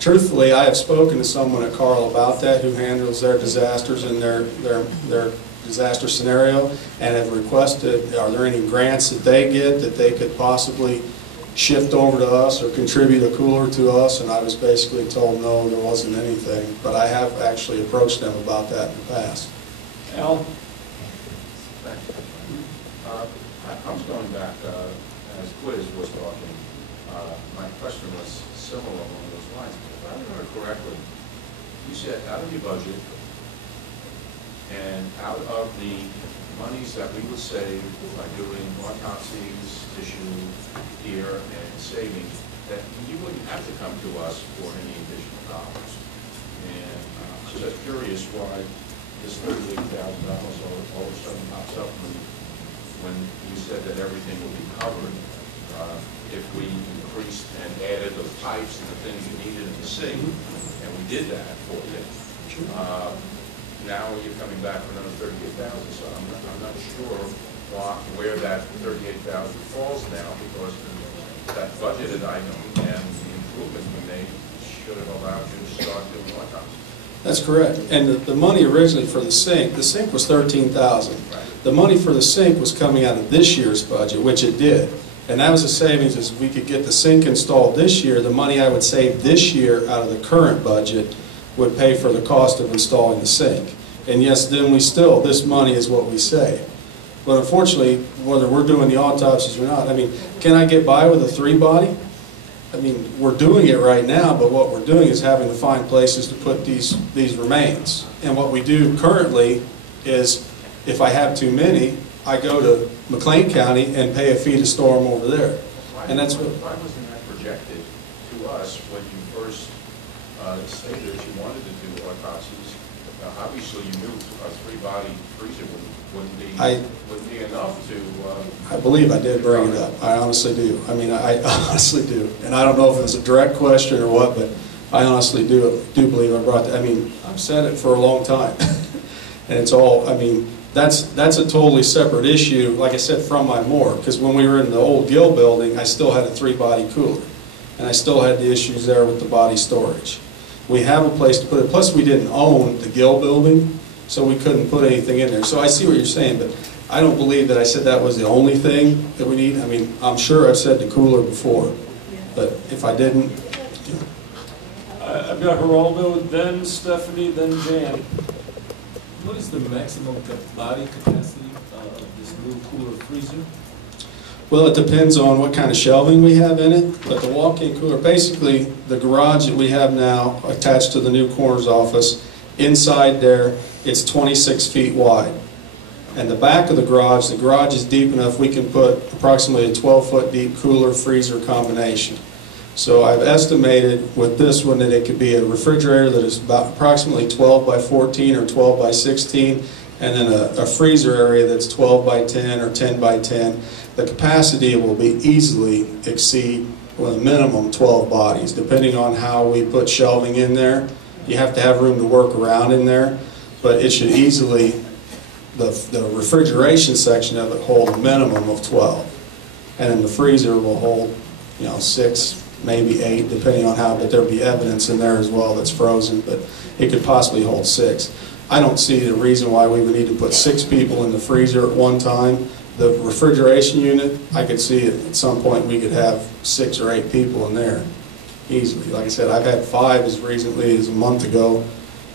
truthfully, I have spoken to someone at Carl about that, who handles their disasters and their disaster scenario, and have requested, are there any grants that they get that they could possibly shift over to us or contribute a cooler to us, and I was basically told no, there wasn't anything. But I have actually approached them about that in the past. Al? I was going back, as Quiz was talking, my question was similar along those lines. If I remember correctly, you said out of your budget and out of the monies that we would save by doing autopsies, tissue, here, and saving, that you wouldn't have to come to us for any additional dollars. And I'm just curious why this $38,000 all of a sudden pops up when you said that everything would be covered if we increased and added those pipes and the things you needed in the sink, and we did that for you. Now you're coming back for another $38,000, so I'm not where that 38,000 falls now, because that budgeted item and the improvements we made should have allowed you to start doing autopsies. That's correct. And the money originally for the sink was $13,000. The money for the sink was coming out of this year's budget, which it did. And that was a savings. As we could get the sink installed this year, the money I would save this year out of the current budget would pay for the cost of installing the sink. And yes, then this money is what we save. But unfortunately, whether we're doing the autopsies or not, I mean, can I get by with a 3-body? I mean, we're doing it right now, but what we're doing is having to find places to put these remains. And what we do currently is, if I have too many, I go to McLean County and pay a fee to store them over there. And that's what. Why wasn't that projected to us when you first stated that you wanted to do autopsies? Obviously, you knew a 3-body freezer wouldn't be enough to. I believe I did bring it up. I honestly do. I mean, I honestly do. And I don't know if it was a direct question or what, but I honestly do believe I brought that. I mean, I've said it for a long time. And it's all, I mean, that's a totally separate issue, like I said, from my morgue. Because when we were in the old Gill building, I still had a 3-body cooler. And I still had the issues there with the body storage. We have a place to put it. Plus, we didn't own the Gill building, so we couldn't put anything in there. So I see what you're saying, but I don't believe that I said that was the only thing that we need. I mean, I'm sure I've said the cooler before, but if I didn't. I've got Geraldo, then Stephanie, then Jan. What is the maximum body capacity of this new cooler freezer? Well, it depends on what kind of shelving we have in it, but the walk-in cooler, basically the garage that we have now attached to the new coroner's office, inside there, it's 26 feet wide. And the back of the garage is deep enough we can put approximately a 12-foot deep cooler freezer combination. So I've estimated with this one that it could be a refrigerator that is about approximately 12 by 14 or 12 by 16, and then a freezer area that's 12 by 10 or 10 by 10. The capacity will be easily exceed, well, a minimum 12 bodies, depending on how we put shelving in there. You have to have room to work around in there, but it should easily, the refrigeration section of it hold a minimum of 12. And then the freezer will hold, 6, maybe 8, depending on how, but there'll be evidence in there as well that's frozen, but it could possibly hold 6. I don't see the reason why we would need to put 6 people in the freezer at one time. The refrigeration unit, I could see at some point we could have 6 or 8 people in there easily. Like I said, I've had 5 as recently as a month ago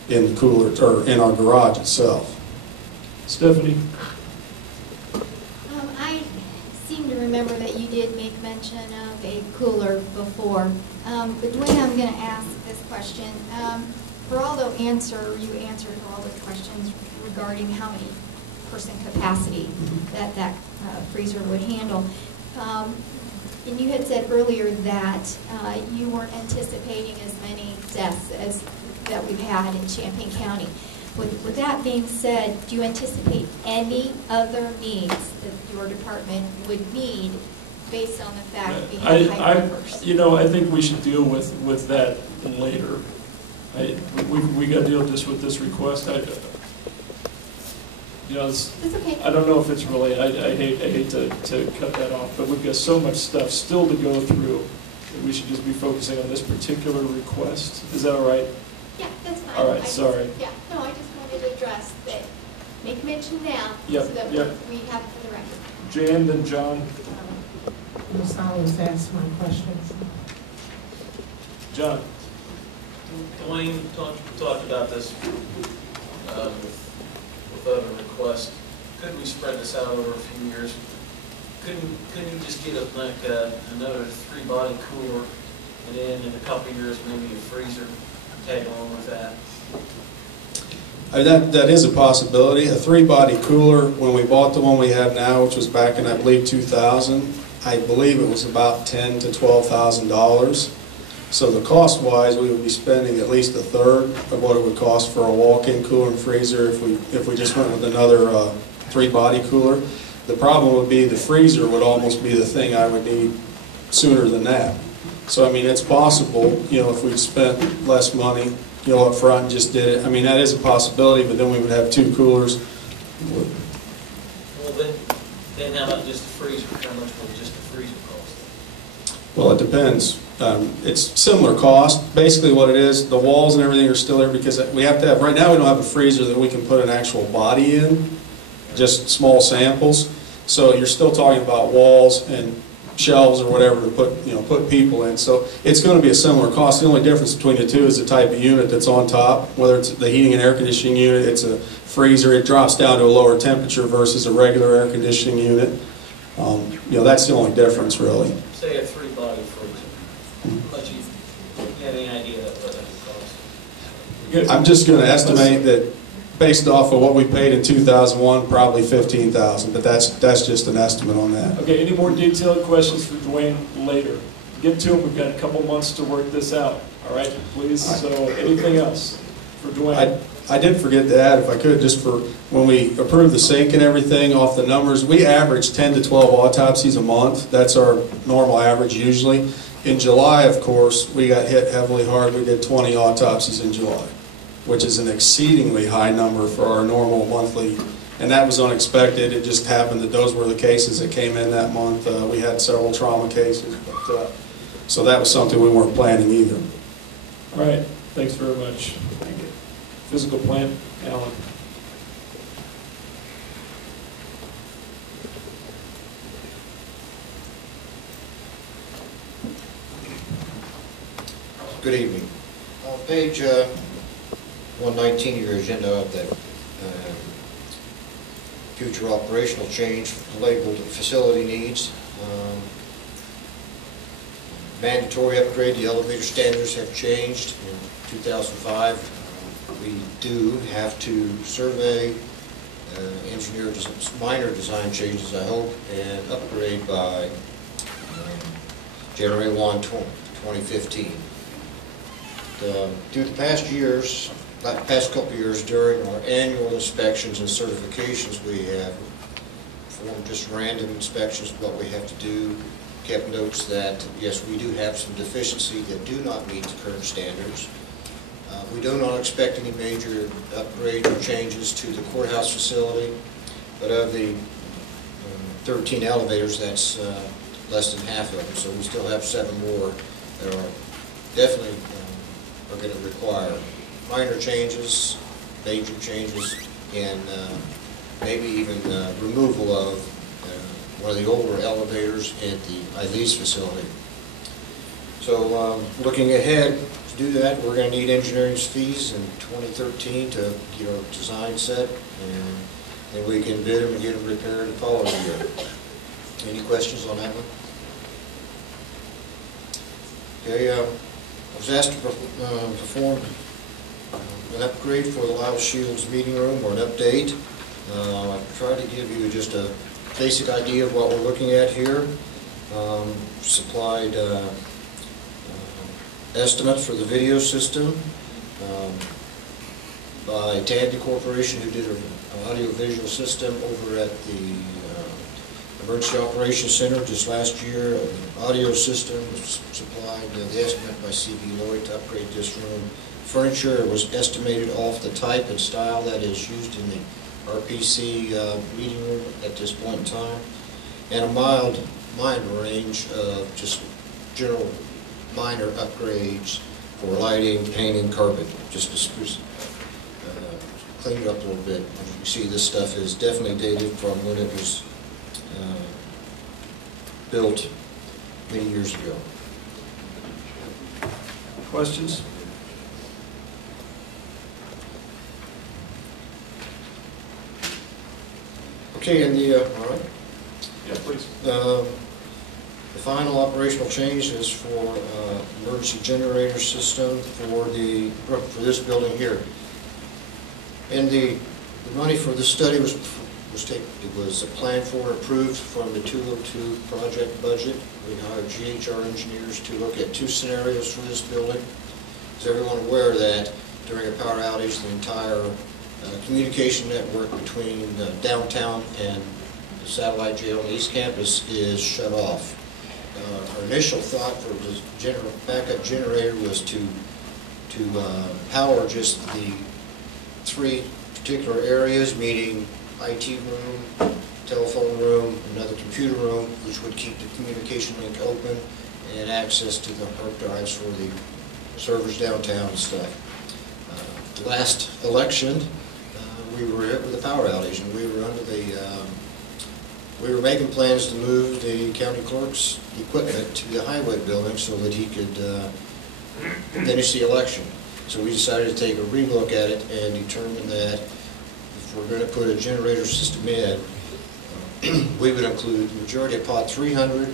in the cooler, or in our garage itself. Stephanie? I seem to remember that you did make mention of a cooler before. But Dwayne, I'm going to ask this question. Geraldo you answered Geraldo's questions regarding how many person capacity that freezer would handle. And you had said earlier that you weren't anticipating as many deaths as that we've had in Champaign County. With that being said, do you anticipate any other needs that your department would need based on the fact that we have high numbers? I think we should deal with that later. We got to deal just with this request. It's okay. I don't know if it's really, I hate to cut that off, but we've got so much stuff still to go through that we should just be focusing on this particular request. Is that all right? Yeah, that's fine. All right, sorry. I just wanted to address that. Make mention now Yep, so that yep. we have it for the record. Jan, then John. Ms. Always ask my questions. John. Dwayne talked about this with other requests. Could we spread this out over a few years? Couldn't you just get another 3-body cooler, and then in a couple of years maybe a freezer tag along with that? That is a possibility. A 3-body cooler, when we bought the one we have now, which was back in, I believe, 2000, I believe it was about $10,000 to $12,000. So the cost-wise, we would be spending at least a third of what it would cost for a walk-in cooler and freezer if we just went with another 3-body cooler. The problem would be the freezer would almost be the thing I would need sooner than that. So I mean, it's possible, if we spent less money, up front and just did it. I mean, that is a possibility, but then we would have 2 coolers. Well, then Then how about just the freezer? How much would just the freezer cost? Well, it depends. It's similar cost. Basically what it is, the walls and everything are still there because we have to have, right now we don't have a freezer that we can put an actual body in, just small samples. So you're still talking about walls and shelves or whatever to put people in. So it's going to be a similar cost. The only difference between the two is the type of unit that's on top. Whether it's the heating and air conditioning unit, it's a freezer. It drops down to a lower temperature versus a regular air conditioning unit. That's the only difference really. Say a 3-body freezer. But you have any idea what that would cost? I'm just going to estimate that based off of what we paid in 2001, probably $15,000, but that's just an estimate on that. Okay, any more detailed questions for Dwayne later? Get to him, we've got a couple months to work this out, all right, please? So anything else for Dwayne? I did forget to add, if I could, just for when we approved the sink and everything off the numbers, we average 10 to 12 autopsies a month. That's our normal average usually. In July, of course, we got hit heavily hard. We did 20 autopsies in July, which is an exceedingly high number for our normal monthly, and that was unexpected. It just happened that those were the cases that came in that month. We had several trauma cases, but so that was something we weren't planning either. All right, thanks very much. Thank you. Physical plant, Alan. Good evening. On page 119 of your agenda of the future operational change labeled facility needs. Mandatory upgrade, the elevator standards have changed. In 2005, we do have to survey, engineer minor design changes, I hope, and upgrade by January 1, 2015. Through the past couple of years, during our annual inspections and certifications, we have performed just random inspections of what we have to do, kept notes that, yes, we do have some deficiency that do not meet the current standards. We do not expect any major upgrades or changes to the courthouse facility, but of the 13 elevators, that's less than half of them, so we still have 7 more that are definitely are going to require minor changes, major changes, and maybe even removal of one of the older elevators at the ILEAS facility. So looking ahead to do that, we're going to need engineering fees in 2013 to get our design set, and then we can bid them and get them repaired the following year. Any questions on that one? Okay, I was asked to perform an upgrade for the Lyle Shields meeting room, or an update. I've tried to give you just a basic idea of what we're looking at here. Supplied estimates for the video system by Tandy Corporation, who did an audio-visual system over at the Emergency Operations Center just last year. The audio system was supplied, the estimate by C.B. Lloyd to upgrade this room. Furniture was estimated off the type and style that is used in the RPC meeting room at this point in time, and a minor range of just general minor upgrades for lighting, painting, carpet, just to spruce, clean it up a little bit. As you see, this stuff is definitely dated from when it was built many years ago. Questions? Okay, and all right. Yeah, please. The final operational change is for emergency generator system for this building here. And the money for this study was planned for and approved from the 202 project budget. We hired GHR engineers to look at 2 scenarios for this building. Is everyone aware that during a power outage, the entire communication network between downtown and the satellite jail and East Campus is shut off? Our initial thought for the backup generator was to power just the 3 particular areas, meaning IT room, telephone room, another computer room, which would keep the communication link open, and access to the hard drives for the servers downtown and stuff. Last election, we were hit with a power outage, and we were making plans to move the county clerk's equipment to the highway building so that he could finish the election. So we decided to take a relook at it and determine that if we're going to put a generator system in, we would include the majority of Pod 300,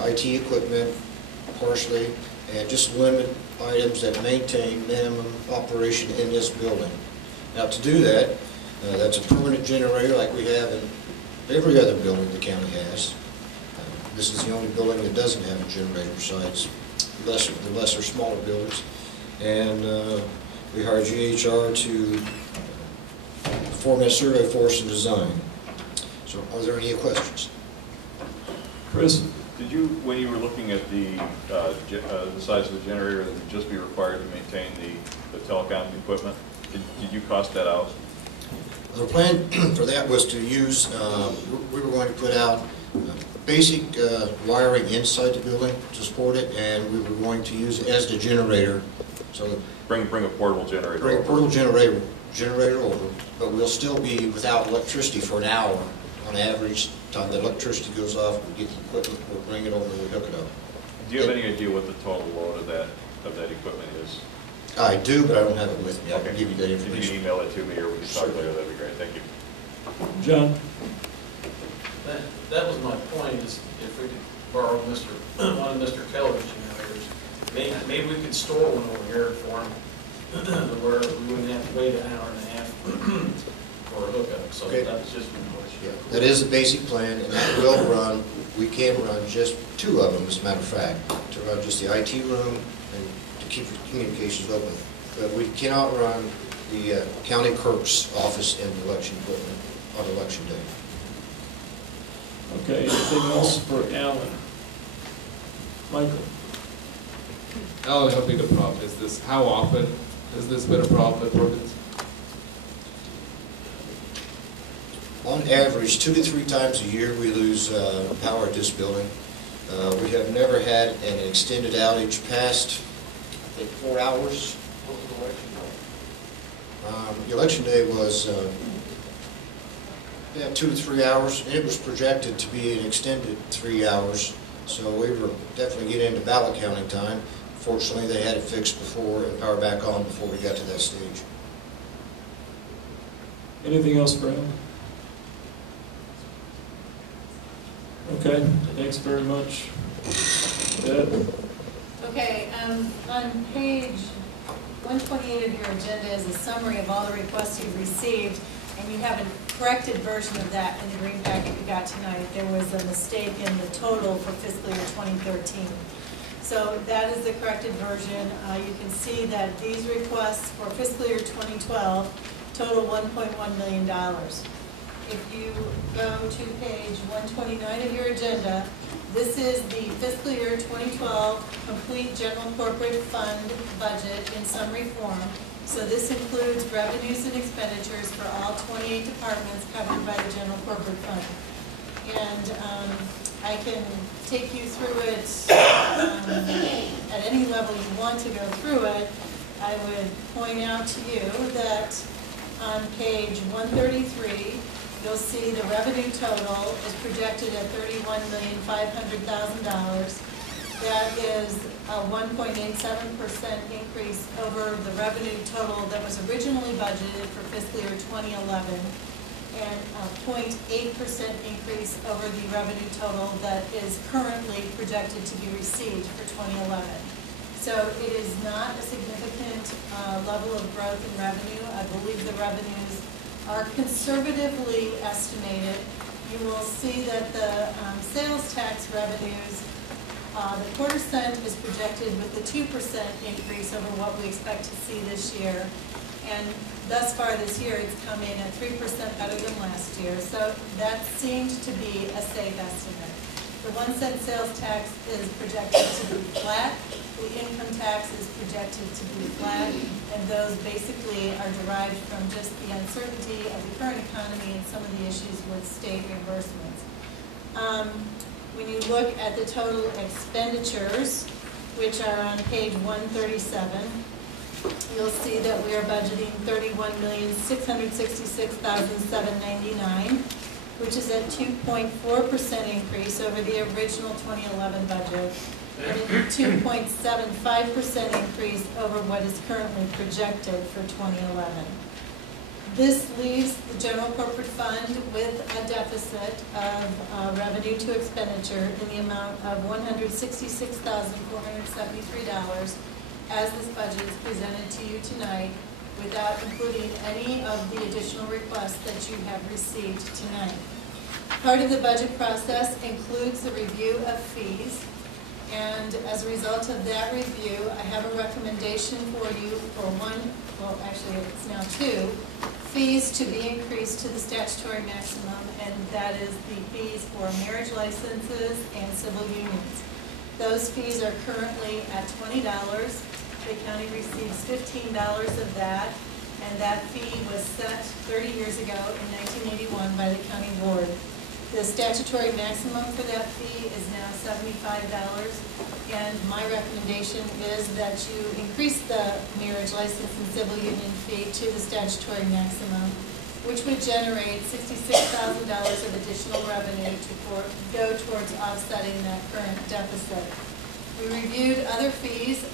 IT equipment partially, and just limit items that maintain minimum operation in this building. Now to do that, that's a permanent generator like we have in every other building the county has. This is the only building that doesn't have a generator besides the lesser smaller buildings. And we hired GHR to perform that survey for us and design. So are there any questions? Chris? Did you, when you were looking at the size of the generator that would just be required to maintain the telecom equipment, did you cost that out? The plan for that was to use, we were going to put out basic wiring inside the building to support it, and we were going to use it as the generator. So bring a portable generator. Bring a portable generator over, but we'll still be without electricity for an hour on average. Time the electricity goes off, we get the equipment, we'll bring it over and we hook it up. Do you have any idea what the total load of that equipment is? I do, but I don't have it with me. I Okay. can give you that If you information. can email it to me or we can talk later, that'd be great. Thank you. John? That was my point, is if we could borrow one of Mr. Keller's generators, maybe we could store one over here for him, where we wouldn't have to wait an hour and a half for a hookup. So Okay. that's just my question. Yeah, that is the basic plan, and that will run, we can run just two of them, as a matter of fact, to run just the IT room and to keep the communications open. But we cannot run the county clerk's office and the election equipment on election day. Okay, anything else for Alan? Michael? Alan, how big a problem is this? How often has this been a problem at Brookings? On average, 2 to 3 times a year, we lose power at this building. We have never had an extended outage past, I think, 4 hours. The election day was 2 to 3 hours, and it was projected to be an extended 3 hours. So we were definitely getting into ballot counting time. Fortunately, they had it fixed before and power back on before we got to that stage. Anything else for Alan? Okay, thanks very much. Deb? Okay, on page 128 of your agenda is a summary of all the requests you've received, and you have a corrected version of that in the green packet you got tonight. There was a mistake in the total for fiscal year 2013. So that is the corrected version. You can see that these requests for fiscal year 2012 total $1.1 million. If you go to page 129 of your agenda, this is the fiscal year 2012 complete general corporate fund budget in summary form. So this includes revenues and expenditures for all 28 departments covered by the general corporate fund. And I can take you through it at any level you want to go through it. I would point out to you that on page 133, you'll see the revenue total is projected at $31,500,000. That is a 1.87% increase over the revenue total that was originally budgeted for fiscal year 2011, and a 0.8% increase over the revenue total that is currently projected to be received for 2011. So it is not a significant level of growth in revenue. I believe the revenues are conservatively estimated. You will see that the sales tax revenues, the quarter cent is projected with a 2% increase over what we expect to see this year. And thus far this year, it's come in at 3% better than last year. So that seemed to be a safe estimate. The 1 cent sales tax is projected to be flat. The income tax is projected to be flat, and those basically are derived from just the uncertainty of the current economy and some of the issues with state reimbursements. When you look at the total expenditures, which are on page 137, you'll see that we are budgeting $31,666,799, which is a 2.4% increase over the original 2011 budget, and a 2.75% increase over what is currently projected for 2011. This leaves the general corporate fund with a deficit of revenue to expenditure in the amount of $166,473 as this budget is presented to you tonight, without including any of the additional requests that you have received tonight. Part of the budget process includes the review of fees, and as a result of that review, I have a recommendation for you for one, well actually it's now two, fees to be increased to the statutory maximum, and that is the fees for marriage licenses and civil unions. Those fees are currently at $20. The county receives $15 of that, and that fee was set 30 years ago in 1981 by the county board. The statutory maximum for that fee is now $75, and my recommendation is that you increase the marriage license and civil union fee to the statutory maximum, which would generate $66,000 of additional revenue to go towards offsetting that current deficit. We reviewed other fees,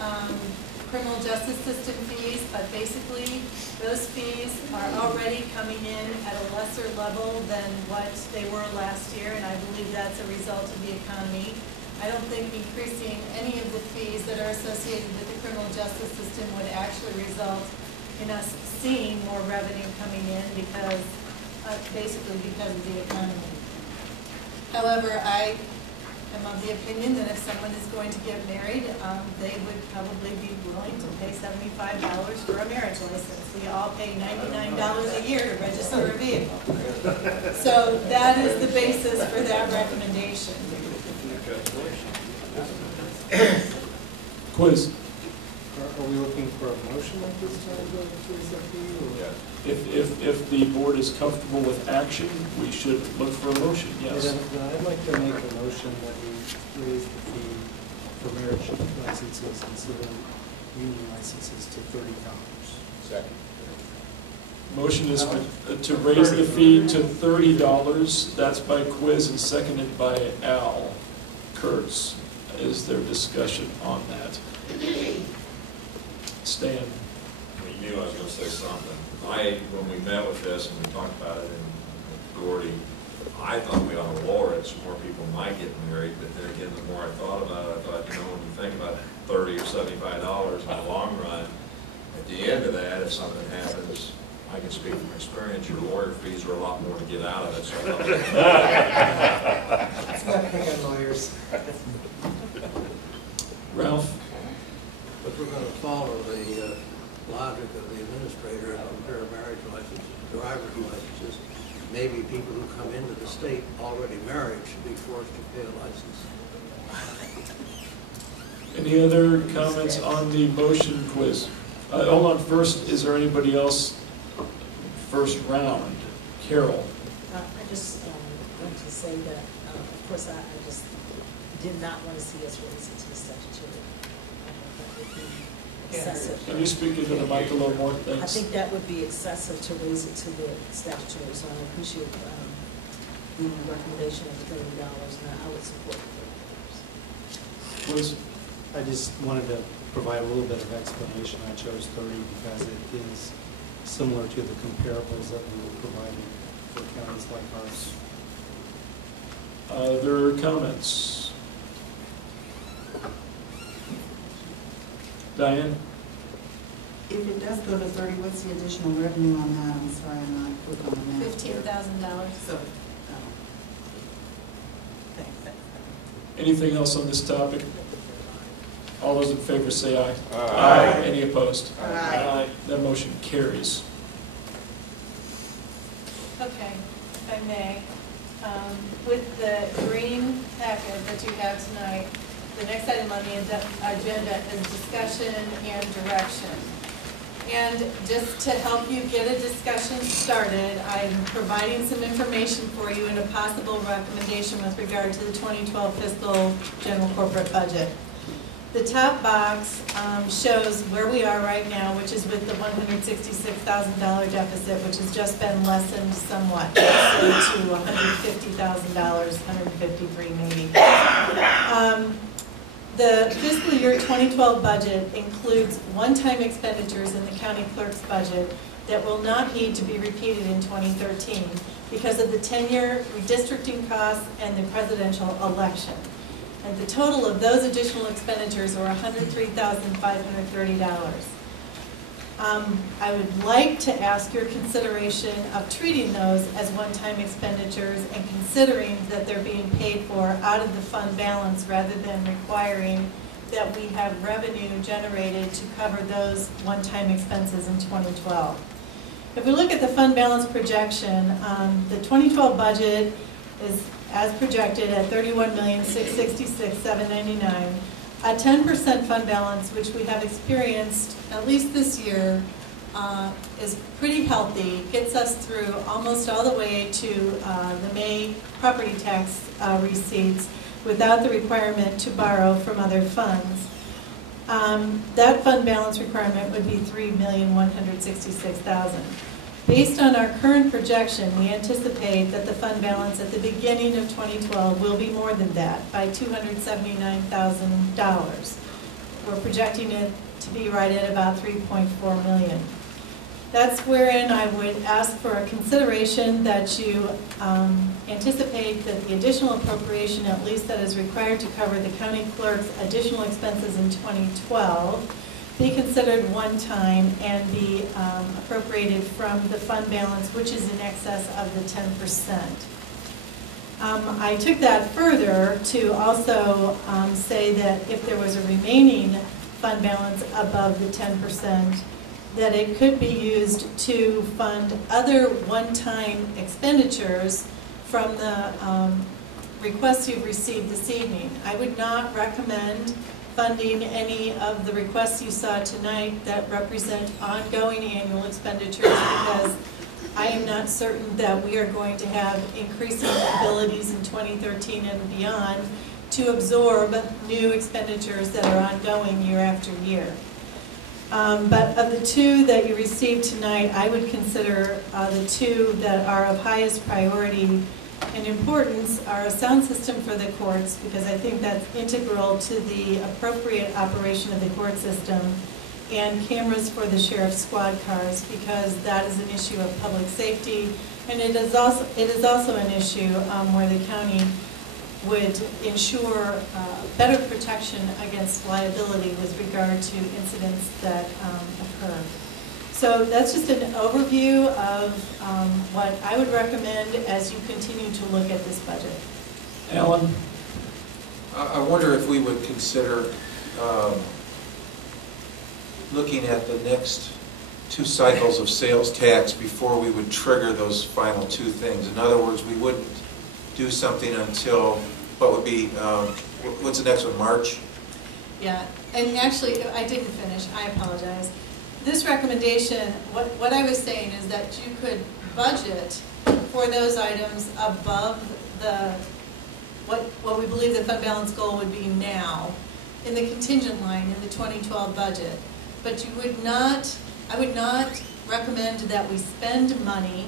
criminal justice system fees, but basically those fees are already coming in at a lesser level than what they were last year, and I believe that's a result of the economy. I don't think increasing any of the fees that are associated with the criminal justice system would actually result in us seeing more revenue coming in because, basically because of the economy. However, I am of the opinion that if someone is going to get married, they would probably be willing to pay $75 for a marriage license. We all pay $99 a year to register a vehicle. So that is the basis for that recommendation. Quiz. Are we looking for a motion like this time to increase that fee? If the board is comfortable with action, we should look for a motion, yes. Then I'd like to make a motion that we raise the fee for marriage licenses and civil union licenses to $30. Second. Motion is to raise the fee to $30. That's by Quiz and seconded by Al Kurtz. Is there discussion on that? Stan. You knew I was going to say something. When we met with this and we talked about it in Gordy, I thought we ought to lower it so more people might get married, but then again, the more I thought about it, I thought, when you think about $30 or $75 in the long run, at the end of that, if something happens, I can speak from experience, your lawyer fees are a lot more to get out of it, so It's not picking on lawyers. Ralph? But we're going to follow the logic of the administrator and compare marriage licenses to driver's licenses. Maybe people who come into the state already married should be forced to pay a license. Any other comments on the motion, Quiz? Hold on, first, is there anybody else? First round. Carol. I just want to say that, of course, I just did not want to see us raise it to the statutory. That would be excessive. Can you speak into the mic a little more? Thanks. I think that would be excessive to raise it to the statutory, so I appreciate the recommendation of $30, and I would support it. Quiz. I just wanted to provide a little bit of explanation. I chose 30 because it is similar to the comparables that we were providing for counties like ours. Other comments? Diane? If it does go to 30, what's the additional revenue on that? I'm sorry, I'm not quick on the math. $15,000. So, Anything else on this topic? All those in favor say aye. Aye. Any opposed? Aye. That motion carries. Okay, if I may, with the green package, that you have tonight. The next item on the agenda is discussion and direction. And just to help you get a discussion started, I'm providing some information for you and a possible recommendation with regard to the 2012 fiscal general corporate budget. The top box shows where we are right now, which is with the $166,000 deficit, which has just been lessened somewhat, to $150,000, $153 maybe. The fiscal year 2012 budget includes one-time expenditures in the county clerk's budget that will not need to be repeated in 2013 because of the 10-year redistricting costs and the presidential election. And the total of those additional expenditures are $103,530. I would like to ask your consideration of treating those as one-time expenditures and considering that they're being paid for out of the fund balance rather than requiring that we have revenue generated to cover those one-time expenses in 2012. If we look at the fund balance projection, the 2012 budget is as projected at $31,666,799. A 10% fund balance, which we have experienced at least this year, is pretty healthy, gets us through almost all the way to the May property tax receipts without the requirement to borrow from other funds. That fund balance requirement would be $3,166,000. Based on our current projection, we anticipate that the fund balance at the beginning of 2012 will be more than that, by $279,000. We're projecting it to be right at about $3.4 million. That's wherein I would ask for a consideration that you anticipate that the additional appropriation, at least that is required to cover the county clerk's additional expenses in 2012, be considered one time and be appropriated from the fund balance, which is in excess of the 10%. I took that further to also say that if there was a remaining fund balance above the 10%, that it could be used to fund other one-time expenditures from the requests you've received this evening. I would not recommend funding any of the requests you saw tonight that represent ongoing annual expenditures because I am not certain that we are going to have increasing abilities in 2013 and beyond to absorb new expenditures that are ongoing year after year. But of the two that you received tonight, I would consider the two that are of highest priority and importance are a sound system for the courts, because I think that's integral to the appropriate operation of the court system, and cameras for the sheriff's squad cars, because that is an issue of public safety, and it is also an issue where the county would ensure better protection against liability with regard to incidents that occur. So that's just an overview of what I would recommend as you continue to look at this budget. Alan? I wonder if we would consider looking at the next two cycles of sales tax before we would trigger those final two things. In other words, we wouldn't do something until, what would be, what's the next one, March? Yeah, and actually, I didn't finish, I apologize. This recommendation, what I was saying is that you could budget for those items above the, what we believe the fund balance goal would be now in the contingent line in the 2012 budget. But you would not, I would not recommend that we spend money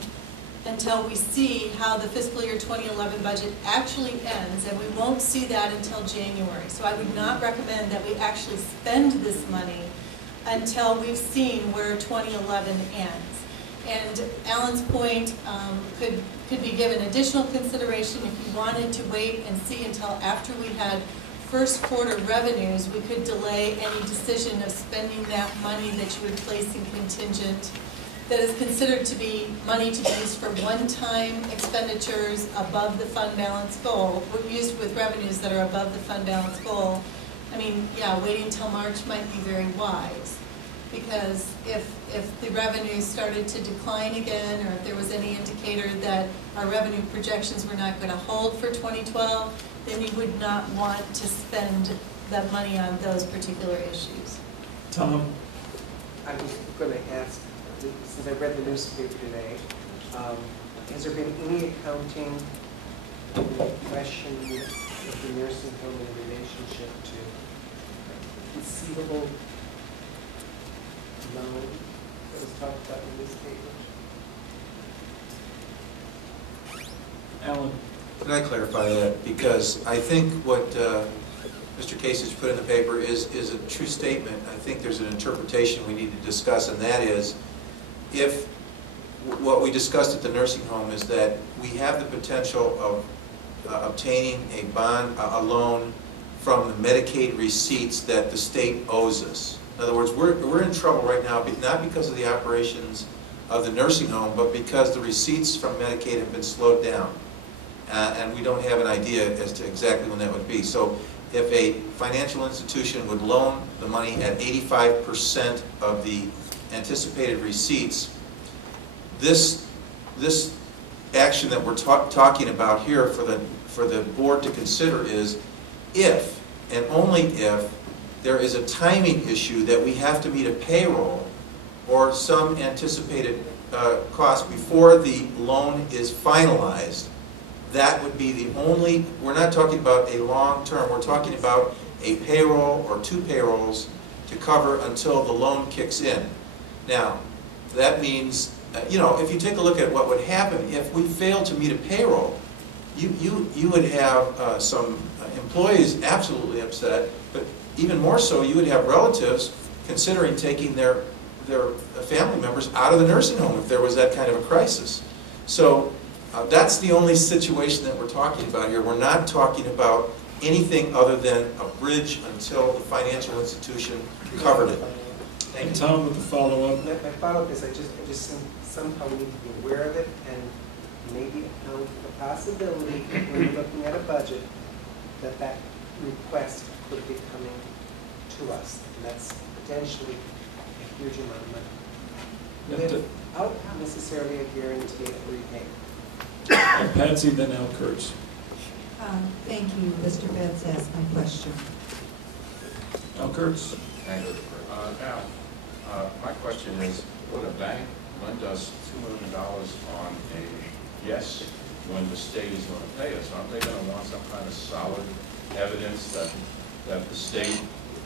until we see how the fiscal year 2011 budget actually ends, and we won't see that until January. So I would not recommend that we actually spend this money until we've seen where 2011 ends. And Alan's point could be given additional consideration if you wanted to wait and see until after we had first quarter revenues. We could delay any decision of spending that money that you would place in contingent that is considered to be money to be used for one-time expenditures above the fund balance goal, used with revenues that are above the fund balance goal. I mean, yeah, waiting until March might be very wise. Because if the revenue started to decline again, or if there was any indicator that our revenue projections were not going to hold for 2012, then you would not want to spend that money on those particular issues. Tom? I was going to ask, since I read the newspaper today, has there been any accounting question of the nursing home in relationship to conceivable loan that was talked about in the newspaper? Alan? Can I clarify that? Because I think what Mr. Casey's put in the paper is a true statement. I think there's an interpretation we need to discuss, and that is, if what we discussed at the nursing home is that we have the potential of obtaining a bond, a loan from the Medicaid receipts that the state owes us. In other words, we're in trouble right now, not because of the operations of the nursing home, but because the receipts from Medicaid have been slowed down. And we don't have an idea as to exactly when that would be. So if a financial institution would loan the money at 85% of the anticipated receipts, this action that we're talking about here for the board to consider is if, and only if, there is a timing issue that we have to meet a payroll or some anticipated cost before the loan is finalized. That would be the only, we're not talking about a long term, we're talking about a payroll or two payrolls to cover until the loan kicks in. Now, that means, you know, if you take a look at what would happen if we fail to meet a payroll, you would have some employees absolutely upset, but even more so, you would have relatives considering taking their family members out of the nursing home if there was that kind of a crisis. So that's the only situation that we're talking about here. We're not talking about anything other than a bridge until the financial institution covered it. Thank you. Tom, with the follow-up. My follow-up is I just somehow need to be aware of it and maybe account for the possibility when we're looking at a budget that request could be coming to us. And that's potentially a huge amount of money. Without necessarily a guarantee of repayment. Patsy, then Al Kurtz. Thank you. Mr. Betts asked my question. Al Kurtz. Thank you. Al, my question is, would a bank lend us $2 million on a yes when the state is going to pay us? Aren't they going to want some kind of solid evidence that the state...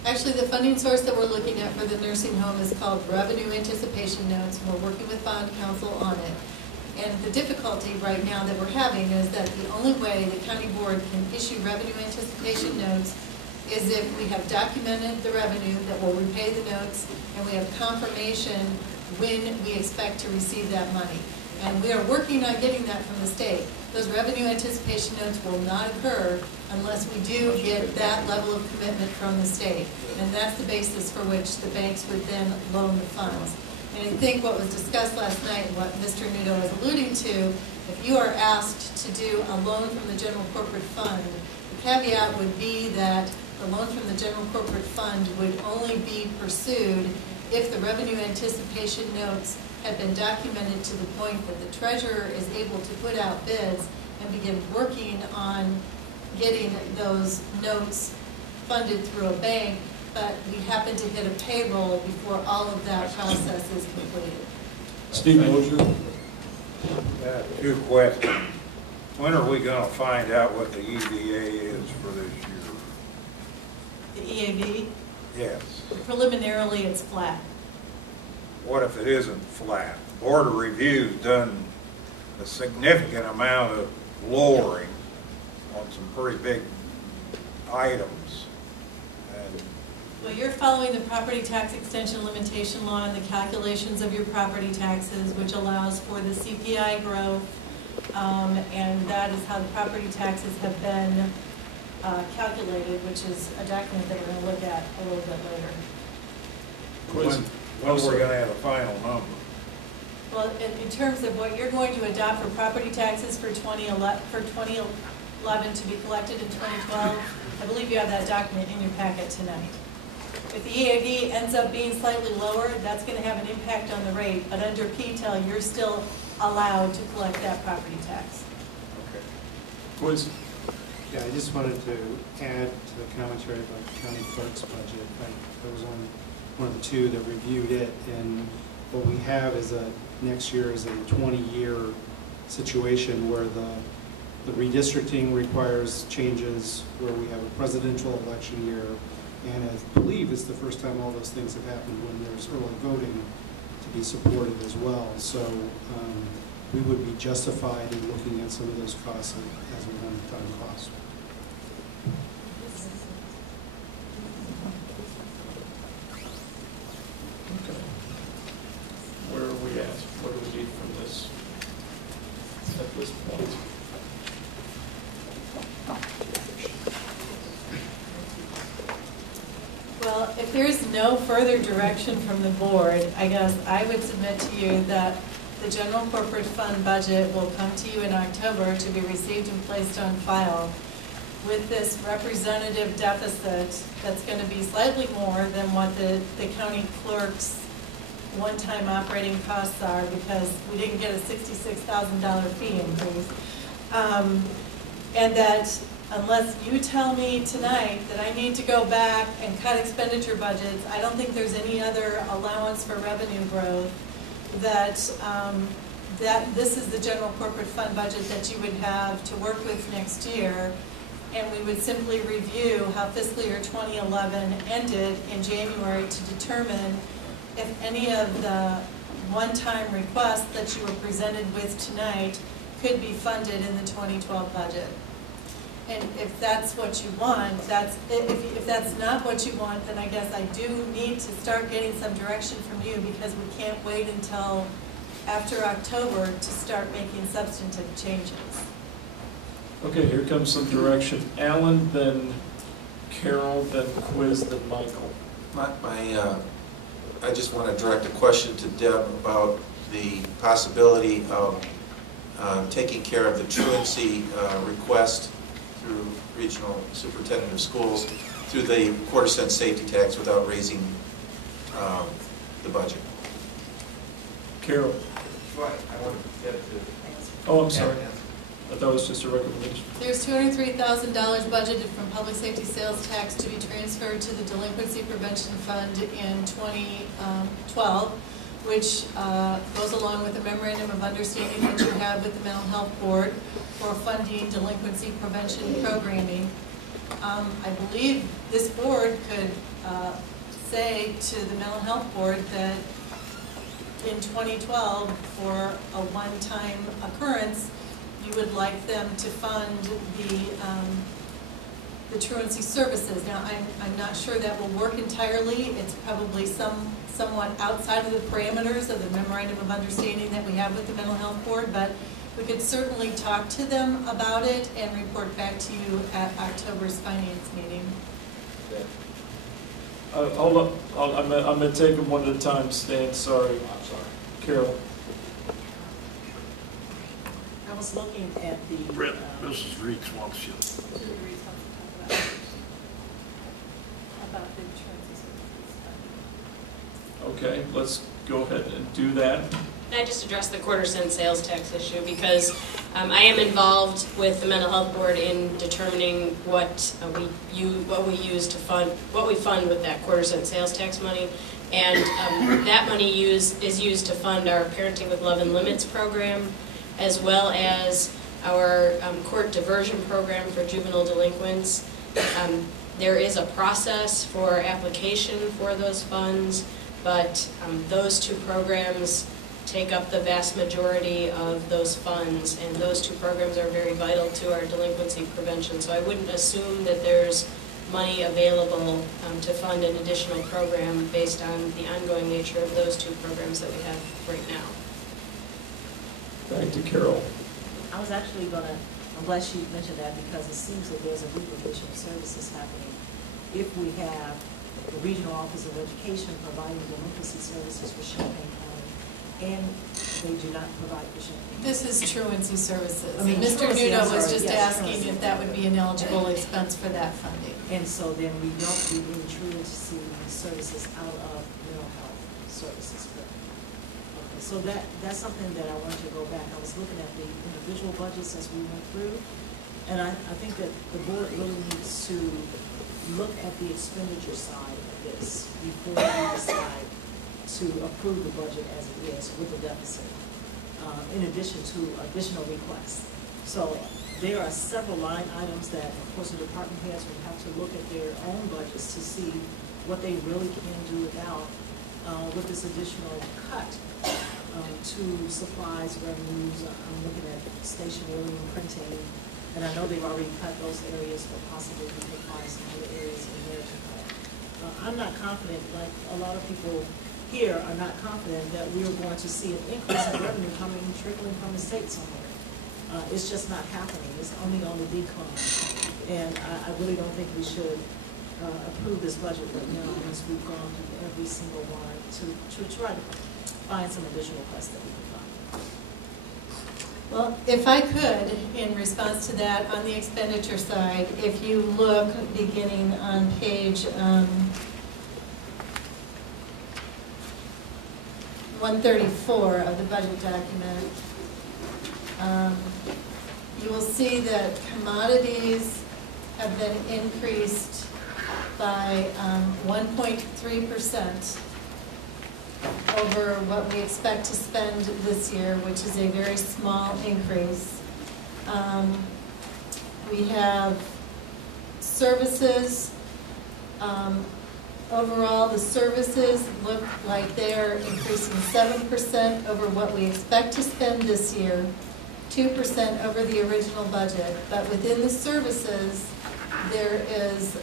Actually, the funding source that we're looking at for the nursing home is called revenue anticipation notes. We're working with bond counsel on it. And the difficulty right now that we're having is that the only way the county board can issue revenue anticipation notes is if we have documented the revenue that will repay the notes and we have confirmation when we expect to receive that money. And we are working on getting that from the state. Those revenue anticipation notes will not occur unless we do get that level of commitment from the state. And that's the basis for which the banks would then loan the funds. And I think what was discussed last night, and what Mr. Nudo was alluding to, if you are asked to do a loan from the general corporate fund, the caveat would be that the loan from the general corporate fund would only be pursued if the revenue anticipation notes have been documented to the point that the treasurer is able to put out bids and begin working on getting those notes funded through a bank, but we happen to hit a payroll before all of that process is completed. Steve Mosier. Two questions. When are we going to find out what the EVA is for this year? The EAV? Yes. Preliminarily, it's flat. What if it isn't flat? Board of Review's done a significant amount of lowering on some pretty big items. Well, you're following the property tax extension limitation law and the calculations of your property taxes, which allows for the CPI growth, and that is how the property taxes have been calculated, which is a document that we're going to look at a little bit later. When we're going to have a final number? Well, in terms of what you're going to adopt for property taxes for 2011 to be collected in 2012, I believe you have that document in your packet tonight. If the EAD ends up being slightly lower, that's going to have an impact on the rate, but under PTEL, you're still allowed to collect that property tax. Okay. Quiz. Yeah, I just wanted to add to the commentary about the county clerk's budget. I was on one of the two that reviewed it, and what we have is next year is a 20-year situation where the redistricting requires changes, where we have a presidential election year, and I believe it's the first time all those things have happened when there's early voting to be supported as well. So we would be justified in looking at some of those costs as a one-time cost. Okay. Where are we at? What do we need from this at this point? Well, if there's no further direction from the board, I guess I would submit to you that the general corporate fund budget will come to you in October to be received and placed on file with this representative deficit that's going to be slightly more than what the county clerk's one-time operating costs are, because we didn't get a $66,000 fee increase. And that unless you tell me tonight that I need to go back and cut expenditure budgets, I don't think there's any other allowance for revenue growth, that this is the general corporate fund budget that you would have to work with next year. And we would simply review how fiscal year 2011 ended in January to determine if any of the one-time requests that you were presented with tonight could be funded in the 2012 budget. And if that's what you want, if that's not what you want, then I guess I do need to start getting some direction from you, because we can't wait until after October to start making substantive changes. Okay, here comes some direction. Alan, then Carol, then Quiz, then Michael. I just want to direct a question to Deb about the possibility of taking care of the truancy request through regional superintendent of schools through the quarter-cent safety tax without raising the budget. Carol. I want to get to. Oh, I'm sorry. I thought it was just a recommendation. There's $203,000 budgeted from public safety sales tax to be transferred to the delinquency prevention fund in 2012, which goes along with the memorandum of understanding that you have with the mental health board for funding delinquency prevention programming. I believe this board could say to the mental health board that in 2012, for a one-time occurrence, you would like them to fund the truancy services. Now, I'm not sure that will work entirely. It's probably somewhat outside of the parameters of the memorandum of understanding that we have with the mental health board, but we could certainly talk to them about it and report back to you at October's finance meeting. Hold up. I'm going to take them one at a time, Stan. Sorry. I'm sorry. Carol. I was looking at the. Brett, Mrs. Reeks wants you. About the truancy services. Okay, let's go ahead and do that. Can I just address the quarter-cent sales tax issue? Because I am involved with the mental health board in determining what we use to fund, what we fund with that quarter-cent sales tax money, and that money is used to fund our Parenting with Love and Limits program, as well as our court diversion program for juvenile delinquents. There is a process for application for those funds, but those two programs take up the vast majority of those funds, and those two programs are very vital to our delinquency prevention. So I wouldn't assume that there's money available to fund an additional program based on the ongoing nature of those two programs that we have right now. Back to Carol. I was actually I'm glad she mentioned that, because it seems that there's a duplication of services happening. If we have the Regional Office of Education providing delinquency services for Champaign County, and they do not provide for Champaign. This is truancy services. I mean, Mr. truancy, I'm Nudo was sorry, just yes, asking truancy. if that would be an eligible expense for that funding. And so then we don't be in truancy services out of mental health services. Okay, so that's something that I wanted to go back. I was looking at the individual budgets as we went through, and I think that the board really needs to look at the expenditure side of this before we decide to approve the budget as it is with the deficit, in addition to additional requests. So there are several line items that, of course, the department heads will have to look at their own budgets to see what they really can do without with this additional cut to supplies, revenues. I'm looking at stationery and printing, and I know they've already cut those areas, but possibly we can find some other areas in there to cut. I'm not confident, like a lot of people here are not confident that we are going to see an increase in revenue coming, trickling from the state somewhere. It's just not happening. It's only on the decline. And I really don't think we should approve this budget right now unless we've gone through every single one to try to find some additional cuts that we can find. Well, if I could, in response to that, on the expenditure side, if you look beginning on page 134 of the budget document, you will see that commodities have been increased by 1.3% over what we expect to spend this year, which is a very small increase. We have services. Overall, the services look like they're increasing 7% over what we expect to spend this year, 2% over the original budget. But within the services, there is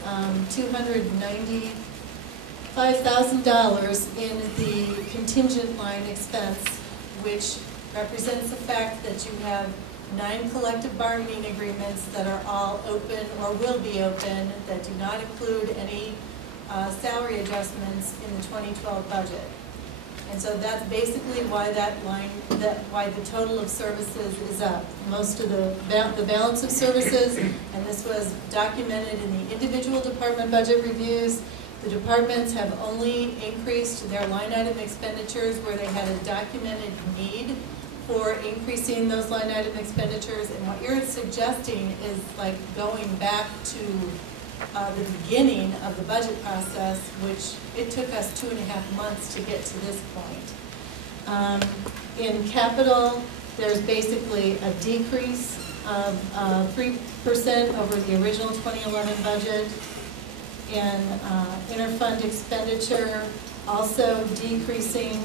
$295,000 in the contingent line expense, which represents the fact that you have 9 collective bargaining agreements that are all open or will be open that do not include any salary adjustments in the 2012 budget. And so that's basically why that line, why the total of services is up. Most of the balance of services, and this was documented in the individual department budget reviews, the departments have only increased their line item expenditures where they had a documented need for increasing those line item expenditures. And what you're suggesting is like going back to the beginning of the budget process, which it took us 2.5 months to get to this point. In capital, there's basically a decrease of 3% over the original 2011 budget. In interfund expenditure, also decreasing.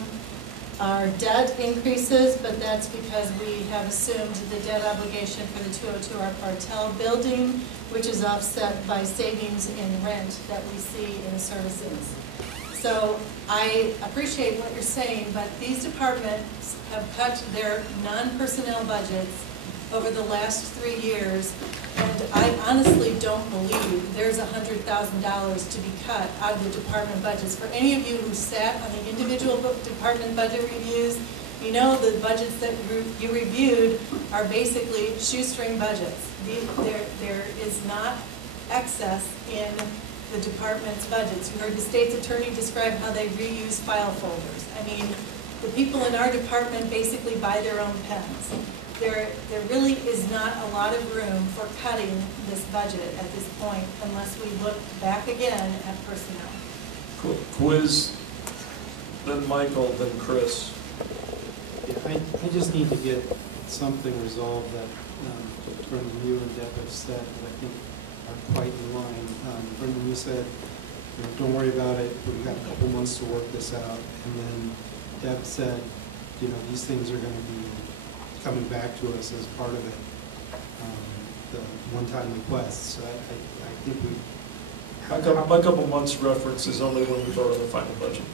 Our debt increases, but that's because we have assumed the debt obligation for the 202 R Partel building, which is offset by savings in rent that we see in services. So I appreciate what you're saying, but these departments have cut their non-personnel budgets over the last 3 years, and I honestly don't believe there's $100,000 to be cut out of the department budgets. For any of you who sat on the individual department budget reviews, you know the budgets that you reviewed are basically shoestring budgets. There is not excess in the department's budgets. You heard the state's attorney describe how they reuse file folders. I mean, the people in our department basically buy their own pens. There really is not a lot of room for cutting this budget at this point unless we look back again at personnel. Cool. Quiz, then Michael, then Chris. Yeah, I just need to get something resolved that Brendan, you and Deb have said that I think are quite in line. Brendan, you said, don't worry about it, we've got a couple months to work this out. And then Deb said, these things are going to be coming back to us as part of it, the one-time requests. So I think we... My couple months reference is only when we vote on the final budget.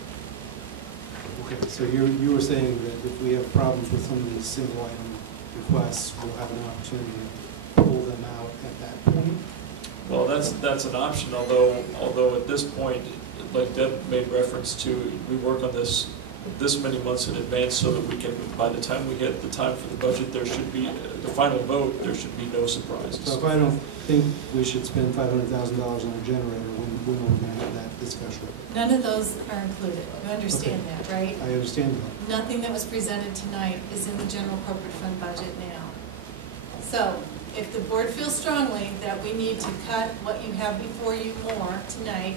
Okay, so you were saying that if we have problems with some of these single item requests, we'll have an opportunity to pull them out at that point? Well, that's an option, although at this point, like Deb made reference to, we work on this this many months in advance so that we can, by the time we hit the time for the budget, there should be, the final vote, there should be no surprises. So if I don't think we should spend $500,000 on a generator, when are we going to have that discussion? None of those are included. You understand that, right? I understand that. Nothing that was presented tonight is in the general corporate fund budget now. So if the board feels strongly that we need to cut what you have before you more tonight,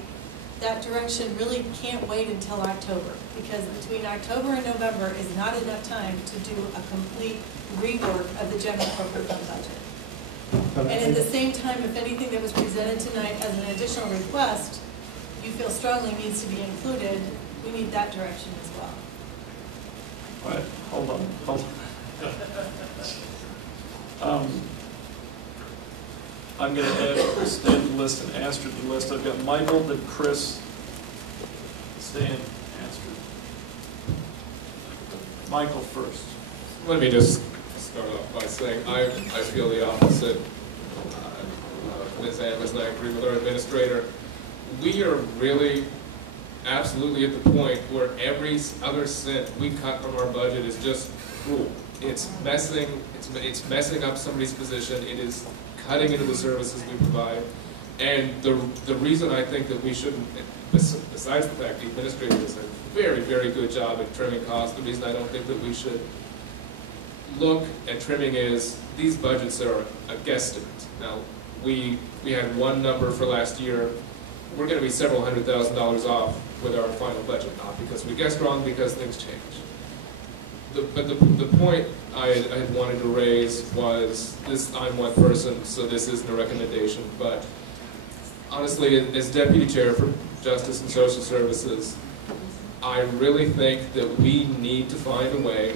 that direction really can't wait until October, because between October and November is not enough time to do a complete rework of the general corporate fund budget. And at the same time, if anything that was presented tonight as an additional request, you feel strongly needs to be included, we need that direction as well. All right, hold on. I'm going to add Stan to the list and Astrid to the list. I've got Michael, then Chris, Stan, Astrid. Michael first. Let me just start off by saying I feel the opposite. Ms. Anders and I agree with our administrator. We are really absolutely at the point where every other cent we cut from our budget is just cruel. It's messing up somebody's position. It is cutting into the services we provide. And the reason I think that we shouldn't, besides the fact the administrator does a very, very good job at trimming costs, the reason I don't think that we should look at trimming is these budgets are a guesstimate. Now, we had one number for last year. We're going to be several $100,000 off with our final budget, not because we guessed wrong, because things change. But the point I had wanted to raise was this: I'm one person, so this isn't a recommendation, but honestly, as Deputy Chair for Justice and Social Services, I really think that we need to find a way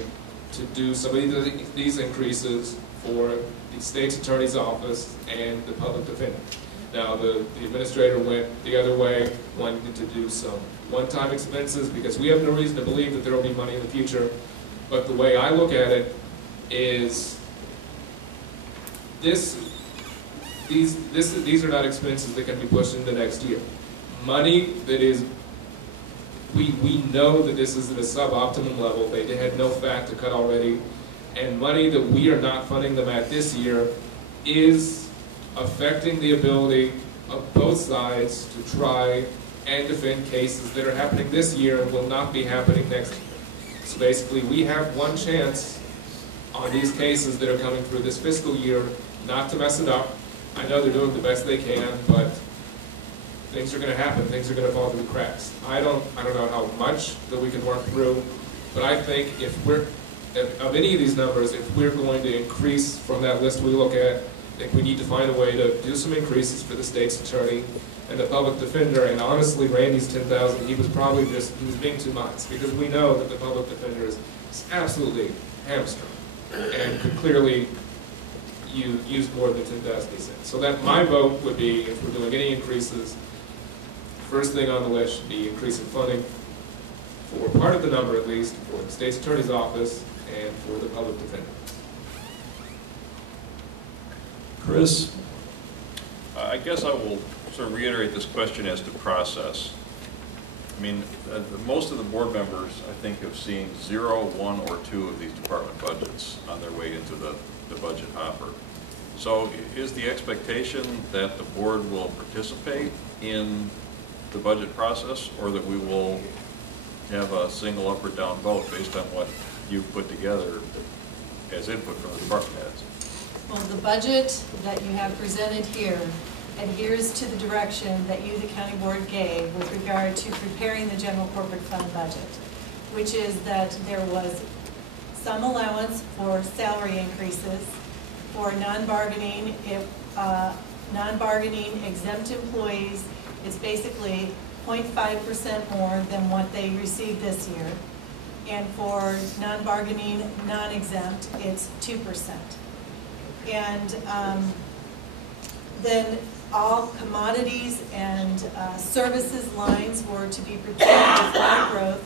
to do some of these increases for the State's Attorney's Office and the Public Defender. Now, the administrator went the other way, wanting to do some one-time expenses, because we have no reason to believe that there will be money in the future. But the way I look at it is these are not expenses that can be pushed into next year. Money that is, we know that this is at a suboptimum level. They had no fat to cut already. And money that we are not funding them at this year is affecting the ability of both sides to try and defend cases that are happening this year and will not be happening next year. So basically, we have one chance on these cases that are coming through this fiscal year not to mess it up. I know they're doing the best they can, but things are going to happen. Things are going to fall through the cracks. I don't know how much that we can work through, but I think of any of these numbers, if we're going to increase from that list we look at, I think we need to find a way to do some increases for the state's attorney and the public defender. And honestly, Randy's 10,000, he was being too much, because we know that the public defender is absolutely hamstrung and could clearly use more than 10,000 he said. So that my vote would be, if we're doing any increases, first thing on the list should be increasing funding for part of the number, at least, for the state's attorney's office and for the public defender. Chris? I guess I will sort of reiterate this question as to process. I mean, most of the board members, I think, have seen 0, 1, or 2 of these department budgets on their way into the budget hopper. So is the expectation that the board will participate in the budget process, or that we will have a single up or down vote based on what you've put together as input from the department heads? Well, the budget that you have presented here adheres to the direction that you, the county board, gave with regard to preparing the general corporate fund budget, which is that there was some allowance for salary increases for non-bargaining exempt employees. It's basically 0.5% more than what they received this year. And for non-bargaining, non-exempt, it's 2%. And then all commodities and services lines were to be prepared with flat growth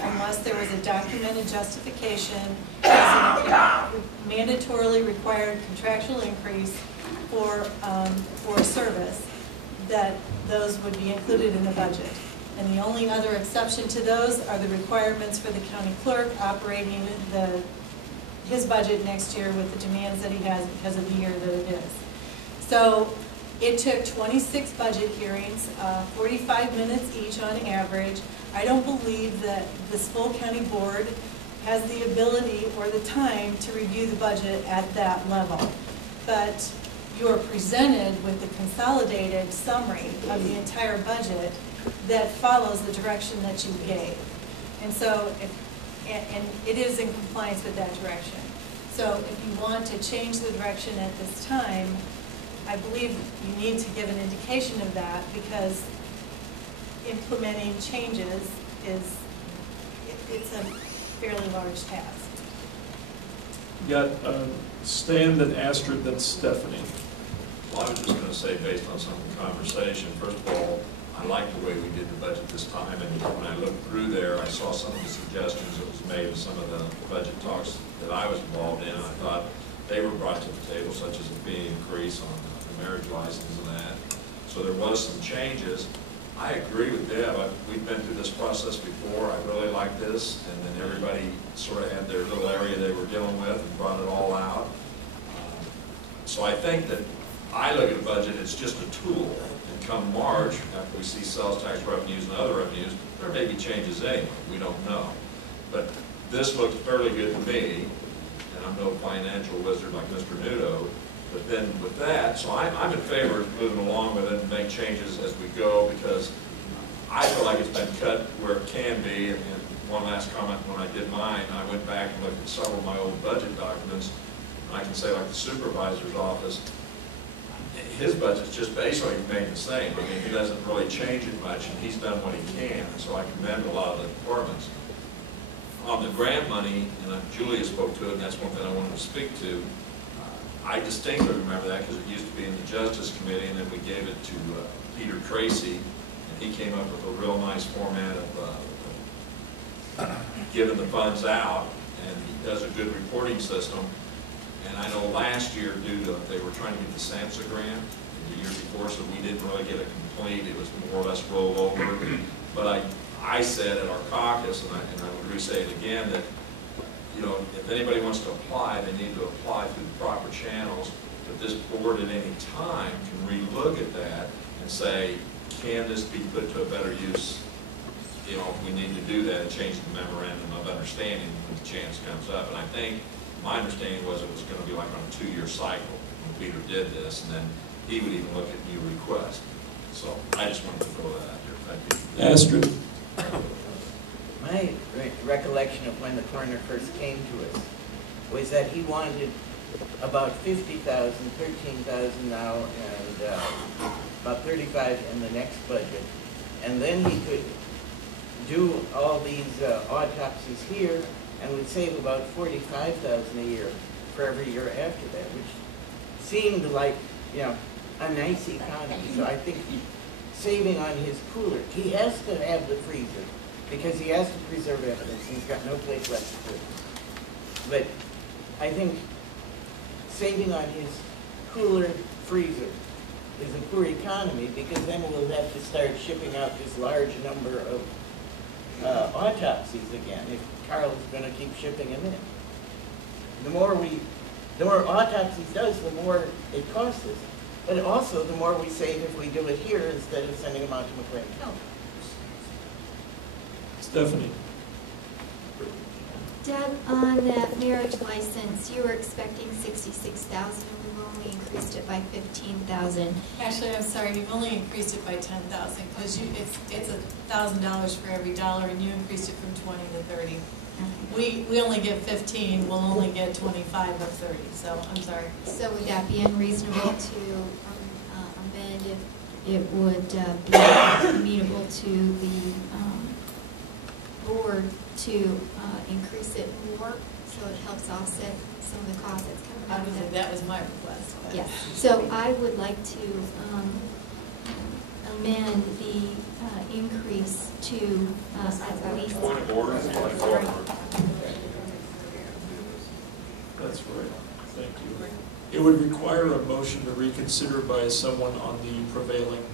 unless there was a documented justification as a mandatorily required contractual increase for service, that those would be included in the budget. And the only other exception to those are the requirements for the county clerk operating his budget next year with the demands that he has because of the year that it is. So it took 26 budget hearings, 45 minutes each on average. I don't believe that this full county board has the ability or the time to review the budget at that level. But you are presented with the consolidated summary of the entire budget that follows the direction that you gave. And so, and it is in compliance with that direction. So if you want to change the direction at this time, I believe you need to give an indication of that, because implementing changes it's a fairly large task. You got Stan, then Astrid, then Stephanie. Well, I was just going to say, based on some of the conversation, first of all, I like the way we did the budget this time, and when I looked through there, I saw some of the suggestions that was made in some of the budget talks that I was involved in, and I thought they were brought to the table, such as a fee increase on the marriage license and that. So there was some changes. I agree with Deb. We've been through this process before. I really like this, and then everybody sort of had their little area they were dealing with and brought it all out. So I think that I look at a budget as just a tool. And come March, after we see sales tax revenues and other revenues, there may be changes anyway. We don't know. But this looks fairly good to me, and I'm no financial wizard like Mr. Nudo. But then with that, so I'm in favor of moving along with it and make changes as we go, because I feel like it's been cut where it can be. And one last comment, when I did mine, I went back and looked at several of my old budget documents, and I can say, like the supervisor's office, his budget's just basically remained the same. I mean, he doesn't really change it much, and he's done what he can. So I commend a lot of the departments. On the grant money, and Julia spoke to it, and that's one thing I wanted to speak to. I distinctly remember that because it used to be in the Justice Committee, and then we gave it to Peter Tracy, and he came up with a real nice format of giving the funds out, and he does a good reporting system. And I know last year, they were trying to get the SAMHSA grant the year before, so we didn't really get it complete. It was more or less rolled over. But I said at our caucus, and I would re-say it again, that if anybody wants to apply, they need to apply through the proper channels. But this board at any time can re-look at that and say, can this be put to a better use? If we need to do that and change the memorandum of understanding when the chance comes up. And I think my understanding was it was going to be like on a 2-year cycle when Peter did this, and then he would even look at new requests. So I just wanted to throw that out there. Thank you. Astrid. My recollection of when the coroner first came to us was that he wanted about 50,000, 13,000 now, and about 35 in the next budget. And then he could do all these autopsies here and would save about 45,000 a year for every year after that, which seemed like, a nice economy. So I think saving on his cooler, he has to have the freezer, because he has to preserve evidence. He's got no place left to put it. But I think saving on his cooler freezer is a poor economy, because then we'll have to start shipping out this large number of autopsies again if Carl's going to keep shipping them in. The more autopsies does, the more it costs us. But also the more we save if we do it here instead of sending them out to McLean County. Stephanie. Deb, on that marriage license, you were expecting 66,000, and we've only increased it by 15,000. Actually, I'm sorry, you've only increased it by 10,000, because it's $1,000 for every dollar, and you increased it from 20 to 30. Okay. We only get 15, we'll only get 25 of 30, so I'm sorry. So would that be unreasonable to amend if it would be amenable to the board to increase it more, so it helps offset some of the costs that's coming out of Obviously, that was my request. But. Yes. So I would like to amend the increase to at least. Point of order. That's right. Thank you. It would require a motion to reconsider by someone on the prevailing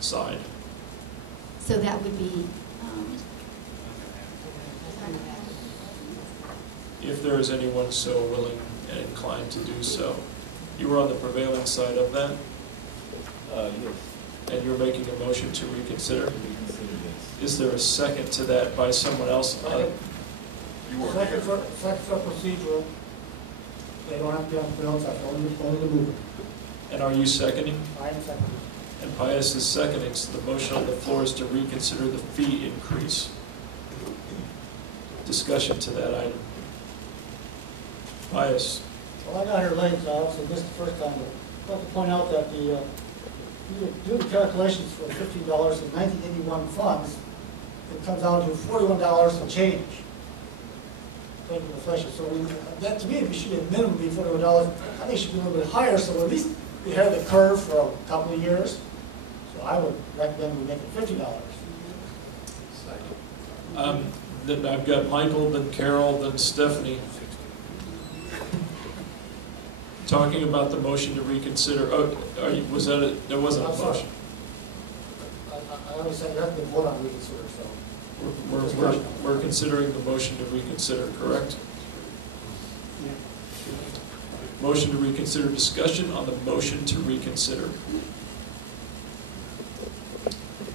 side. So that would be, If there is anyone so willing and inclined to do so. You were on the prevailing side of that, Yes. and you're making a motion to reconsider. Reconsider, yes. Is there a second to that by someone else? You were. Second for procedural, they don't have to be on the bill, that's only the mover. And are you seconding? I am second. And Pius is seconding, so the motion on the floor is to reconsider the fee increase. Discussion to that item. Pius? Well, I got here late, so I obviously missed the first time, but I'd like to point out that you do the calculations for $50 in 1981 funds, it comes out to $41 and change. Thank you, inflation. So that to me, we should at minimum be $41. I think it should be a little bit higher, so at least we have the curve for a couple of years. So I would recommend we make it $50. Then I've got Michael, then Carol, then Stephanie. Talking about the motion to reconsider. Oh, was that it? There wasn't a motion. I always say you have to vote on reconsider, so. We're considering the motion to reconsider, correct? Motion to reconsider, discussion on the motion to reconsider.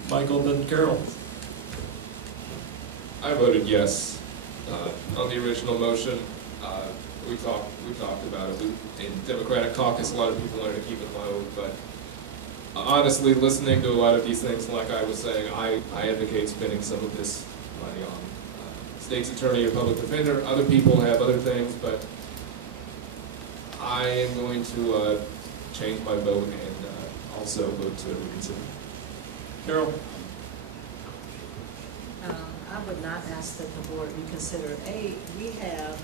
Michael, then Carol. I voted yes on the original motion. We talked about it. In Democratic caucus, a lot of people wanted to keep it low, but honestly, listening to a lot of these things, like I was saying, I advocate spending some of this money on state's attorney or public defender. Other people have other things, but I am going to change my vote and also vote to reconsider. Carol? I would not ask that the board reconsider. We have,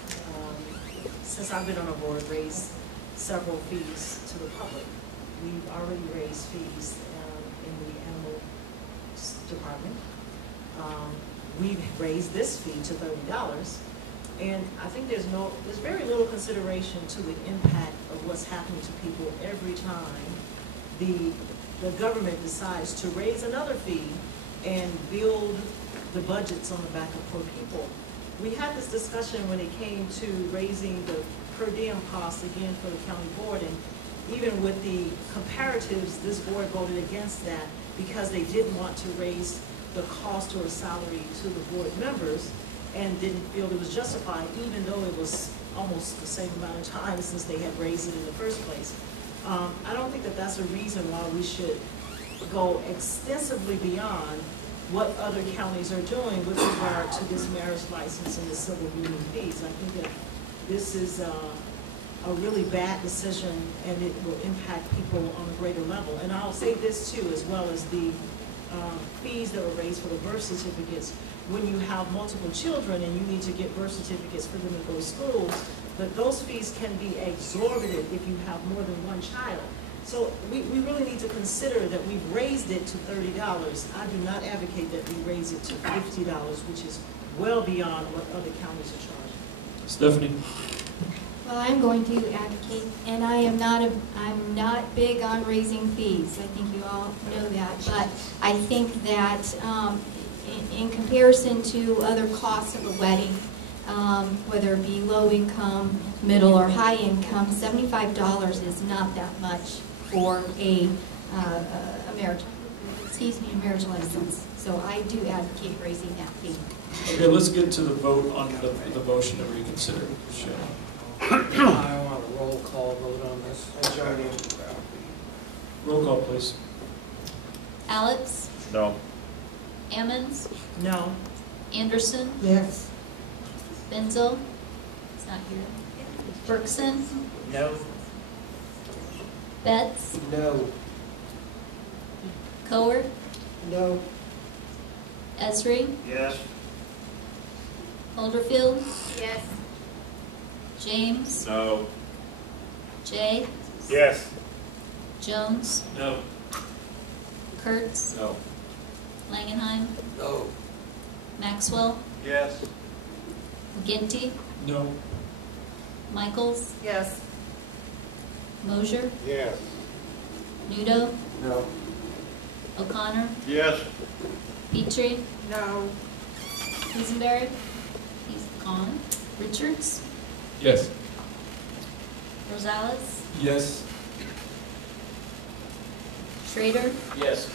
since I've been on the board, raised several fees to the public. We've already raised fees in the animal department. We've raised this fee to $30, and I think there's very little consideration to the impact of what's happening to people every time the government decides to raise another fee and build the budgets on the back of poor people. We had this discussion when it came to raising the per diem costs again for the county board, and even with the comparatives, this board voted against that because they didn't want to raise the cost or salary to the board members and didn't feel it was justified, even though it was almost the same amount of time since they had raised it in the first place. I don't think that that's a reason why we should go extensively beyond what other counties are doing with regard to this marriage license and the civil union fees. I think that this is a really bad decision, and it will impact people on a greater level. And I'll say this too, as well as the fees that were raised for the birth certificates. When you have multiple children and you need to get birth certificates for them to go to schools, but those fees can be exorbitant if you have more than one child. So we really need to consider that we've raised it to $30. I do not advocate that we raise it to $50, which is well beyond what other counties are charging. Stephanie? well, I'm going to advocate, and I'm not big on raising fees. I think you all know that, but I think that in comparison to other costs of a wedding, whether it be low income, middle, or high income, $75 is not that much for a marriage license. So I do advocate raising that fee. Okay, let's get to the vote on the motion to reconsider. I want a roll call vote on this. Roll call, please. Alex? No. Ammons? No. Anderson? Yes. Benzel? He's not here. Berkson? No. Betts? No. Coer? No. Esri? Yes. Holderfield? Yes. James? No. Jay? Yes. Jones? No. Kurtz? No. Langenheim? No. Maxwell? Yes. McGinty? No. Michaels? Yes. Mosier? Yes. Nudo? No. O'Connor, Yes. Petrie, No. Quisenberry, he's gone. Richards, Yes. Rosales, Yes. Schrader, Yes.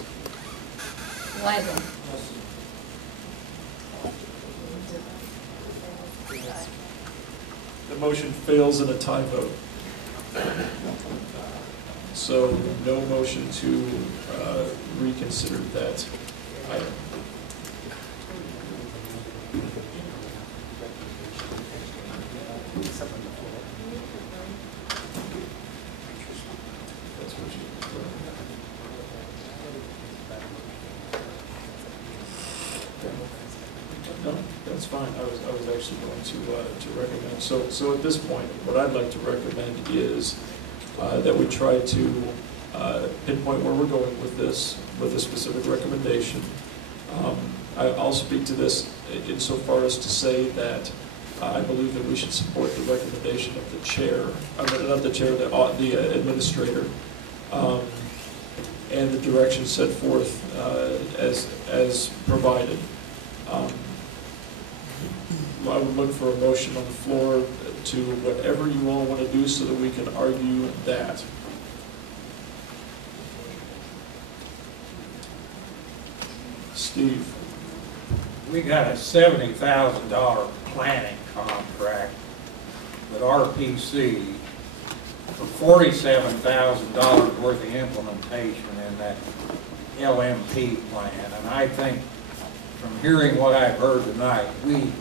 Weigel. The motion fails in a tie vote. So no motion to reconsider that item. That's what you No, that's fine. I was actually going to recommend. So at this point, what I'd like to recommend is that we try to pinpoint where we're going with this, with a specific recommendation. I'll speak to this insofar as to say that I believe that we should support the recommendation of the chair, not the chair, the administrator, and the direction set forth as provided. I would look for a motion on the floor to whatever you all want to do so that we can argue that. Steve? We got a $70,000 planning contract with RPC for $47,000 worth of implementation in that LMP plan. And I think from hearing what I've heard tonight, we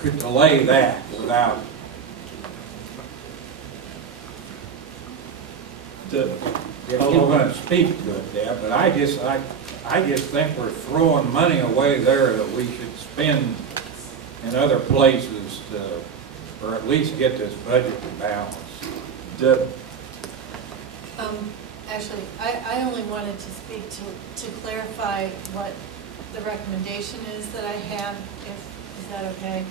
could delay that without if you're going to speak to it, Deb, but I just think we're throwing money away there that we should spend in other places to, or at least get this budget to balance. Deb? Actually, I only wanted to speak to clarify what the recommendation is that I have, is that okay?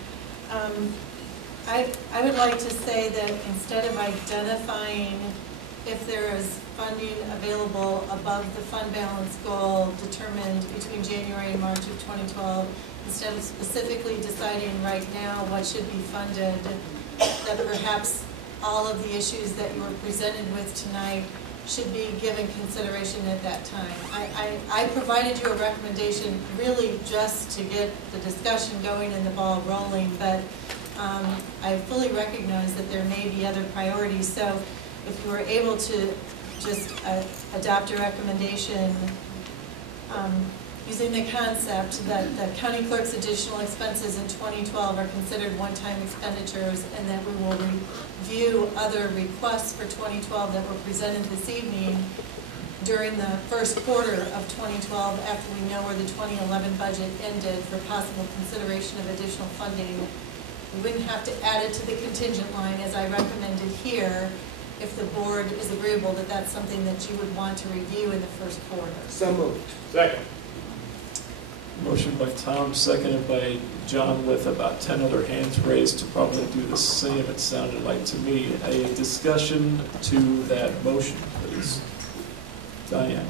I would like to say that instead of identifying if there is funding available above the fund balance goal determined between January and March of 2012, instead of specifically deciding right now what should be funded, that perhaps all of the issues that you were presented with tonight should be given consideration at that time. I provided you a recommendation really just to get the discussion going and the ball rolling, but I fully recognize that there may be other priorities. So if you were able to just adopt a recommendation using the concept that the county clerk's additional expenses in 2012 are considered one-time expenditures, and that we will review other requests for 2012 that were presented this evening during the first quarter of 2012 after we know where the 2011 budget ended for possible consideration of additional funding. We wouldn't have to add it to the contingent line as I recommended here if the board is agreeable that that's something that you would want to review in the first quarter. So moved. Second. Motion by Tom, seconded by John, with about 10 other hands raised to probably do the same, it sounded like to me. A discussion to that motion, please. Diane?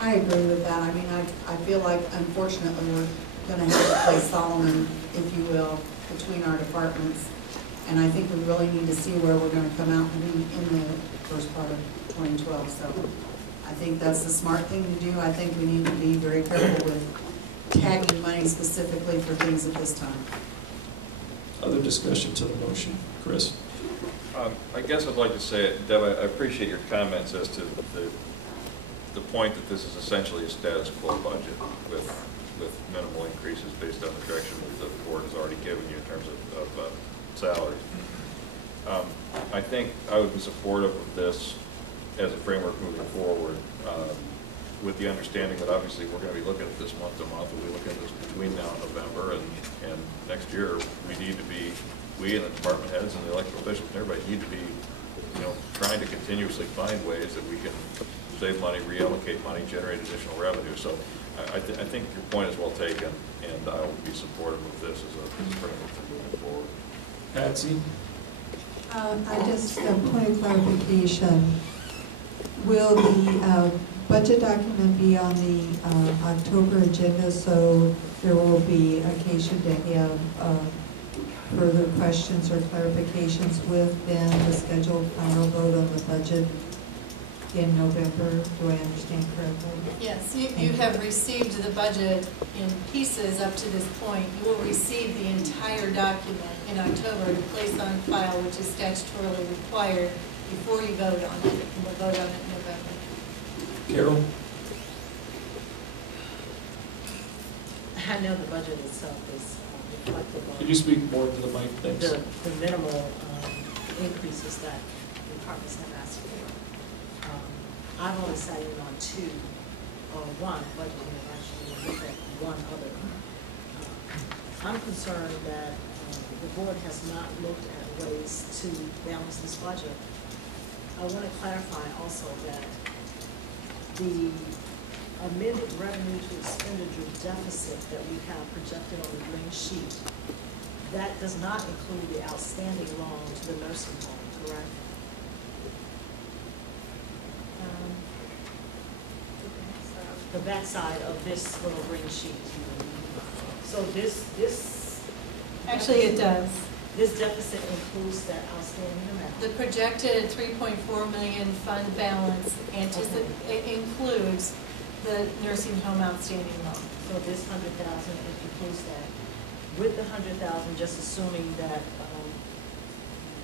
I agree with that. I mean, I feel like unfortunately we're going to have to play Solomon, if you will, between our departments. And I think we really need to see where we're going to come out in the first part of 2012. So I think that's the smart thing to do. I think we need to be very careful with tagging money specifically for things at this time. Other discussion to the motion. Chris? I guess I'd like to say, Deb, I appreciate your comments as to the point that this is essentially a status quo budget with minimal increases based on the direction that the board has already given you in terms of salaries. I think I would be supportive of this as a framework moving forward, with the understanding that obviously we're going to be looking at this month to month, we'll be looking at this between now and November, and next year we need to be, we and the department heads and the elected officials and everybody need to be, trying to continuously find ways that we can save money, reallocate money, generate additional revenue. So I think your point is well taken, and I will be supportive of this as a framework for moving forward. Patsy? I just, a point of clarification, will the budget document be on the October agenda, so there will be occasion to have further questions or clarifications with then the scheduled final vote on the budget in November? Do I understand correctly? Yes, you have received the budget in pieces up to this point. You will receive the entire document in October to place on file, which is statutorily required before you vote on it, and we'll vote on it in November. Carol? I know the budget itself is reflective Could you of speak more to the mic, thanks? the minimal increases that departments have asked for. I've only sat in on one budget, and actually looked at one other. I'm concerned that the board has not looked at ways to balance this budget. I want to clarify also that the amended revenue to expenditure deficit that we have projected on the green sheet, that does not include the outstanding loan to the nursing home, correct? The backside of this little green sheet. So this. Actually, it does. This deficit includes that outstanding amount. The projected 3.4 million fund balance includes the nursing home outstanding loan. So this 100,000 includes that. With the 100,000, just assuming that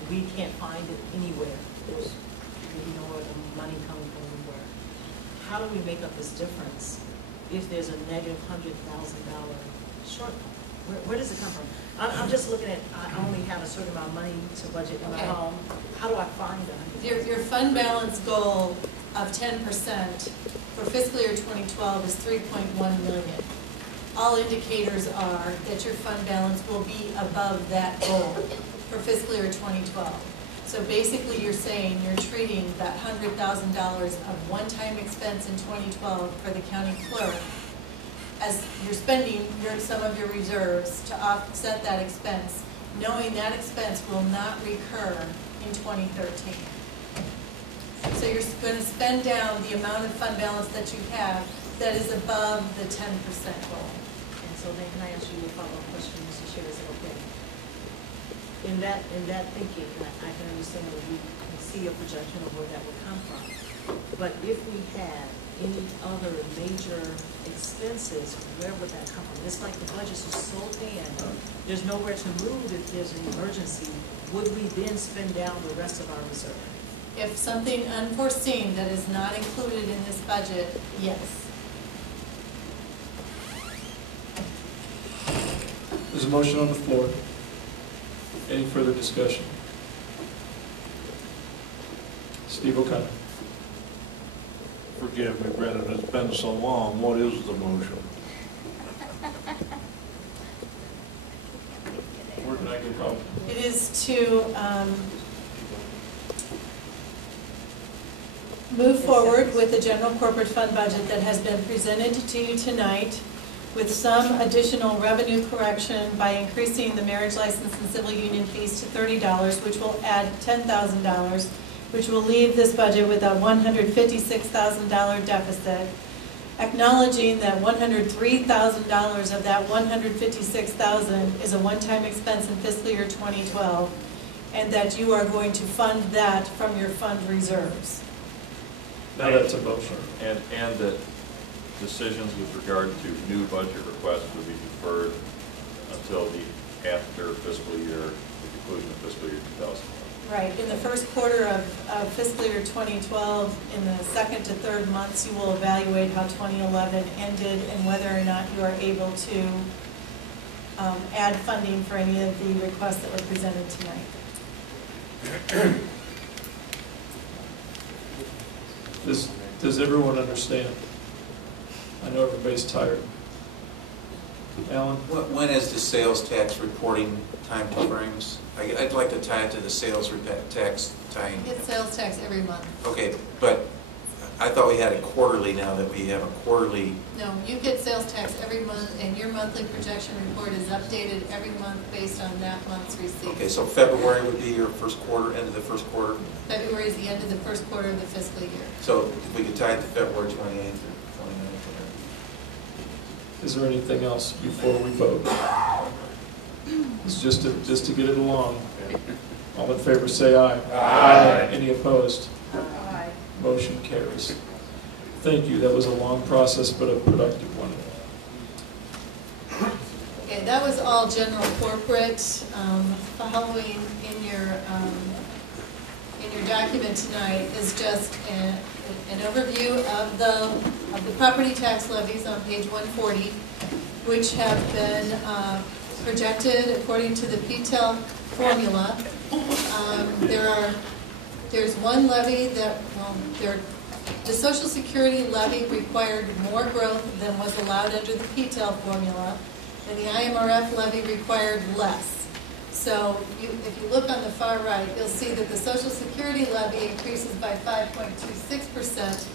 we can't find it anywhere, there's, where the money coming from anywhere. How do we make up this difference if there's a negative $100,000 shortfall? Where does it come from? I'm just looking at, I only have a certain amount of money to budget in my home. How do I find that? Your fund balance goal of 10% for fiscal year 2012 is 3.1 million. All indicators are that your fund balance will be above that goal for fiscal year 2012. So basically you're saying you're treating that $100,000 of one-time expense in 2012 for the county clerk as you're spending some of your reserves to offset that expense, knowing that expense will not recur in 2013. So you're going to spend down the amount of fund balance that you have that is above the 10% goal. And so then can I ask you a follow-up question, Mr. Chair, is it okay? In that thinking, I can understand that we can see a projection of where that would come from. But if we had any other major expenses, where would that come from? It's like the budgets are so thin, there's nowhere to move if there's an emergency. Would we then spend down the rest of our reserve? If something unforeseen that is not included in this budget, yes. There's a motion on the floor. Any further discussion? Steve O'Connor. Forgive me, Brendan, it's been so long. What is the motion? Where can I get help? It is to move forward with the general corporate fund budget that has been presented to you tonight with some additional revenue correction by increasing the marriage license and civil union fees to $30, which will add $10,000, which will leave this budget with a $156,000 deficit. Acknowledging that $103,000 of that $156,000 is a one-time expense in fiscal year 2012, and that you are going to fund that from your fund reserves. Now that's a motion. And that decisions with regard to new budget requests would be deferred until the after fiscal year, the conclusion of fiscal year 2011. Right, in the first quarter of fiscal year 2012, in the second to third months, you will evaluate how 2011 ended and whether or not you are able to add funding for any of the requests that were presented tonight. Does everyone understand? I know everybody's tired. Alan? When is the sales tax reporting time frames? I'd like to tie it to the sales tax time. It's sales tax every month. Okay, but I thought we had it quarterly now, that we have a quarterly. No, you get sales tax every month, and your monthly projection report is updated every month based on that month's receipts. Okay, so February would be your first quarter, end of the first quarter? February is the end of the first quarter of the fiscal year. So if we could tie it to February 28th or 29th. Is there anything else before we vote? It's just to get it along. All in favor, say aye. Aye. Any opposed? Aye. Motion carries. Thank you. That was a long process, but a productive one. Okay, that was all general corporate. Following in your document tonight is just an overview of the property tax levies on page 140, which have been projected according to the PTEL formula. There's one levy that, the Social Security levy required more growth than was allowed under the PTEL formula, and the IMRF levy required less. So if you look on the far right, you'll see that the Social Security levy increases by 5.26%.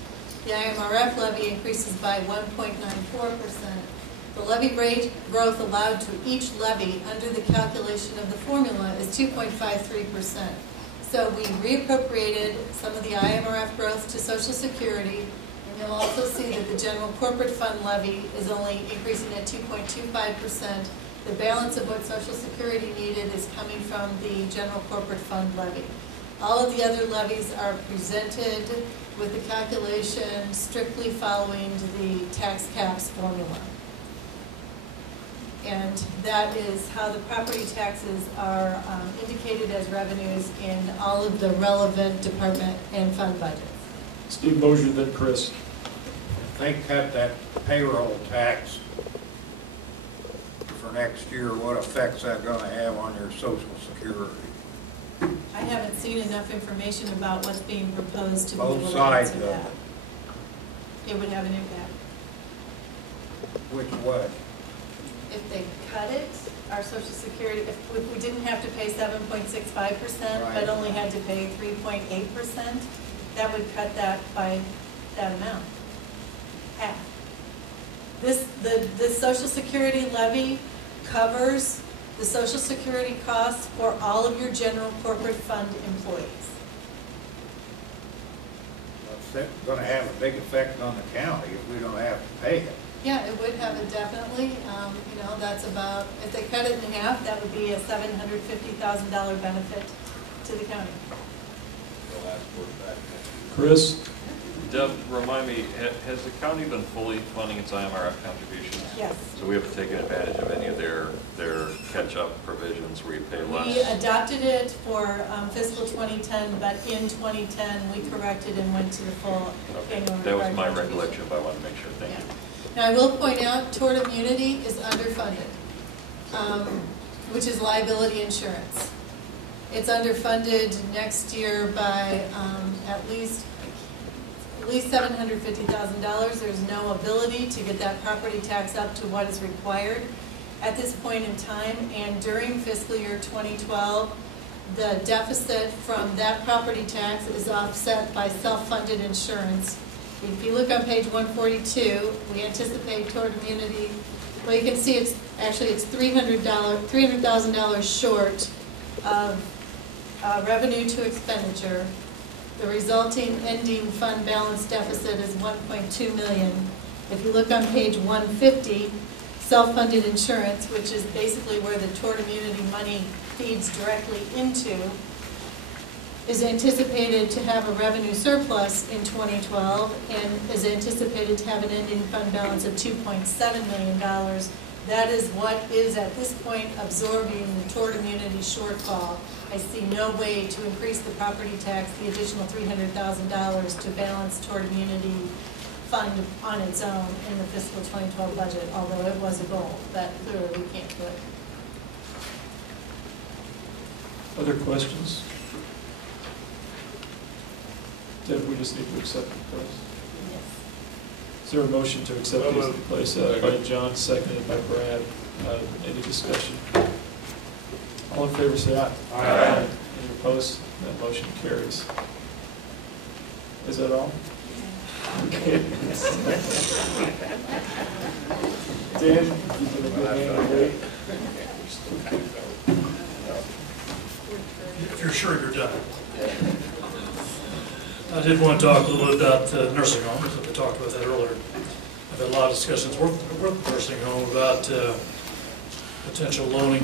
The IMRF levy increases by 1.94%. The levy rate growth allowed to each levy under the calculation of the formula is 2.53%. So we reappropriated some of the IMRF growth to Social Security, and you'll also see that the general corporate fund levy is only increasing at 2.25%. The balance of what Social Security needed is coming from the general corporate fund levy. All of the other levies are presented with the calculation strictly following the tax caps formula. And that is how the property taxes are indicated as revenues in all of the relevant department and fund budgets. Steve Mosier, then Chris. If they cut that payroll tax for next year, what effect's that gonna have on your Social Security? I haven't seen enough information about what's being proposed to be Both able to sides answer of that. It would have an impact. Which way? If they cut it, our Social Security, if we didn't have to pay 7.65%, Right. but only had to pay 3.8%, that would cut that by that amount, half. The Social Security levy covers the Social Security costs for all of your general corporate fund employees. That's gonna have a big effect on the county if we don't have to pay it. Yeah, it would have it definitely. That's about, if they cut it in half, that would be a $750,000 benefit to the county. Chris? Deb, remind me, has the county been fully funding its IMRF contributions? Yes. So we haven't taken advantage of any of their catch-up provisions where you pay less? We adopted it for fiscal 2010, but in 2010, we corrected and went to the full annual. That was my contribution. recollection, but I want to make sure. Thank you. Now, I will point out, tort immunity is underfunded, which is liability insurance. It's underfunded next year by at least $750,000. There's no ability to get that property tax up to what is required at this point in time. And during fiscal year 2012, the deficit from that property tax is offset by self-funded insurance. If you look on page 142, we anticipate tort immunity. Well, you can see it's $300,000 short of revenue to expenditure. The resulting ending fund balance deficit is $1.2 million. If you look on page 150, self-funded insurance, which is basically where the tort immunity money feeds directly into, is anticipated to have a revenue surplus in 2012 and is anticipated to have an ending fund balance of $2.7 million. That is what is at this point absorbing the tort immunity shortfall. I see no way to increase the property tax, the additional $300,000 to balance tort immunity fund on its own in the fiscal 2012 budget, although it was a goal, but clearly we can't do it. Other questions? Deb, we just need to accept the place. Yes. Is there a motion to accept these in place? By John, seconded by Brad. Any discussion? All in favor, say aye. Aye. Any opposed? That motion carries. Is that all? Dan, you can go ahead and wait. If you're sure you're done. I did want to talk a little bit about nursing homes. We talked about that earlier. I've had a lot of discussions with nursing home about potential loan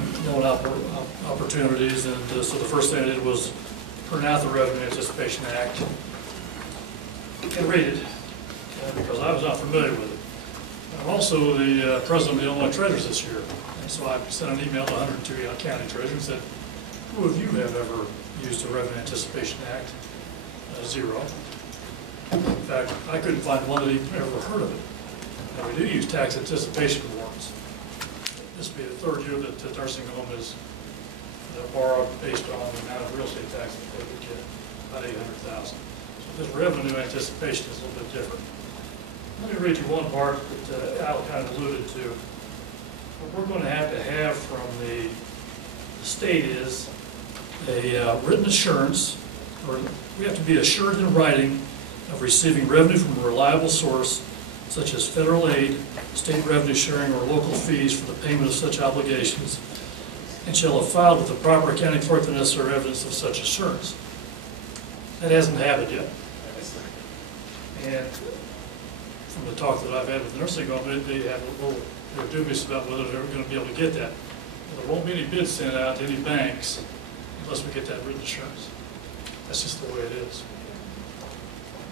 opportunities, and so the first thing I did was print out the Revenue Anticipation Act and read it, because I was not familiar with it. I'm also the president of the Illinois Treasurers this year, and so I sent an email to 102 county treasurers and said, who of you have ever used the Revenue Anticipation Act? Zero. In fact, I couldn't find one that even ever heard of it. Now, we do use tax anticipation warrants. This will be the third year that the nursing home is borrowed based on the amount of real estate tax that they would get, about $800,000. So this revenue anticipation is a little bit different. Let me read you one part that Al kind of alluded to. What we're going to have from the state is a written assurance, or we have to be assured in writing of receiving revenue from a reliable source, such as federal aid, state revenue sharing, or local fees for the payment of such obligations, and shall have filed with the proper accounting clerk the necessary evidence of such assurance. That hasn't happened yet. And from the talk that I've had with the nursing home, they have a little, they're dubious about whether they're going to be able to get that. There won't be any bids sent out to any banks unless we get that written assurance. That's just the way it is.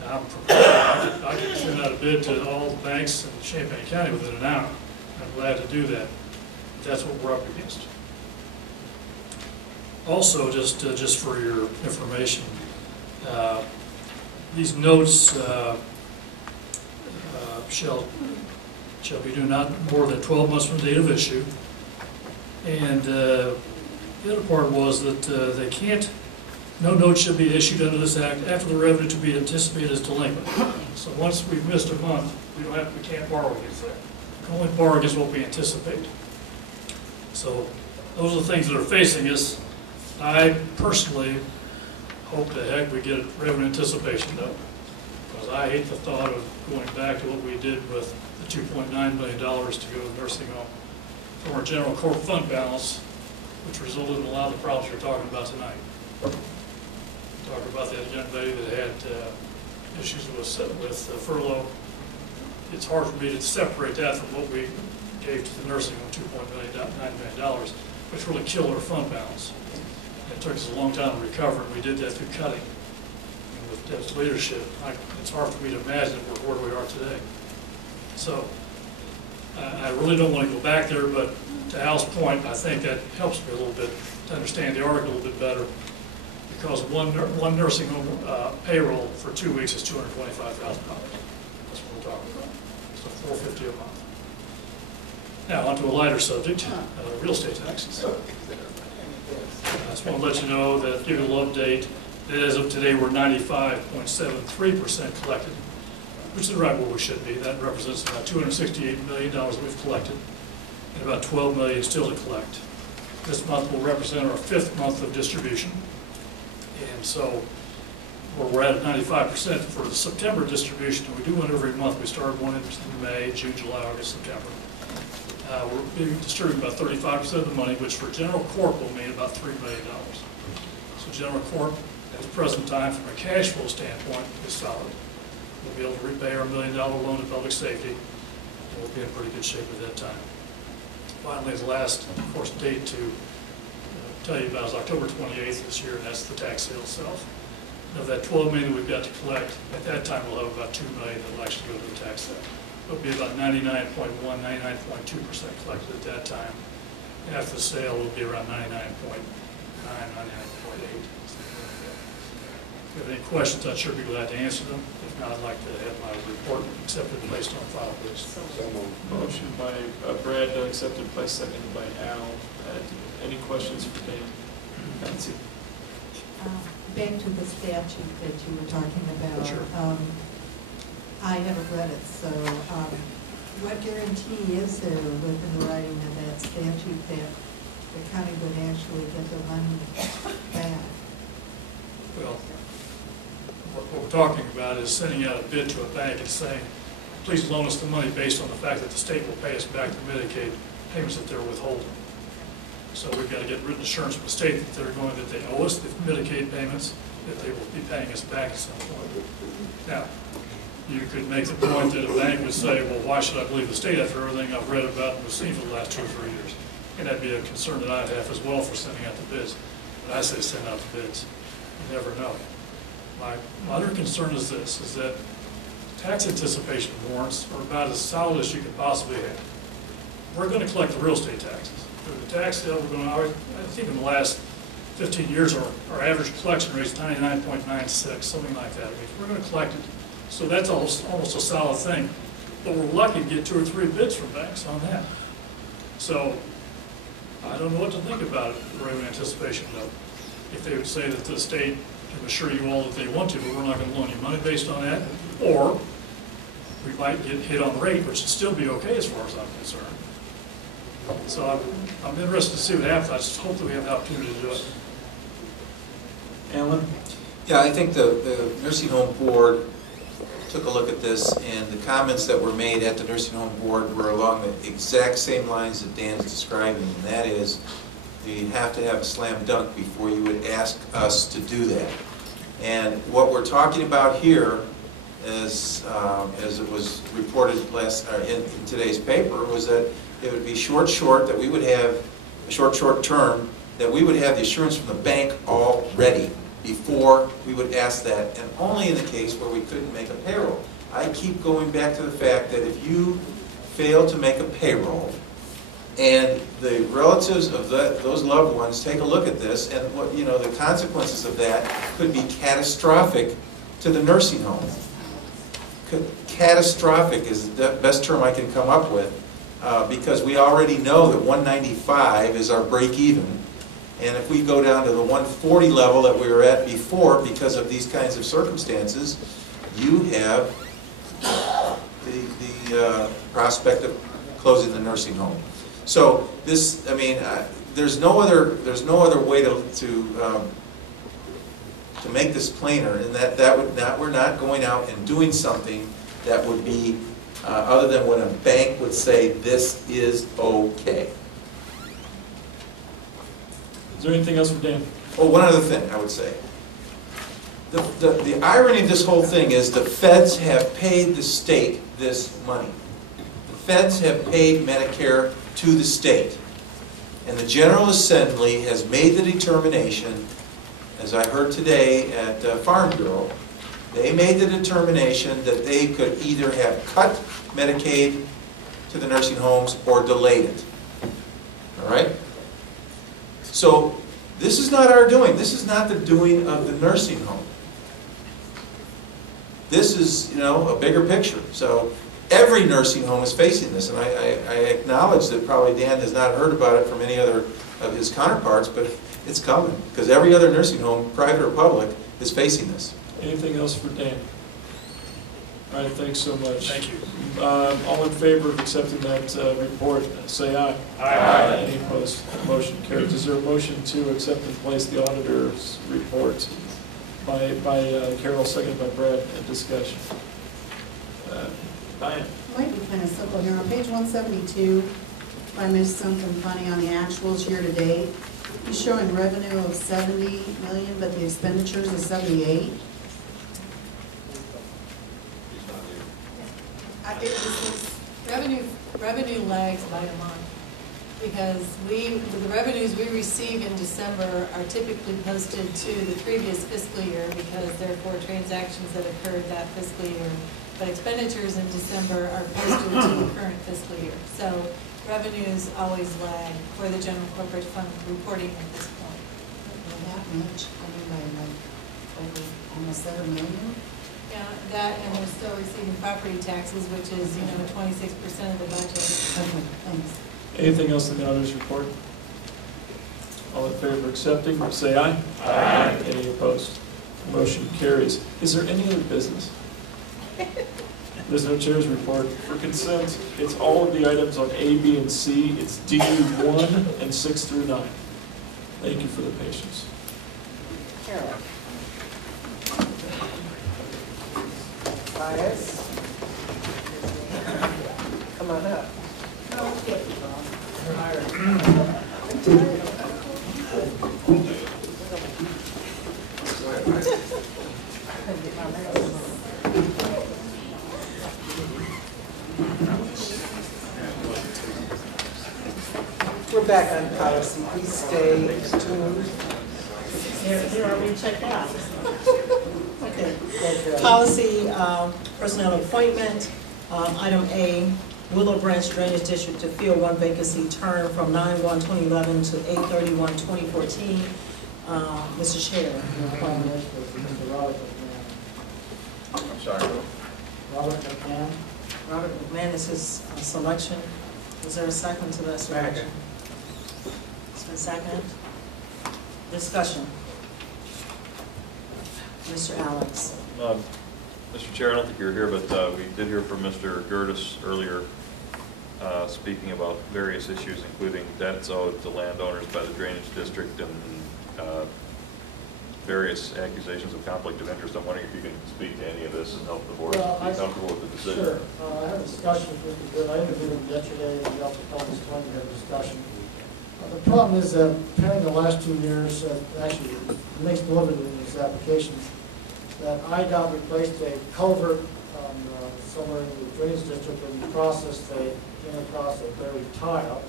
Now, I'm prepared. I can send out a bid to all the banks in Champaign County within an hour. I'm glad to do that. But that's what we're up against. Also, just for your information, these notes shall be due not more than 12 months from the date of issue. And the other part was that they can't. No note should be issued under this act after the revenue to be anticipated as delinquent. So once we've missed a month, we can't borrow against that. We can only borrow against what we anticipate. So those are the things that are facing us. I personally hope to heck we get revenue anticipation though, because I hate the thought of going back to what we did with the $2.9 million to go to the nursing home from our general core fund balance, which resulted in a lot of the problems you're talking about tonight. Talk about that young lady that had issues with furlough. It's hard for me to separate that from what we gave to the nursing home, $2.9 million, which really killed our fund balance. And it took us a long time to recover, and we did that through cutting. And with Deb's leadership, it's hard for me to imagine where we are today. So I really don't want to go back there, but to Al's point, I think that helps me a little bit to understand the article a little bit better. Because one nursing home payroll for 2 weeks is $225,000. That's what we're talking about. So $450 a month. Now, onto a lighter subject, real estate taxes. I just want to let you know that, give you a little update, that as of today, we're 95.73% collected, which is right where we should be. That represents about $268 million that we've collected, and about $12 million still to collect. This month will represent our 5th month of distribution. And so we're at 95% for the September distribution. We do one every month. We started one in May, June, July, August, September. We're being distributing about 35% of the money, which for General Corp will mean about $3 million. So General Corp, at the present time, from a cash flow standpoint, is solid. We'll be able to repay our $1 million loan to public safety, and we'll be in pretty good shape at that time. Finally, the last, of course, date to tell you about is October 28th this year, and that's the tax sale itself. Of that $12 million we've got to collect, at that time we'll have about $2 million that will actually go to the tax sale. It'll be about 99.1%, 99.2% collected at that time. After the sale, it'll be around 99.9%, 99.8%. If you have any questions, I'd sure be glad to answer them. If not, I'd like to have my report accepted and placed on file, please. Motion by Brad, accepted by seconded by Al. Any questions for Dan? Nancy? Back to the statute that you were talking about. Sure. I haven't read it, so what guarantee is there within the writing of that statute that the county would actually get their money back? Well, what we're talking about is sending out a bid to a bank and saying, please loan us the money based on the fact that the state will pay us back the Medicaid payments that they're withholding. So we've got to get written assurance from the state that they owe us the Medicaid payments, that they will be paying us back at some point. Now, you could make the point that a bank would say, well, why should I believe the state after everything I've read about and seen for the last 2 or 3 years? And that'd be a concern that I'd have as well for sending out the bids. But I say send out the bids. You never know. My other concern is this, is that tax anticipation warrants are about as solid as you could possibly have. We're going to collect the real estate taxes. The tax sale, we're going to, I think in the last 15 years, our average collection rate is 99.96, something like that. I mean, we're going to collect it. So that's almost a solid thing. But we're lucky to get 2 or 3 bids from banks on that. So I don't know what to think about it, the revenue anticipation note. If they would say that the state can assure you all that they want to, but we're not going to loan you money based on that, or we might get hit on rate, which would still be okay as far as I'm concerned. So I'm interested to see what happens. I just hope that we have the opportunity to do it. Alan? Yeah, I think the nursing home board took a look at this, and the comments that were made at the nursing home board were along the exact same lines that Dan's describing, and that is you have to have a slam dunk before you would ask us to do that. And what we're talking about here, as it was reported in today's paper, was that it would be short that we would have a short term, that we would have the assurance from the bank already before we would ask that, and only in the case where we couldn't make a payroll. I keep going back to the fact that if you fail to make a payroll, and the relatives of those loved ones take a look at this, and what the consequences of that could be catastrophic to the nursing home. Catastrophic is the best term I can come up with, because we already know that 195 is our break even. And if we go down to the 140 level that we were at before because of these kinds of circumstances, you have the prospect of closing the nursing home. So this, I mean, there's no other way to make this plainer, and we're not going out and doing something that would be other than when a bank would say this is okay. Is there anything else for Dan? Oh, one other thing I would say. The irony of this whole thing is the feds have paid the state this money. The feds have paid Medicare to the state. And the General Assembly has made the determination, as I heard today at Farm Bureau, they made the determination that they could either have cut Medicaid to the nursing homes or delayed it. All right? So this is not our doing. This is not the doing of the nursing home. This is, a bigger picture. So every nursing home is facing this, and I acknowledge that probably Dan has not heard about it from any other of his counterparts, but it's coming, because every other nursing home, private or public, is facing this. Anything else for Dan? All right, thanks so much. Thank you. All in favor of accepting that report, say aye. Aye. Any opposed? Motion carries. Is there a motion to accept and place the auditor's report by Carol, seconded by Brad, and discussion? Diane? It might be kind of simple here. On page 172, if I missed something funny on the actuals year to date, he's showing revenue of 70 million, but the expenditures is 78. Revenue lags by a month, because the revenues we receive in December are typically posted to the previous fiscal year, because they're for transactions that occurred that fiscal year. But expenditures in December are posted to the current fiscal year. So revenues always lag for the general corporate fund reporting at this point. That much, I mean, by like over almost 7 million. Yeah, that, and we're still receiving property taxes, which is, 26% of the budget. Okay, thanks. Anything else in the auditor's report? All in favor of accepting, say aye. Aye. Any opposed? Motion carries. Is there any other business? There's no chair's report. For consent, it's all of the items on A, B, and C. It's D, 1, and 6 through 9. Thank you for the patience. Carol. Pius. Come on up. We're back on policy. Please stay tuned. Here are we checked out. Okay. Policy, personnel appointment, item A, Willow Branch Drainage District to fill one vacancy term from 9/1/2011 to 8/31/2014. Mr. Chair. Mr. Robert McMahon. I'm sorry. Robert McMahon. Robert McMahon is his selection. Is there a second to that selection? It's been seconded. Discussion. Mr. Alex. Mr. Chair, I don't think you're here, but we did hear from Mr. Gertis earlier speaking about various issues, including debts owed to landowners by the drainage district and various accusations of conflict of interest. I'm wondering if you can speak to any of this and help the board be comfortable with the decision. Sure. I had a discussion with Mr. Good. I interviewed him yesterday, and we also told us to have a discussion. The problem is that during the last 2 years, actually, it makes delivered in these applications, that IDOT replaced a culvert somewhere in the drainage district, and the process they came across a buried tile.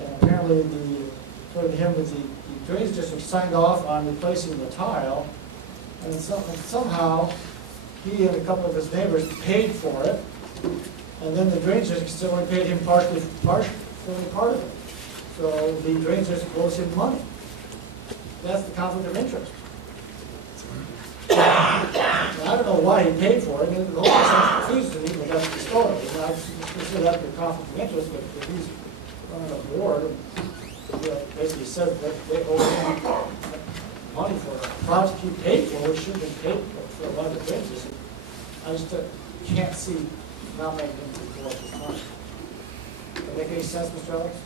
And apparently, according to him, the drainage district signed off on replacing the tile, and somehow he and a couple of his neighbors paid for it, and then the drainage district still only paid him partially part of it. So the drainage district owes him money. That's the conflict of interest. I don't know why he paid for it. I mean, the whole thing confuses me, but that's the story. And I consider that the conflict of interest, but if he's running a board, and basically said that they owe him money for a project he paid for, which should have been paid for a lot of the drainage. I just can't see not making him report his money. Does that make any sense, Mr. Alex?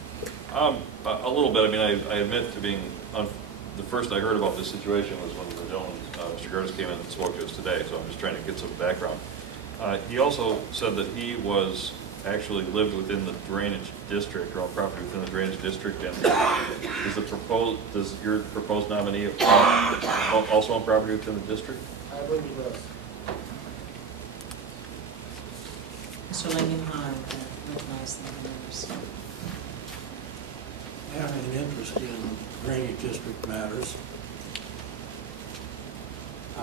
A little bit. I mean, I admit to being, the first I heard about this situation was when the gentleman, Mr. Curtis, came in and spoke to us today, so I'm just trying to get some background. He also said that he actually lived within the drainage district, or on property within the drainage district, and does your proposed nominee also on property within the district? I believe he does. Mr. Langenheim, recognize the members. Having an interest in drainage district matters, I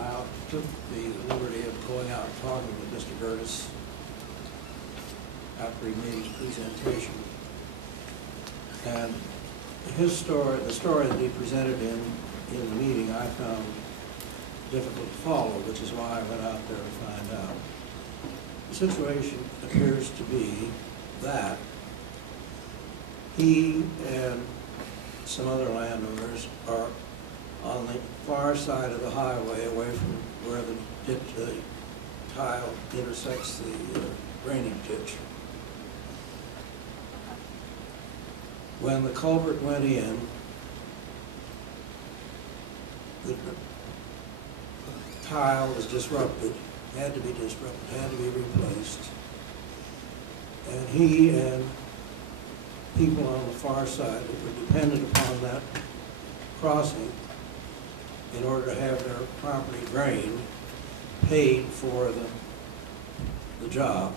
took the liberty of going out and talking with Mr. Gertis after he made his presentation. And his story, the story that he presented in the meeting, I found difficult to follow, which is why I went out there to find out. The situation appears to be that he and some other landowners are on the far side of the highway, away from where the tile intersects the drainage ditch. When the culvert went in, the tile was disrupted, had to be disrupted, had to be replaced. And he and people on the far side that were dependent upon that crossing in order to have their property drained, paid for the job,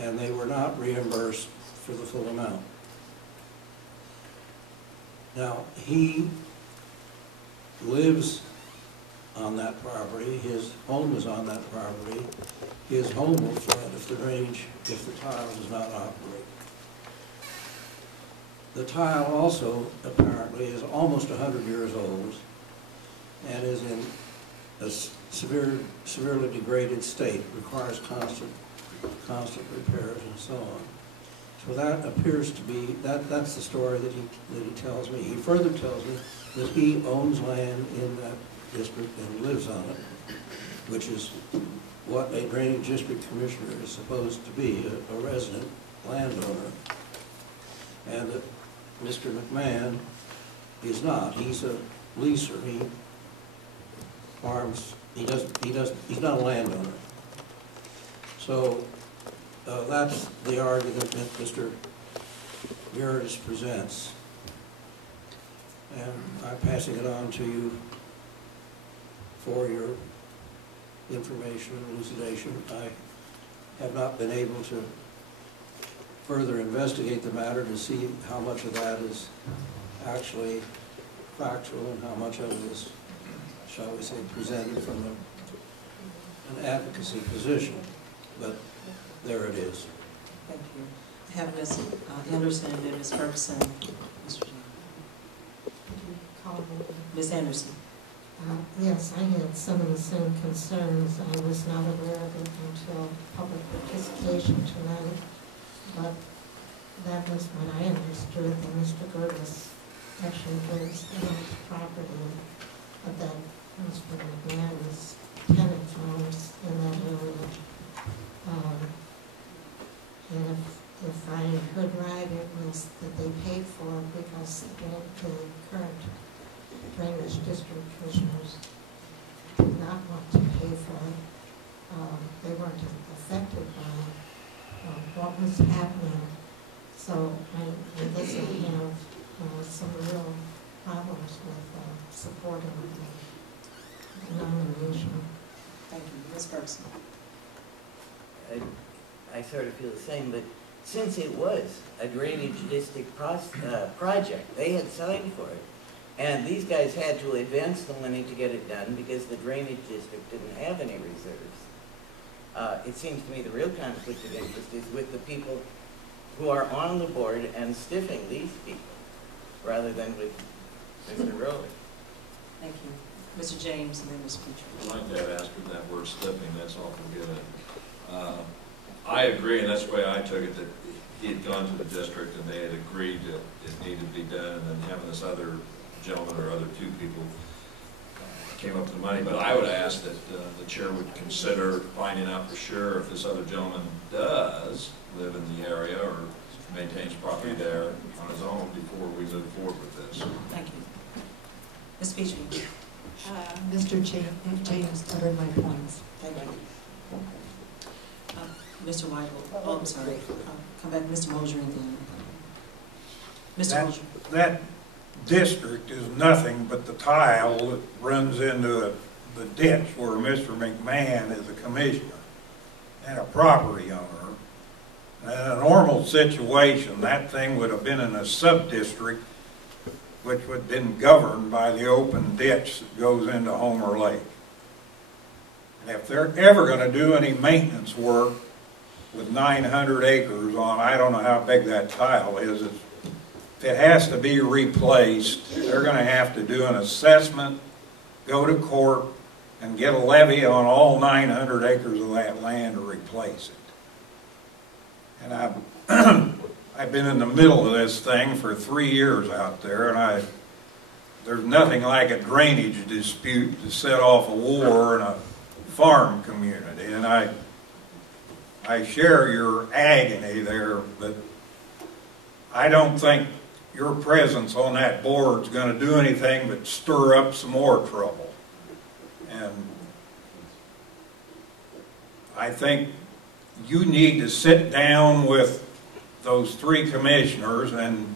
and they were not reimbursed for the full amount. Now, he lives on that property, his home is on that property, his home will flood if the tile does not operate. The tile also apparently is almost 100 years old and is in a severely degraded state, requires constant repairs and so on. So that appears to be, that's the story that he tells me. He further tells me that he owns land in that district and lives on it, which is what a drainage district commissioner is supposed to be, a resident landowner. And that Mr. McMahon is not. He's a leaser. He farms. He's not a landowner. So that's the argument that Mr. Meredith presents. And I'm passing it on to you for your information and elucidation. I have not been able to further investigate the matter to see how much of that is actually factual and how much of it is, shall we say, presented from an advocacy position. But there it is. Thank you. I have Ms. Anderson and Ms. Ferguson. Mr. Chairman. Ms. Anderson. Yes, I had some of the same concerns. I was not aware of it until public participation tonight, but that was when I understood that Mr. Gertis actually lives in his property, but that Mr. McMahon's tenant farms in that area. And if I heard right, it was that they paid for it because the current drainage district commissioners did not want to pay for it. They weren't affected by what was happening. So I guess I have some real problems with supporting the nomination. Thank you. Ms. Ferguson. I sort of feel the same, but since it was a drainage district project, they had signed for it. And these guys had to advance the money to get it done because the drainage district didn't have any reserves. It seems to me the real conflict of interest is with the people who are on the board and stiffing these people, rather than with Mr. Rowley. Thank you. Mr. James and then Ms. Petrie. My dad asked for that word slipping, that's all forgiven. I agree, and that's the way I took it, that he had gone to the district and they had agreed that it needed to be done, and then having this other gentleman or other two people came up with the money. But I would ask that the chair would consider finding out for sure if this other gentleman does live in the area or maintains property there on his own before we move forward with this. Thank you. Ms. Petrie. Mr. James covered my points. Thank you. Mr. Weigel. Oh, I'm sorry. Come back, Mr. Mosier, and then Mr. Mosier. That district is nothing but the tile that runs into the ditch where Mr. McMahon is a commissioner and a property owner. In a normal situation, that thing would have been in a sub-district which would have been governed by the open ditch that goes into Homer Lake. And if they're ever going to do any maintenance work with 900 acres on, I don't know how big that tile is, if it has to be replaced, they're going to have to do an assessment, go to court, and get a levy on all 900 acres of that land to replace it. And I've been in the middle of this thing for 3 years out there, and there's nothing like a drainage dispute to set off a war in a farm community. And I share your agony there, but I don't think your presence on that board is going to do anything but stir up some more trouble. And I think you need to sit down with those 3 commissioners, and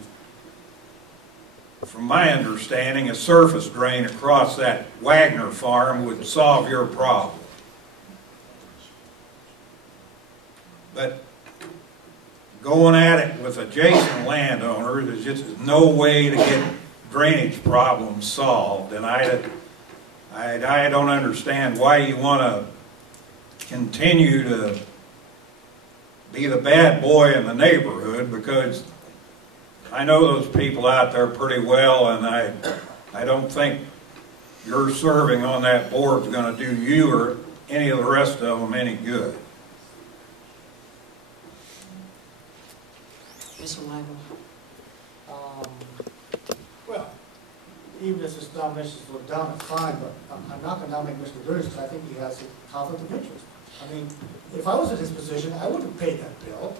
from my understanding, a surface drain across that Wagner farm would solve your problem. But going at it with adjacent landowners is just no way to get drainage problems solved. And I don't understand why you want to continue to be the bad boy in the neighborhood, because I know those people out there pretty well, and I don't think your serving on that board is going to do you or any of the rest of them any good. Mr. Weigel. Well, even if this nomination is looked down, it's fine, but I'm not going to nominate Mr. Burris because I think he has a conflict of interest. I mean, if I was in his position, I wouldn't pay that bill.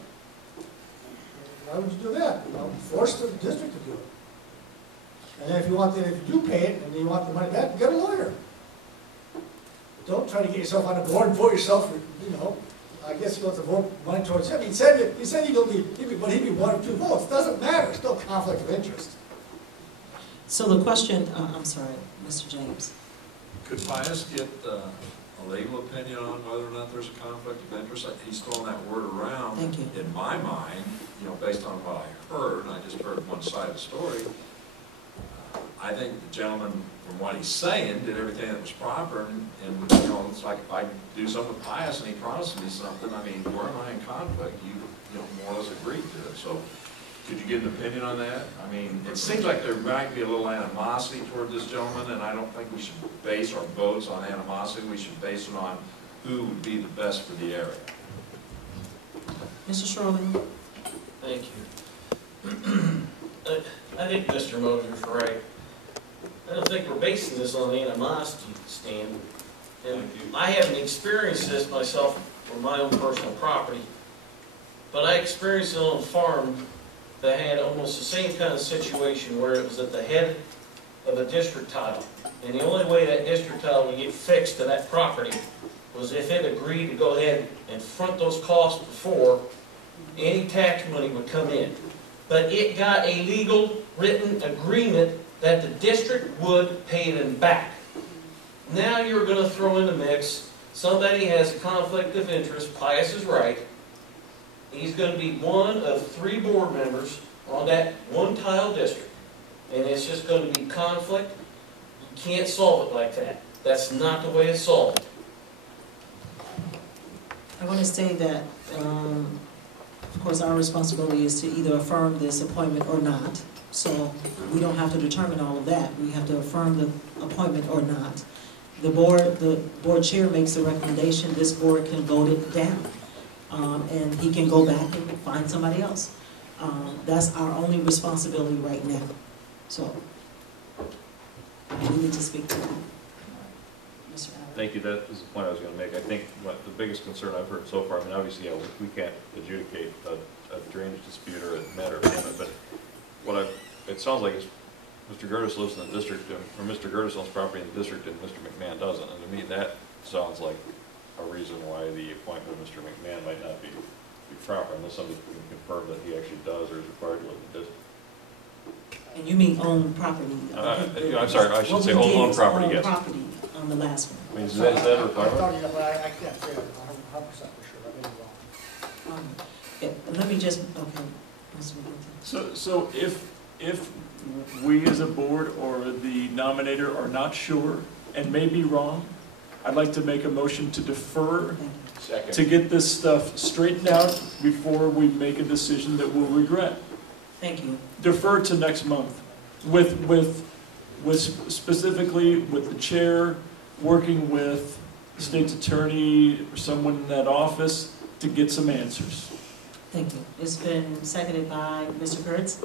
Why would you do that? You know, force the district to do it. And then if you do pay it and you want the money back, get a lawyer. Don't try to get yourself on a board and vote yourself, you know, like guess he wants to vote money towards him. He said he'd only, but he'd be 1 or 2 votes. Doesn't matter, still conflict of interest. So the question, I'm sorry, Mr. James. Could Pius get a legal opinion on whether or not there's a conflict of interest? He's throwing that word around. Thank you. In my mind, based on what I heard, and I just heard one side of the story, I think the gentleman, from what he's saying, did everything that was proper, and it's like if I do something with Pius and he promised me something, I mean, where am I in conflict? You more or less agreed to it. So could you get an opinion on that? I mean, it seems like there might be a little animosity toward this gentleman, and I don't think we should base our votes on animosity. We should base it on who would be the best for the area. Mr. Schroeder? Thank you. I think Mr. Moser's right. I don't think we're basing this on animosity, Stan. And I haven't experienced this myself for my own personal property, but I experienced it on a farm that had almost the same kind of situation where it was at the head of a district title. And the only way that district title would get fixed to that property was if it agreed to go ahead and front those costs before any tax money would come in. But it got a legal written agreement that the district would pay them back. Now you're going to throw in the mix, somebody has a conflict of interest, Pius is right. He's going to be one of 3 board members on that one tile district. And it's just going to be conflict. You can't solve it like that. That's not the way it's solved. I want to say that, of course, our responsibility is to either affirm this appointment or not. So we don't have to determine all of that. We have to affirm the appointment or not. The board chair makes a recommendation. This board can vote it down. And he can go back and find somebody else. That's our only responsibility right now. So we need to speak to that. Mr. Allen. Thank you. That is the point I was going to make. I think what the biggest concern I've heard so far, I mean, obviously, we can't adjudicate a drainage dispute or a matter of payment, but it sounds like Mr. Gertis lives in the district, or Mr. Gertis owns property in the district and Mr. McMahon doesn't. And to me, that sounds like a reason why the appointment of Mr. McMahon might not be proper, unless somebody can confirm that he actually does or is required to live in the district. And you mean own property? I'm sorry, I should say own property, yes. Own property on the last one. I mean, is that a requirement? I thought, but I can't say 100% for sure. That may be wrong. Let me just, okay. Mr. McGinty. So if we as a board or the nominator are not sure and may be wrong, I'd like to make a motion to defer to get this stuff straightened out before we make a decision that we'll regret. Thank you. Defer to next month with specifically with the chair, working with the state's attorney or someone in that office to get some answers. Thank you. It's been seconded by Mr. Kurtz.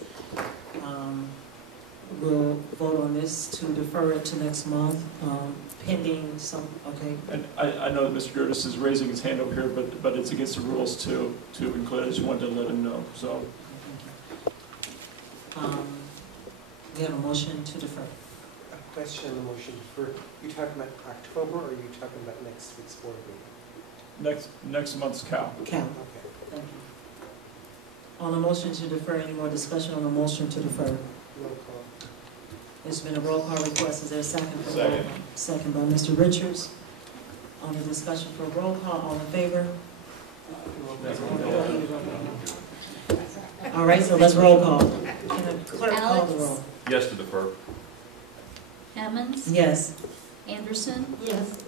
We'll vote on this to defer it to next month, pending some, okay. And I know that Mr. Gertis is raising his hand over here, but it's against the rules to include. I just wanted to let him know, so. We have a motion to defer. A question on the motion to defer. You talking about October or are you talking about next week's board meeting? Next month's cow. Cal. Okay. Thank you. On the motion to defer, any more discussion on the motion to defer? Roll call. There's been a roll call request. Is there a second? Second. Second by Mr. Richards. On the discussion for roll call, all in favor? All right, so let's roll call. Can the clerk call the roll? Yes to defer. Hammonds? Yes. Anderson? Yes.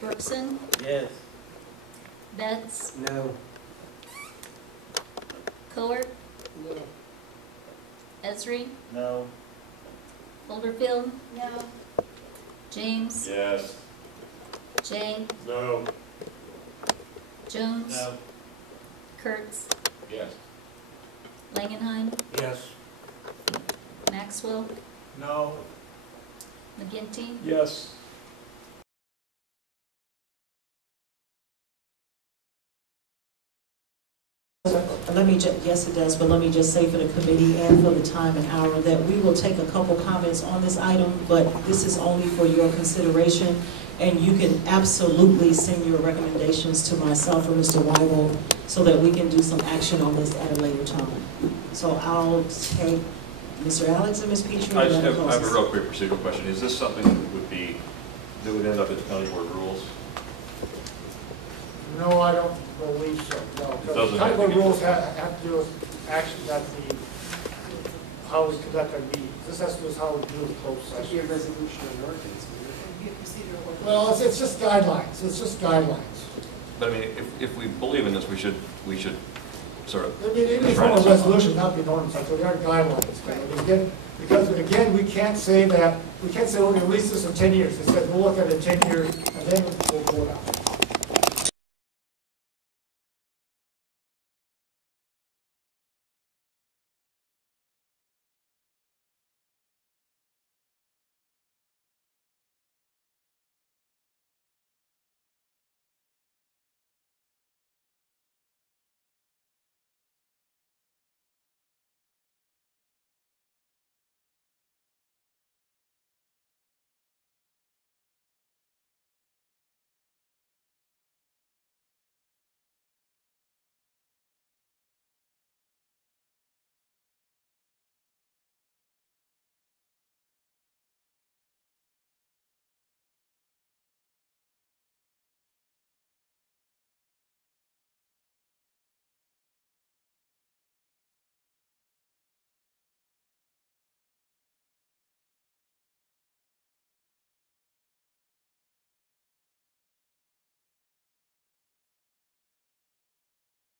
Brookson? Yes. Betts? No. Coert? No. Esri? No. Holderfield? No. James? Yes. Jay? No. Jones? No. Kurtz? Yes. Langenheim? Yes. Maxwell? No. McGinty? Yes. Let me just, yes it does, but let me just say for the committee and for the time and hour that we will take a couple comments on this item, but this is only for your consideration. And you can absolutely send your recommendations to myself or Mr. Weigel so that we can do some action on this at a later time. So I'll take Mr. Alex and Ms. Petrie. I and just then have, I close have a this. real quick procedural question. Is this something that would end up in the county board rules? No, I don't believe so, no. It Because doesn't the have to County be- rules have to do with actions at the, how we conduct our meetings. This has to do with how we do the closed It should be a session. resolution or an ordinance. Well, it's just guidelines, it's just guidelines. But I mean, if we believe in this, we should sort of. I mean, even if try it's to a resolution, not be an ordinance, so there are guidelines. I mean, again, because again, we can't say we're going to release this in 10 years. It says we'll look at it in 10 years and then we'll go it out.